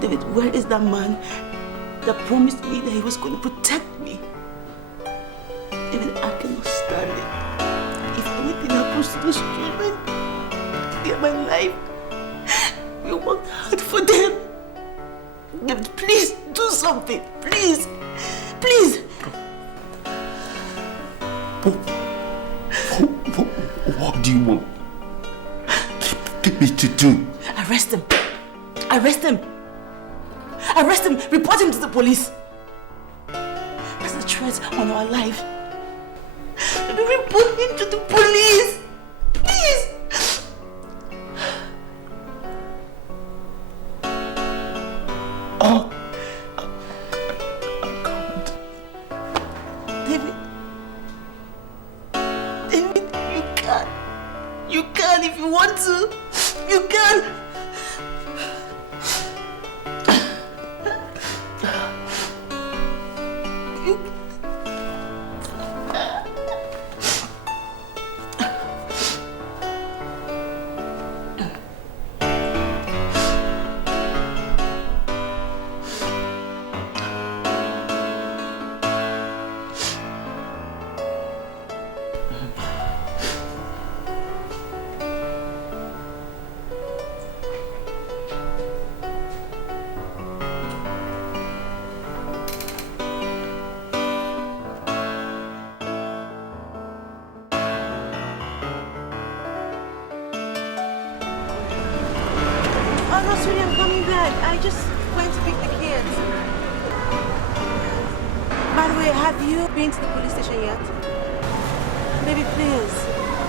David, where is that man that promised me that he was going to protect me? David, I cannot stand it. If anything happens to those children, they are my life. We worked hard for them. David, please do something. Please. Please. What do you want me to do? Arrest him. Arrest him. Arrest him. Report him to the police. That's a threat on our life. Report him to the police. Please. Oh. David. David, you can. You can if you want to. You can. I just went to pick the kids. By the way, have you been to the police station yet? Baby, please.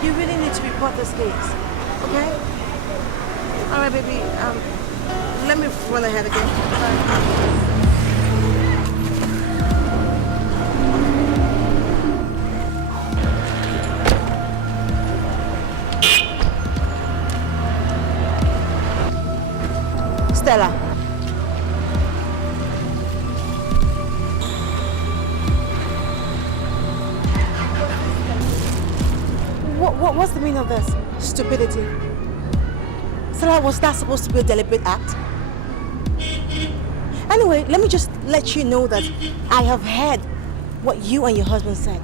You really need to report this case. Okay? Alright, baby. Let me run ahead again. Stella. What's the meaning of this? Stupidity. Stella, was that supposed to be a deliberate act? Anyway, let me just let you know that I have heard what you and your husband said.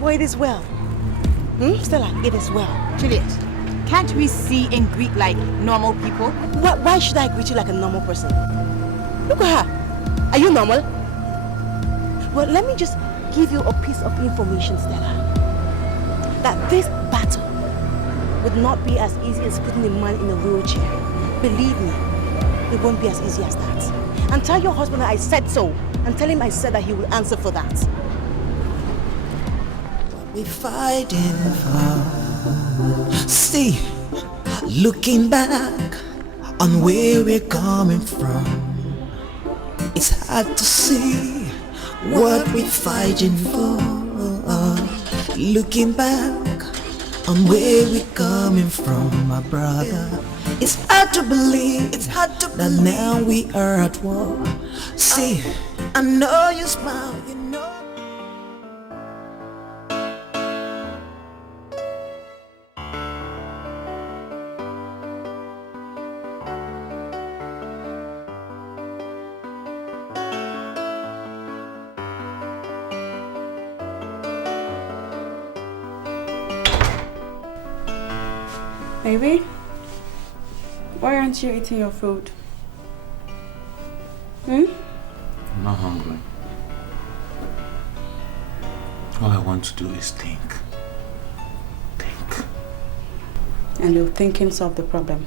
Well, it is well. Stella, it is well. Juliet, can't we see and greet like normal people? Why should I greet you like a normal person? Look at her. Are you normal? Well, let me just give you a piece of information, Stella. That this battle would not be as easy as putting a man in a wheelchair. Believe me, it won't be as easy as that. And tell your husband that I said so. And tell him I said that he will answer for that. What we fighting for. See, looking back on where we're coming from, it's hard to see what we're fighting for. Looking back on where we're coming from, my brother, it's hard to believe, that now we are at war. See, I know you smile, you know. Baby, why aren't you eating your food? I'm not hungry. All I want to do is think. And your thinking solve the problem.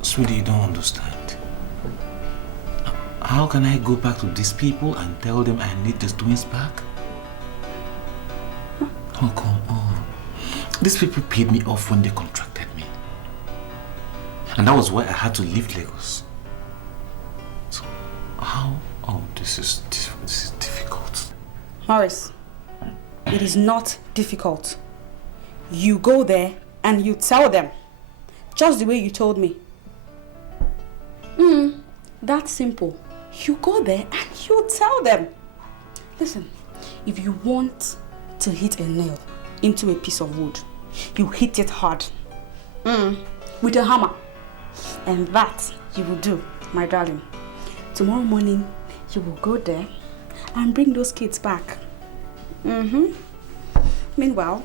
Sweetie, you don't understand. How can I go back to these people and tell them I need these twins back? Oh, come on. These people paid me off when they contracted me. And that was why I had to leave Lagos. So, how? Oh, this is difficult. Morris, it is not difficult. You go there and you tell them. Just the way you told me. That's simple. You go there and you tell them. Listen, if you want to hit a nail into a piece of wood, you hit it hard. With a hammer. And that you will do, my darling. Tomorrow morning, you will go there and bring those kids back. Meanwhile,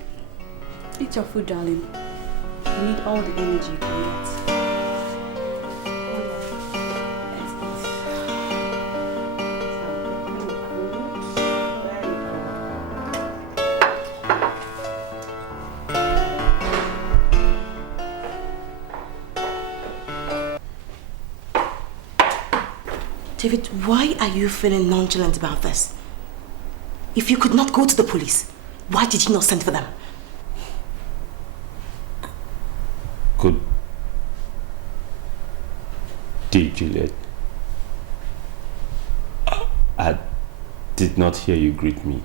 eat your food, darling. You need all the energy you can get. David, why are you feeling nonchalant about this? If you could not go to the police, why did you not send for them? Good day, Juliet. I did not hear you greet me.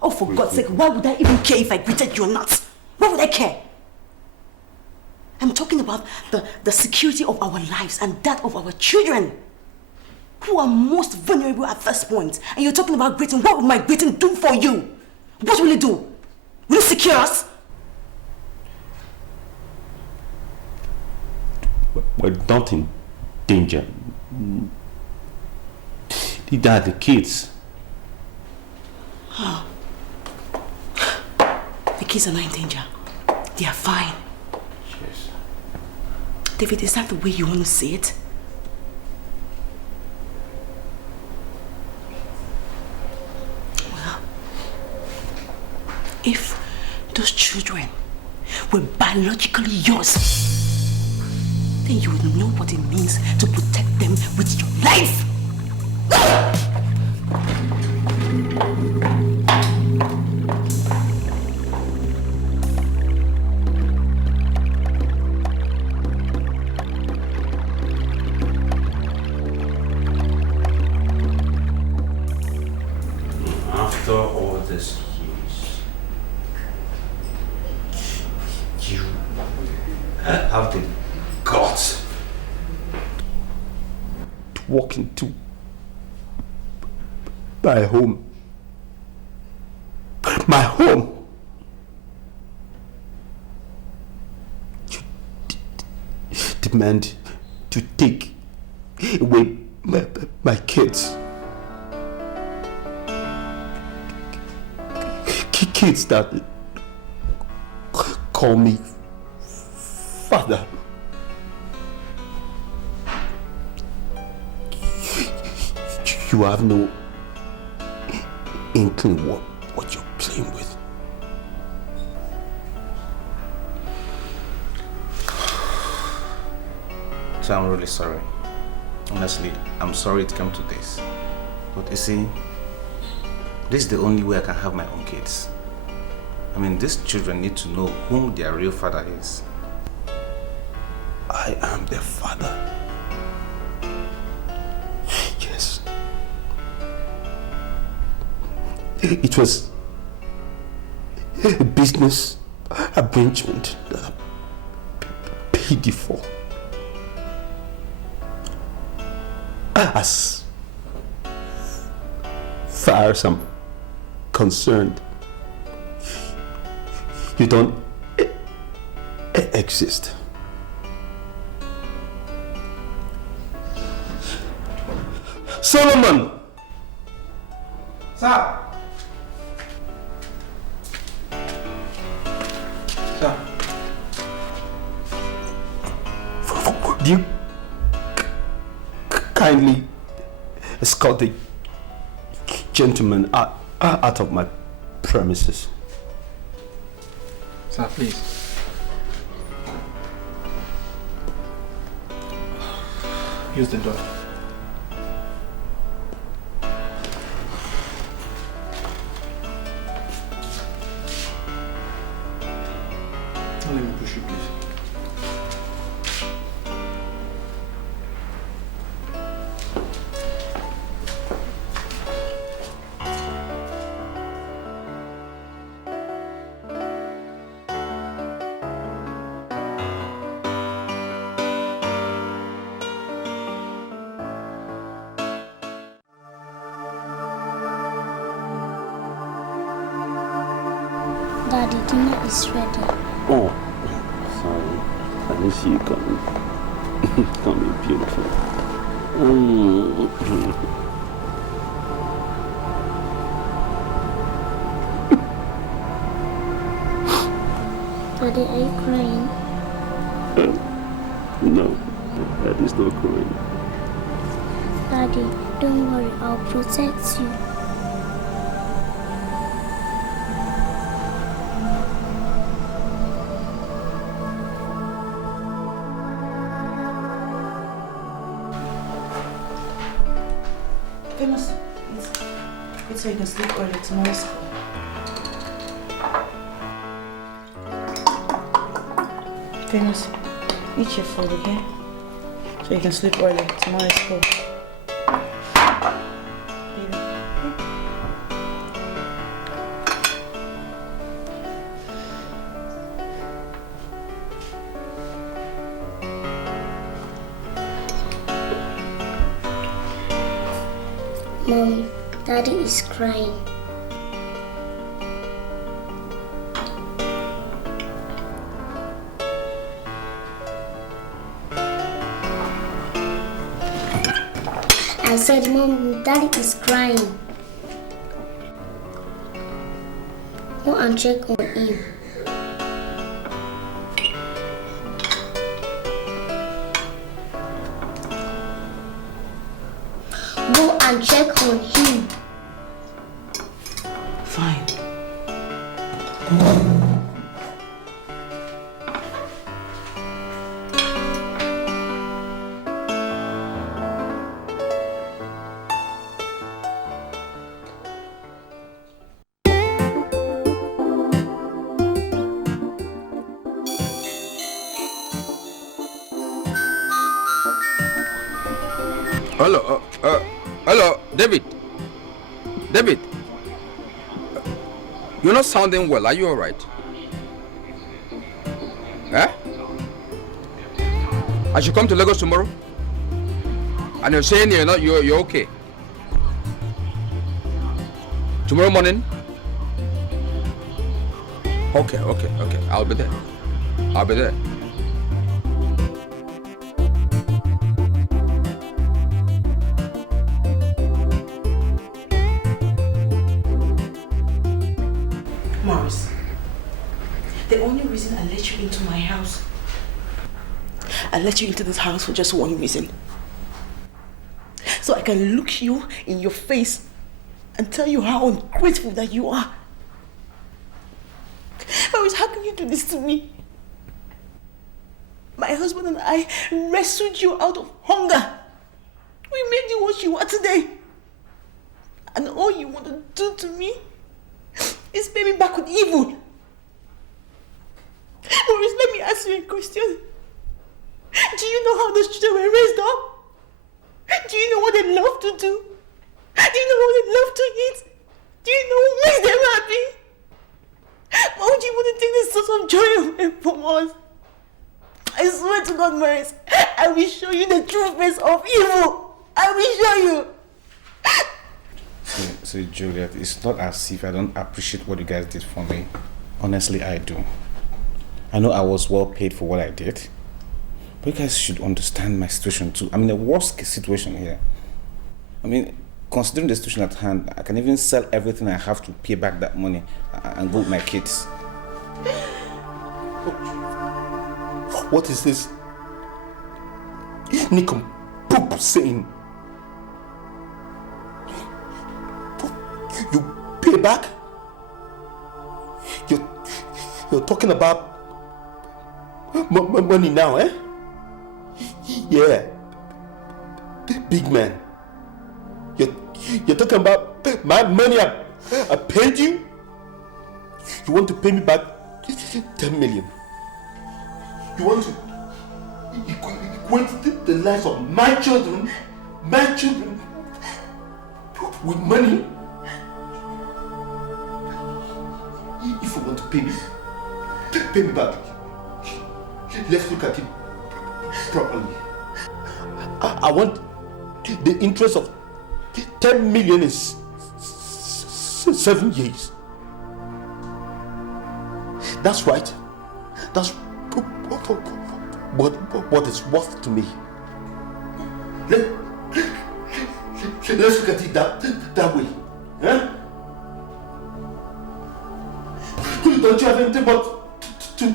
Oh, for God's sake, why would I even care if I greeted you or not? Why would I care? I'm talking about the security of our lives and that of our children, who are most vulnerable at this point. And you're talking about greeting. What will my greeting do for you? What will it do? Will it secure us? We're not in danger. These are the kids. Oh. The kids are not in danger. They are fine. Yes. David, is that the way you want to see it? Well, if those children were biologically yours, then you would know what it means to protect them with your life. After all these years, you have the guts to walk into my home. My home. You demand to take away my kids. Kids that call me father. You have no inkling what you're playing with. So I'm really sorry. Honestly, I'm sorry it came to this. But you see, this is the only way I can have my own kids. I mean, these children need to know who their real father is. I am their father. Yes. It was a business arrangement that I paid you for. As far as I'm concerned, you don't exist. Solomon! Sir! Could you kindly escort the gentleman out of my premises? Sir, please. Use the door. Let me push you, please. Daddy, dinner is ready. Oh, sorry. I miss you coming. Coming beautiful. Daddy, are you crying? No, Daddy's not crying. Daddy, don't worry, I'll protect you. Famous, it's so you can sleep early tomorrow's school. Famous, eat your food, okay? So you can sleep early tomorrow's school. Mommy, Daddy is crying. I said, Mom, Daddy is crying. Go and check on him. Go and check on him. Fine. Hello, hello, David. David, you're not sounding well. Are you all right? Eh? I should come to Lagos tomorrow. And you're saying you're okay. Tomorrow morning? Okay. I'll be there. Morris, the only reason I let you into my house, I let you into this house for just one reason. So I can look you in your face and tell you how ungrateful that you are. Morris, how can you do this to me? My husband and I rescued you out of hunger. We made you what you are today. And all you want to do to me is pay me back with evil. Maurice, let me ask you a question. Do you know how those children were raised up? Do you know what they love to do? Do you know what they love to eat? Do you know what makes them happy? Why would you want to take this source of joy away from us? I swear to God, Maurice, I will show you the true face of evil. I will show you. So Juliet, it's not as if I don't appreciate what you guys did for me. Honestly, I do. I know I was well paid for what I did. But you guys should understand my situation too. I'm in a worst case situation here. I mean, considering the situation at hand, I can even sell everything I have to pay back that money and go with my kids. What is this? nincompoop saying, you pay back? You're talking about money now, eh? Yeah, big man. You're talking about my money I paid you? You want to pay me back 10 million? You want to equate the lives of my children with money? If you want to pay me back. Let's look at it properly. I want the interest of 10 million in 7 years. That's right. That's what it's worth to me. Let's look at it that way. Huh? Don't you have anything but to...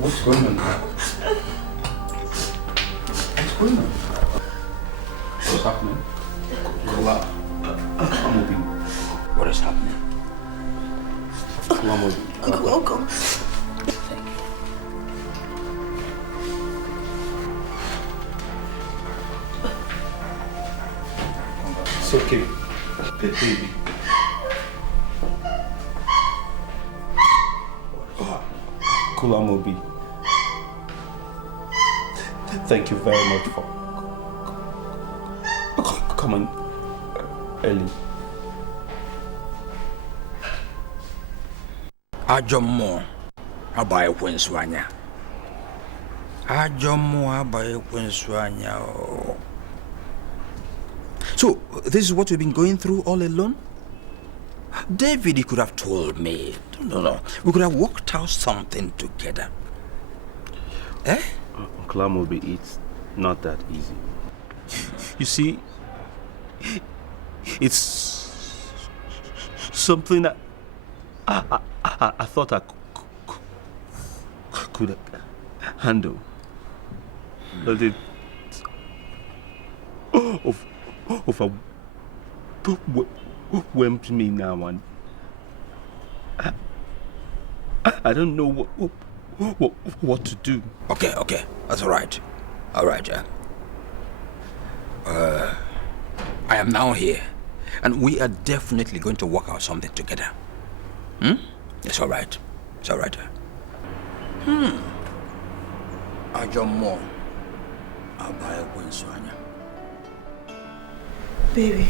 What's going on? What's going on? What's happening? What is happening? Uncle. It's okay. Baby. Kulamobi. Thank you very much for coming early. Ajomo abaye kwenswanya. Ajomo abaye kwenswanya. So, this is what we've been going through all alone? David, he could have told me. No. We could have worked out something together. Eh? Uncle Amobi, it's not that easy. You see, it's something that I thought I could handle. But it overwhelmed me now, and I don't know what to do. Okay, that's all right. All right, I am now here, and we are definitely going to work out something together. It's all right. It's all right. Ajomo abaye kwenswanya. Baby,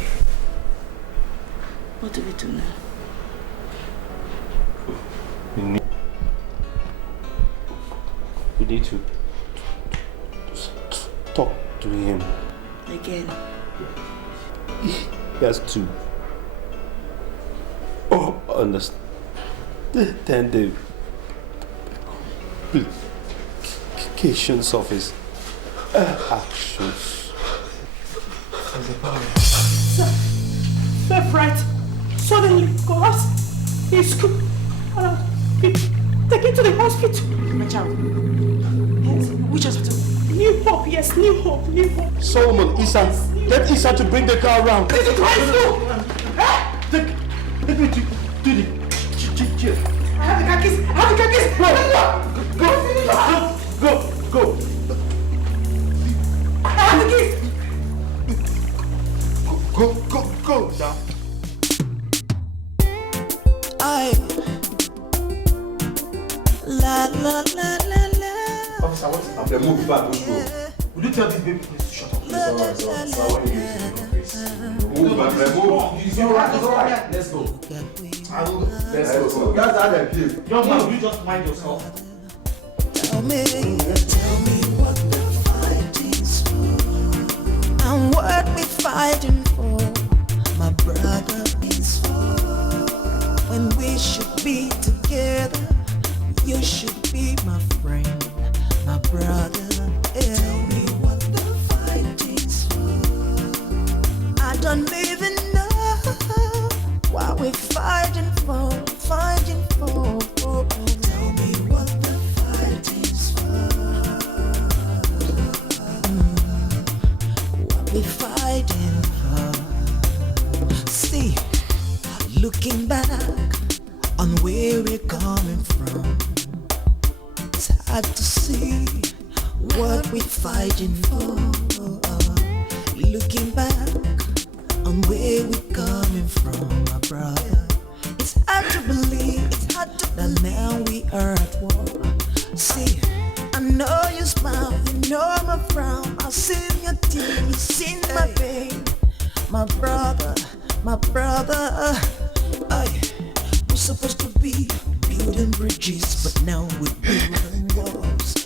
what do we do now? We need to talk to him. Again? He has to understand the implications of his actions. Left, right. Suddenly, collapse. He's taken to the hospital. My child. Which hospital? New Hope, yes, New Hope. Solomon, Isa, get Isa to bring the car around. Take me to hospital. Take me to the chair. I have the khakis. Go. I have the keys. Go, down. La. Officer, what's up? Move back, let's go. Would you tell this baby please to shut up? It's alright. I want you to please. Move back, move. It's alright. Let's go. Let's go. That's how they play. Young man, you just mind yourself. Tell me what the fighting's for, and what we're fighting for. My brother is for. When we should be together, you should be my friend, my brother. Tell me what the fighting's for. I don't even know what we're fighting for. Tell me what the fighting's for. hard to see what we're fighting for. Looking back on where we're coming from, my brother. It's hard to believe that now we are at war. See, I know you smile, you know my frown. I've seen your tears, you've seen my pain. My brother, we're supposed to be building bridges, but now we're building walls.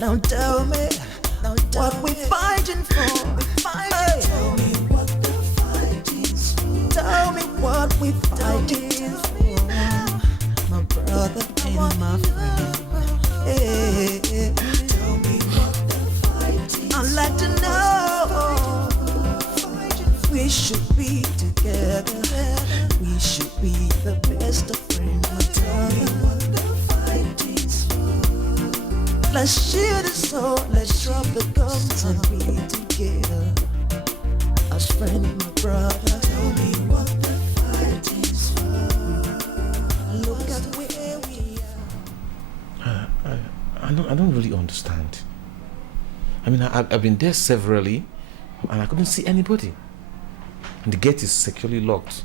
Now tell me what we're fighting for. Tell me what the fight is for. Tell me what we're fighting for. My brother and my friend. Hey, tell me what the fight is. I'd like to know. We should be together. We should be the best of friends. Tell me what the fight is for. Let's share the soul. Let's drop the guns and be together. As friend, my brother. Tell me what the fight is for. Look at where we are. I don't really understand. I mean, I've been there severally, and I couldn't see anybody. And the gate is securely locked.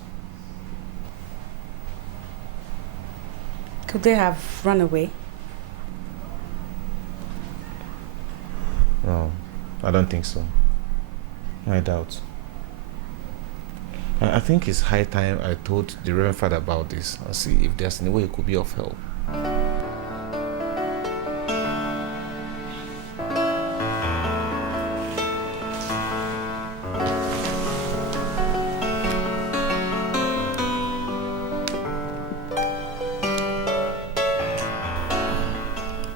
Could they have run away? No, I don't think so. I doubt. I think it's high time I told the Reverend Father about this and see if there's any way it could be of help.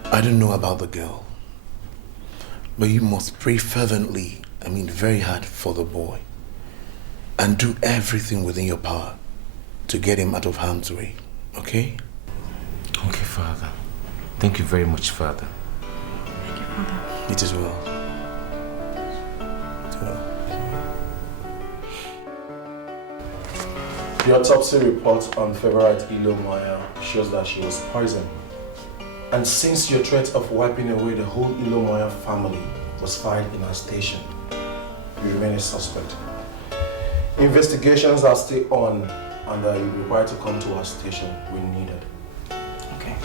I don't know about the girl, but you must pray fervently, very hard for the boy, and do everything within your power to get him out of harm's way, okay? Okay, Father. Thank you very much, Father. Thank you, Father. It is well. The autopsy report on Favorite Ilomoya shows that she was poisoned. And since your threat of wiping away the whole Ilomoya family was filed in our station, you remain a suspect. Investigations are still on, and you'll be required to come to our station when needed. Okay.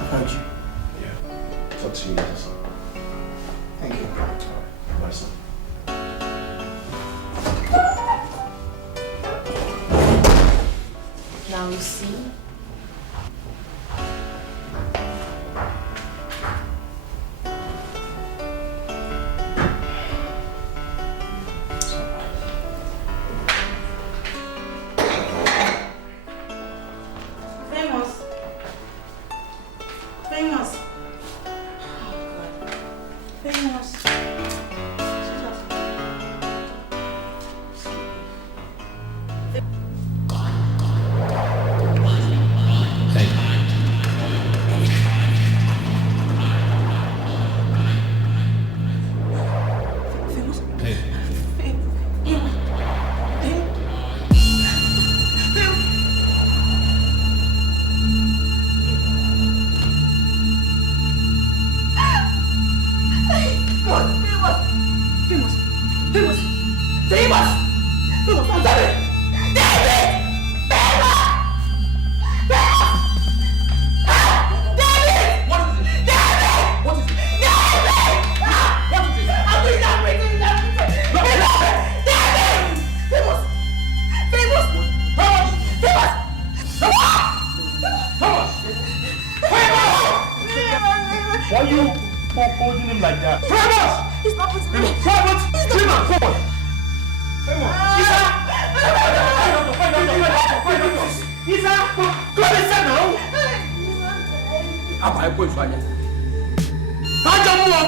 I've heard you. Yeah. Talk to you later, sir. Thank you. Bye, sir. Now you see. Why are you holding him like that? Famous! He's not putting him. Famous! Famous! Forward! Isa! Go inside now! Apa ekwe mfanya? Haja muo!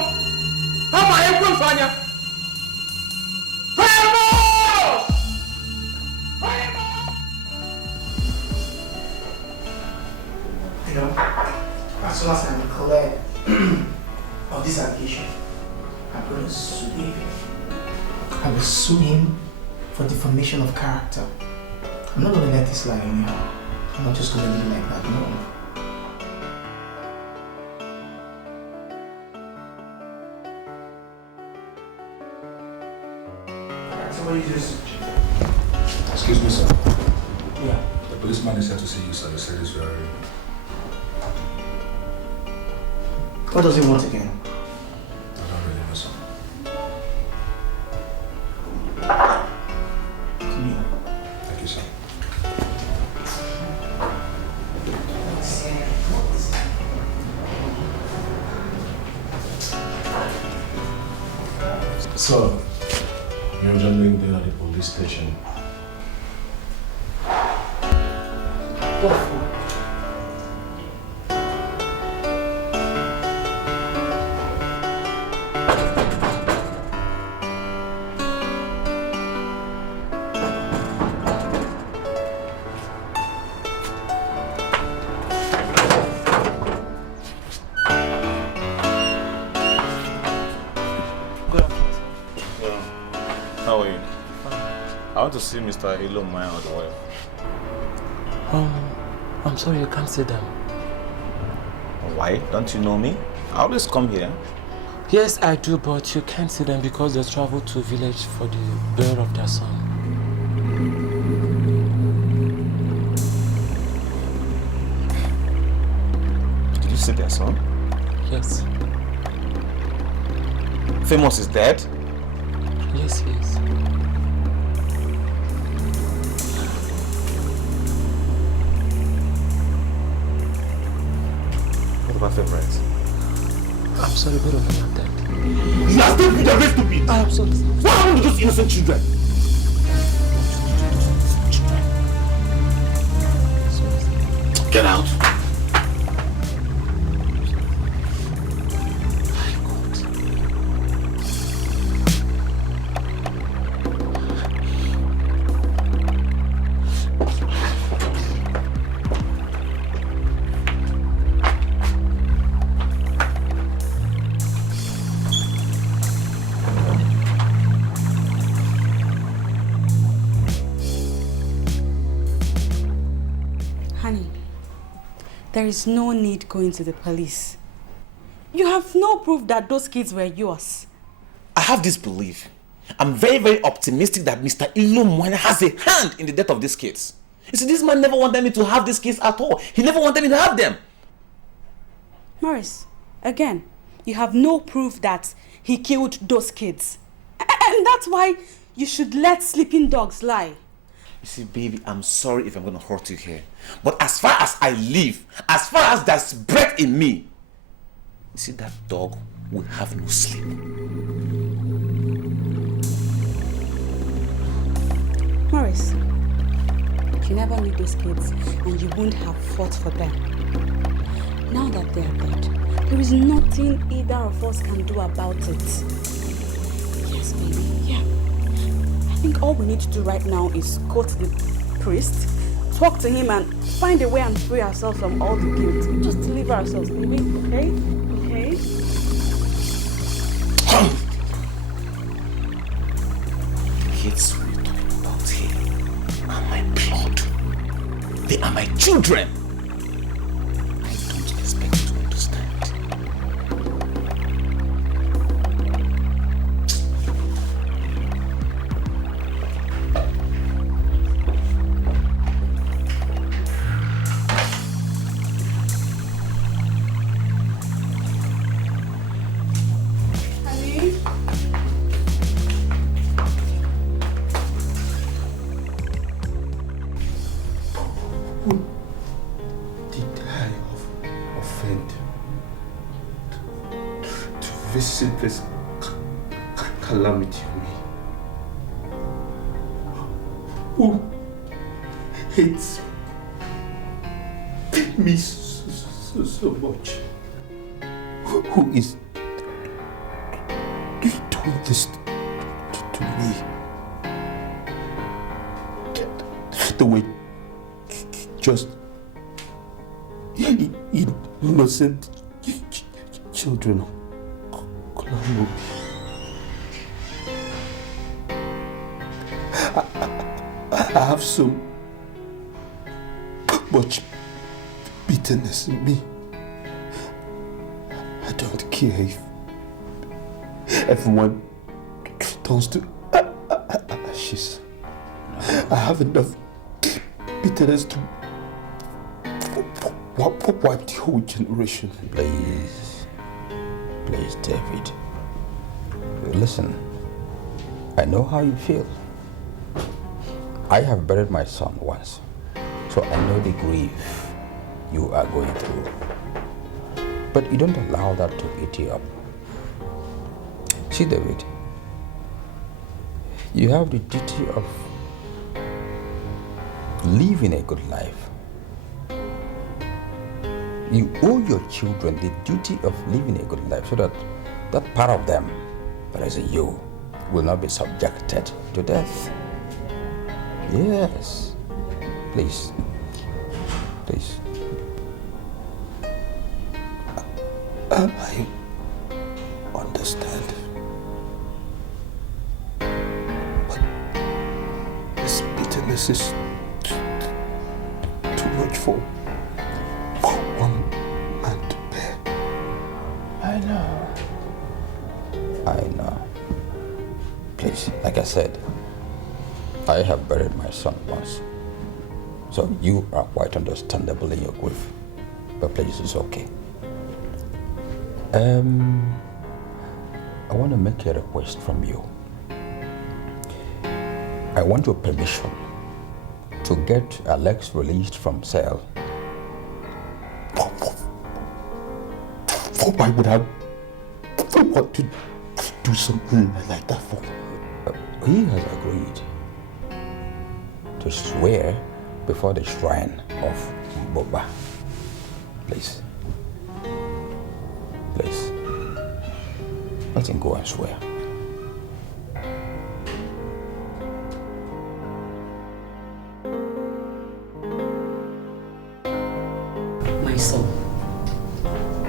Apa ekwe mfanya? Famous! You know, as soon as I'm clear of this allegation, I'm going to sue David. I will sue him for defamation of character. I'm not going to let this lie anyhow. I'm not just going to leave it like that, no. somebody just... Excuse me, sir. Yeah. The policeman is here to see you, sir. He said it's very... What does he want again? I don't really know, sir. Thank you, sir. So, you're joining there at the police station. What for? How are you? I want to see Mr. Illumaya or the wife. I'm sorry, you can't see them. Why? Don't you know me? I always come here. Yes, I do, but you can't see them because they traveled to village for the birth of their son. Did you see their son? Yes. Famous is dead? Yes, he is. What about favorites? I'm sorry, both of them are dead. You are stupid! You are very stupid! I am sorry. What happened to those innocent children? Get out! There is no need going to the police. You have no proof that those kids were yours. I have this belief. I'm very, very optimistic that Mr. Illumaya has a hand in the death of these kids. You see, this man never wanted me to have these kids at all. He never wanted me to have them. Morris, again, you have no proof that he killed those kids. And that's why you should let sleeping dogs lie. You see, baby, I'm sorry if I'm going to hurt you here. But as far as I live, as far as there's breath in me, you see, that dog will have no sleep. Morris, you never knew those kids and you wouldn't have fought for them. Now that they are dead, there is nothing either of us can do about it. Yes, baby, yeah. I think all we need to do right now is go to the priest, talk to him and find a way and free ourselves from all the guilt. Just deliver ourselves, baby, okay? Okay? The kids we're talking about here are my blood. They are my children. I don't expect you to understand. Visit this calamity on me? Who hates me so much? Who is doing this to me? The way just innocent children. I have so much bitterness in me. I don't care if everyone turns to ashes. I have enough bitterness to wipe the whole generation. Please, David. Listen, I know how you feel. I have buried my son once, so I know the grief you are going through. But you don't allow that to eat you up. See, David, you have the duty of living a good life. You owe your children the duty of living a good life so that that part of them that is in you will not be subjected to death. Yes. Please. I understand. But this bitterness is too much for one man to bear. I know. Please, like I said, I have buried my son once. So you are quite understandable in your grief. But please, it's okay. I want to make a request from you. I want your permission to get Alex released from cell. Why would I want to do something like that for? He has agreed to swear before the shrine of Boba. Please. Let him go and swear. My son,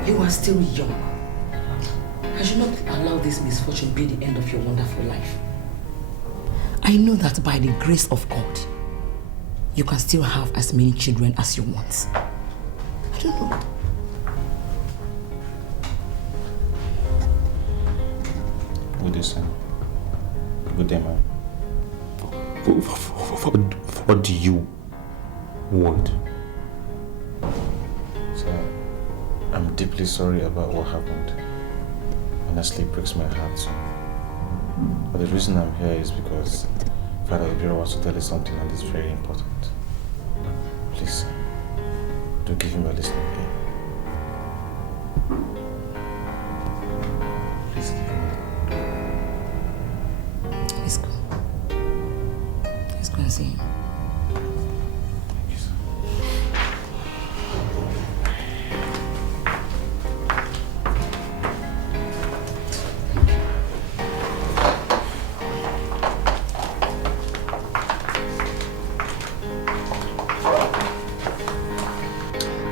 you are still young. I should not allow this misfortune be the end of your wonderful life. I know that by the grace of God, you can still have as many children as you want. I don't know. Good day, son. Good day, man. What do you want? Sir, I'm deeply sorry about what happened. Honestly, it breaks my heart. But the reason I'm here is because Father Ibira wants to tell you something that is very important. Please, do give him a listening ear. Please give him Let's go. Let's go and see him. Thank you, sir.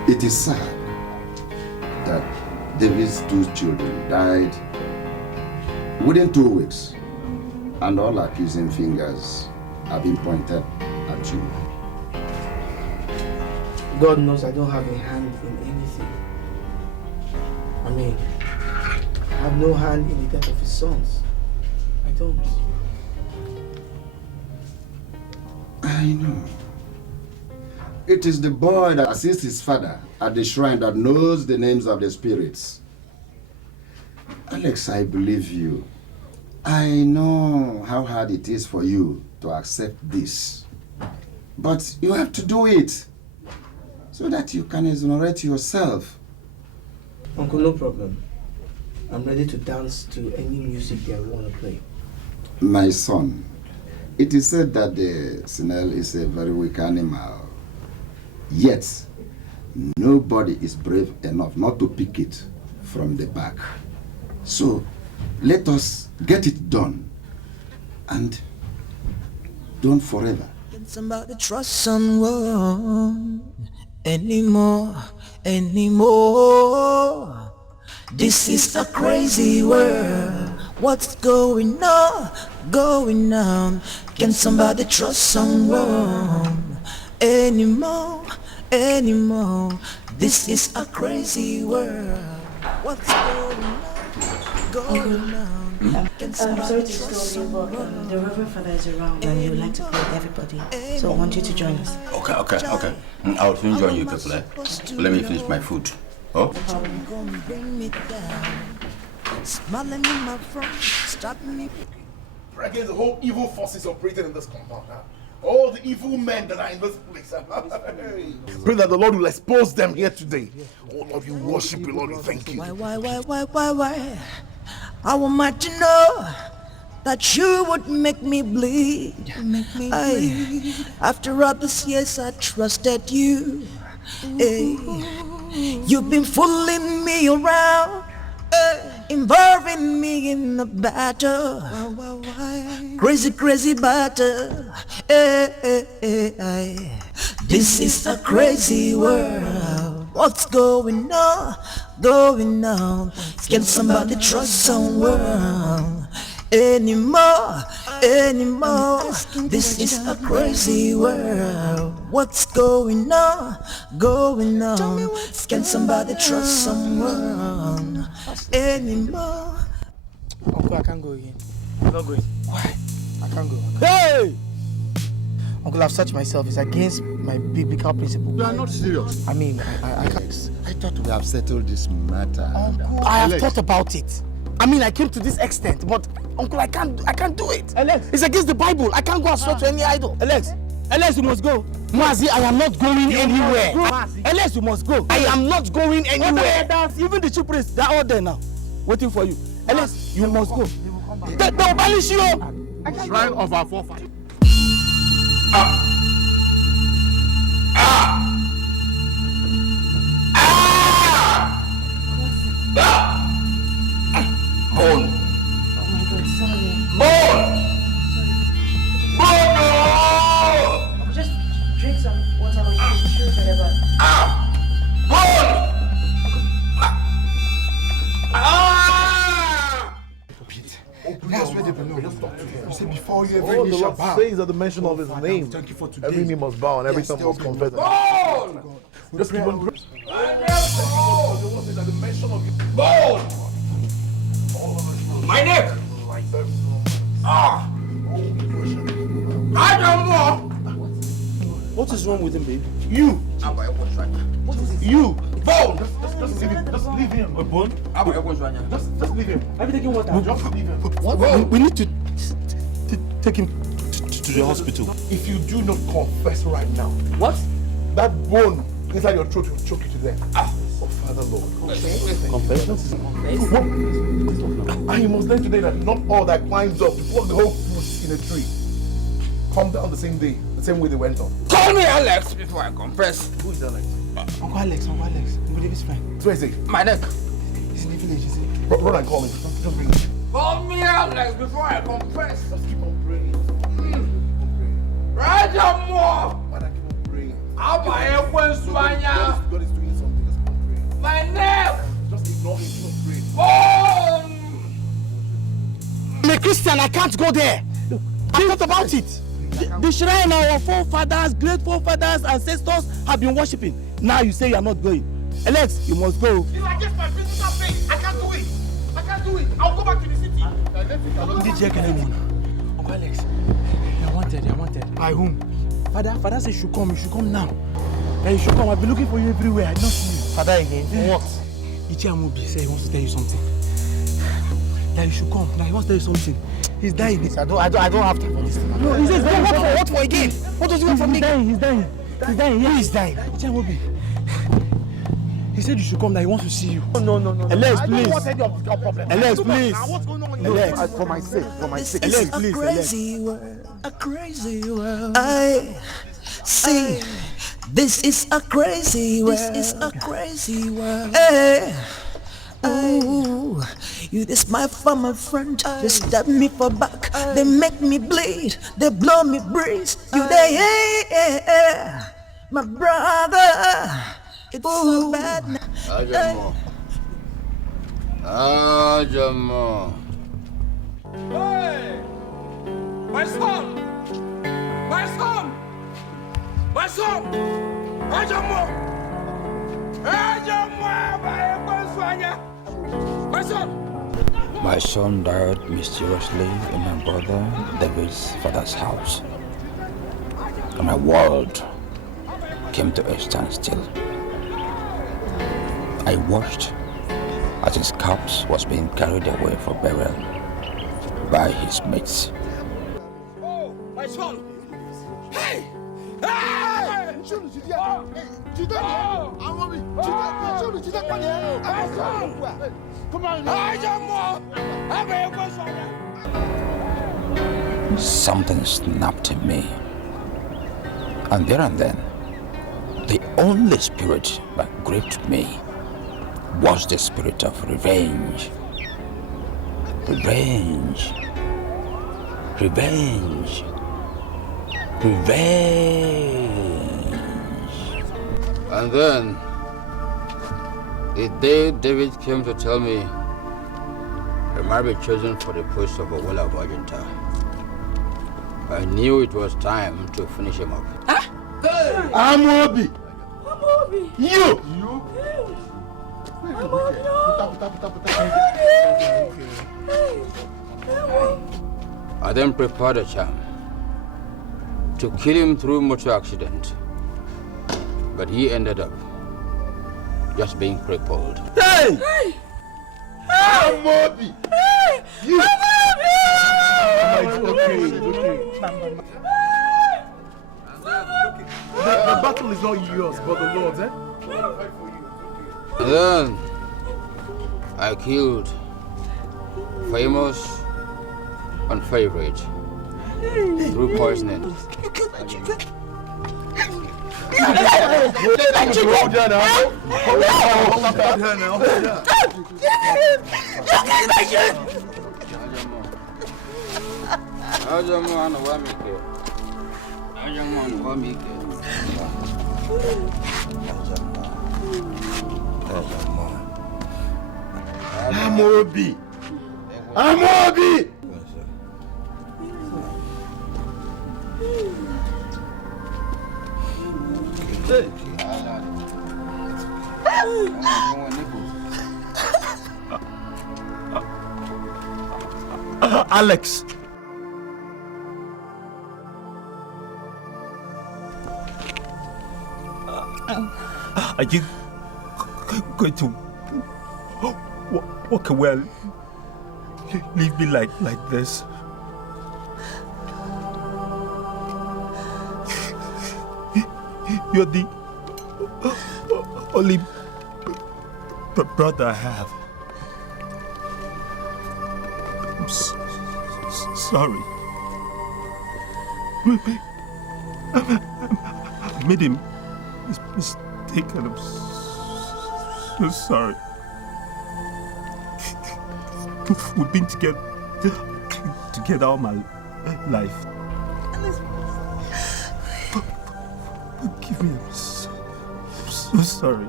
It is sad that David's 2 children died within 2 weeks, and all accusing fingers have been pointed at you. God knows I don't have a hand in anything. I mean, I have no hand in the death of his sons. I don't. I know. It is the boy that assists his father at the shrine that knows the names of the spirits. Alex, I believe you. I know how hard it is for you to accept this. But you have to do it so that you can exonerate yourself. Uncle, no problem. I'm ready to dance to any music they want to play. My son, it is said that the snail is a very weak animal. Yet, nobody is brave enough not to pick it from the back. So, let us get it done. And don't forever. Can somebody trust someone anymore? This is a crazy world. What's going on? Can somebody trust someone anymore? This is a crazy world. What's going I'm sorry to disturb you, but the Reverend Father is around and he would like to pray with everybody. So I want you to join us. Okay. I'll soon join you people. Let me finish my food. Oh? Smiling in my front, stopping me. Pray against the whole evil forces operating in this compound. All the evil men that are in this place. Pray that the Lord will expose them here today. Oh Lord, you worship you, Lord, we thank you. Why? I want to know that you would make me bleed. After all these years I trusted you. You've been fooling me around, involving me in the battle. Crazy battle. This is a crazy world. What's going on? Can somebody trust someone anymore? This is a crazy world. What's going on? Can somebody trust someone anymore? Uncle, I can't go again. I'm not going. Why? I can't go. Hey! Uncle, I've searched myself. It's against my biblical principle. You are not serious. I mean, I can't. I thought we have settled this matter. Uncle, I have thought about it. I mean, I came to this extent, but Uncle, I can't do it. Alex, it's against the Bible. I can't go and swear to any idol. Alex, you must go. Mazi, I am not going anywhere. Alex, you must go. I am not going anywhere. Even the chief priests, they are all there now, waiting for you. Alex, you must go. They will banish you. Shrine of our forefathers. Bone. Oh my God, sorry. Bone! No! Just drink some water or you can choose whatever. Bone! That's where they belong. You see, before you every knee shall bow. Says at the mention of his name, thank you for today. every knee must bow and every tongue must confess. Bone! Just keep on praying. Bone! My neck! I don't know! What is wrong with him, babe? You! What is it? You! Bone! Just leave him. Just leave him. Bone? Just leave him. Are we taking water? Just leave him. What? We need to take him to the hospital. If you do not confess right now, what? That bone inside your throat will choke you to death. Oh, Father Lord. Confess? And you must learn today that not all that climbs up to pluck the whole fruit in a tree come down the same day, the same way they went up. Call me Alex before I confess. Who is Alex? Uncle Alex. Uncle David's friend. So where is he? My neck. He's in the village, is he? Run and call him. Just bring him. Call me Alex before I confess. Just keep on praying. Raja more. Father, keep on praying. God is doing something. Just keep on praying. My neck. Just ignore him. Keep on praying. I'm a Christian. I can't go there. I thought about it. The shrine our forefathers, great forefathers, ancestors have been worshipping. Now you say you are not going. Alex, you must go. It's against my physical faith. I can't do it. I'll go back to the city. DJ Ghanaian. Uncle Alex, you're wanted. By whom? Father says you should come now. Yeah, you should come. I've been looking for you everywhere. I don't see you. Father again? For what? Ichiamobi said he wants to tell you something. That you should come. Now he wants to tell you something. He's dying. I don't have time for this thing. No, he says what for again? What does he want from me? He's dying. Yeah, he's dying. Ichiamobi. He said you should come. That he wants to see you. No. Alex, please. I don't want any of your problem. Alex, please. What's going on? Alex, for my sake. Alex, please. A crazy world. I see. This is a crazy world. Hey. Ooh, you this my former friend. They stab me for back. They make me bleed. They blow me breeze. You they my brother. It's so bad now. Ajamo. Hey! My son! Ajamo! My son! My son died mysteriously in my brother David's father's house. And my world came to a standstill. I watched as his corpse was being carried away for burial by his mates. Oh, my son! Hey! Hey! Something snapped in me. And there and then, the only spirit that gripped me was the spirit of revenge. Revenge. Revenge. Revenge. And then, the day David came to tell me I might be chosen for the post of a Wala of Argenta, I knew it was time to finish him up. Amobi! You! I then prepared a charm to kill him through motor accident, but he ended up just being crippled. Hey! Hey! Amobi! Hey! You! The battle is not yours, but the Lord's, eh? And then I killed famous and favorite through poisoning. Hold down now. Hold down now. Amobi! Amobi! Alex! Are you going to walk away? Leave me like this? You're the only brother I have. I'm sorry. I made him mistake and I'm so sorry. We've been together all my life. Forgive me, I'm so sorry.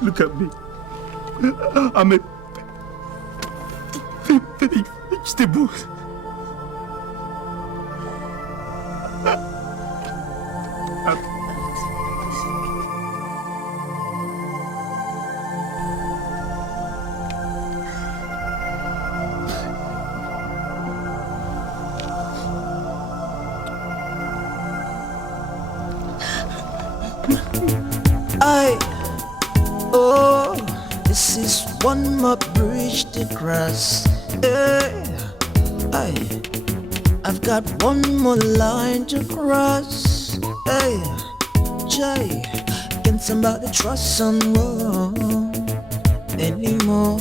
Look at me. I'm a vegetable. This is one more bridge to cross. I've got one more line to cross. Jay, can somebody trust someone anymore?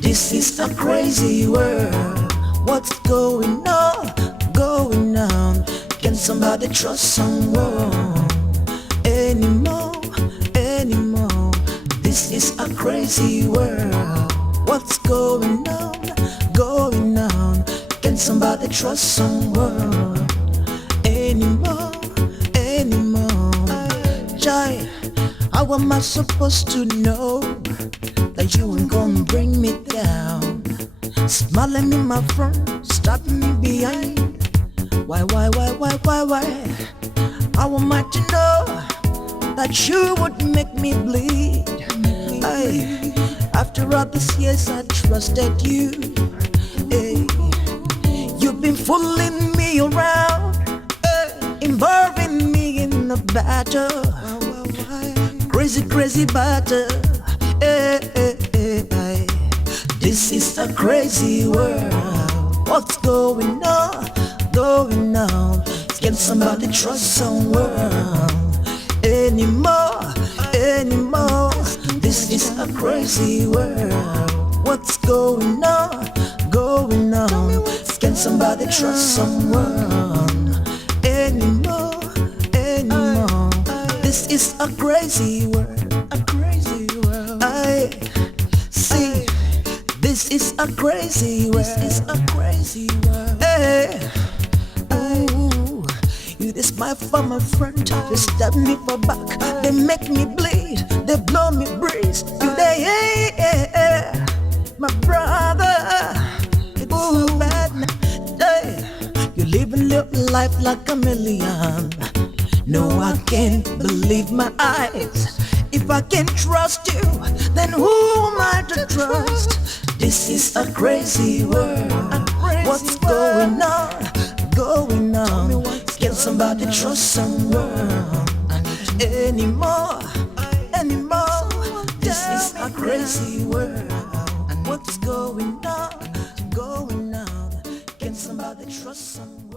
This is a crazy world. What's going on? Can somebody trust someone anymore? This is a crazy world. What's going on? Can somebody trust someone anymore? Jai, how am I supposed to know that you ain't gonna bring me down? Smiling in my front, stabbing me behind. Why? How am I to know that you would make me bleed? Hey, after all these years I trusted you. Hey, you've been fooling me around, involving me in a battle, crazy, crazy battle. This is a crazy world. What's going on? Going on? Can somebody trust someone anymore? Anymore? This is a crazy world. What's going on? Going on? Can somebody trust someone anymore? Anymore? This is a crazy world. A crazy world. I see. This is a crazy world. This is a crazy world. Hey. Ooh. You this my for my front, they stab me for back, they make me bleed, they blow me breeze. You they my brother. It's so bad now. Hey. You live and live life like a million. No, I can't believe my eyes. If I can't trust you, then who am I to trust? This is a crazy world. What's going on? Going on? Can somebody trust someone anymore? Anymore? This is a crazy world. What's going on? Going on? Can somebody trust someone?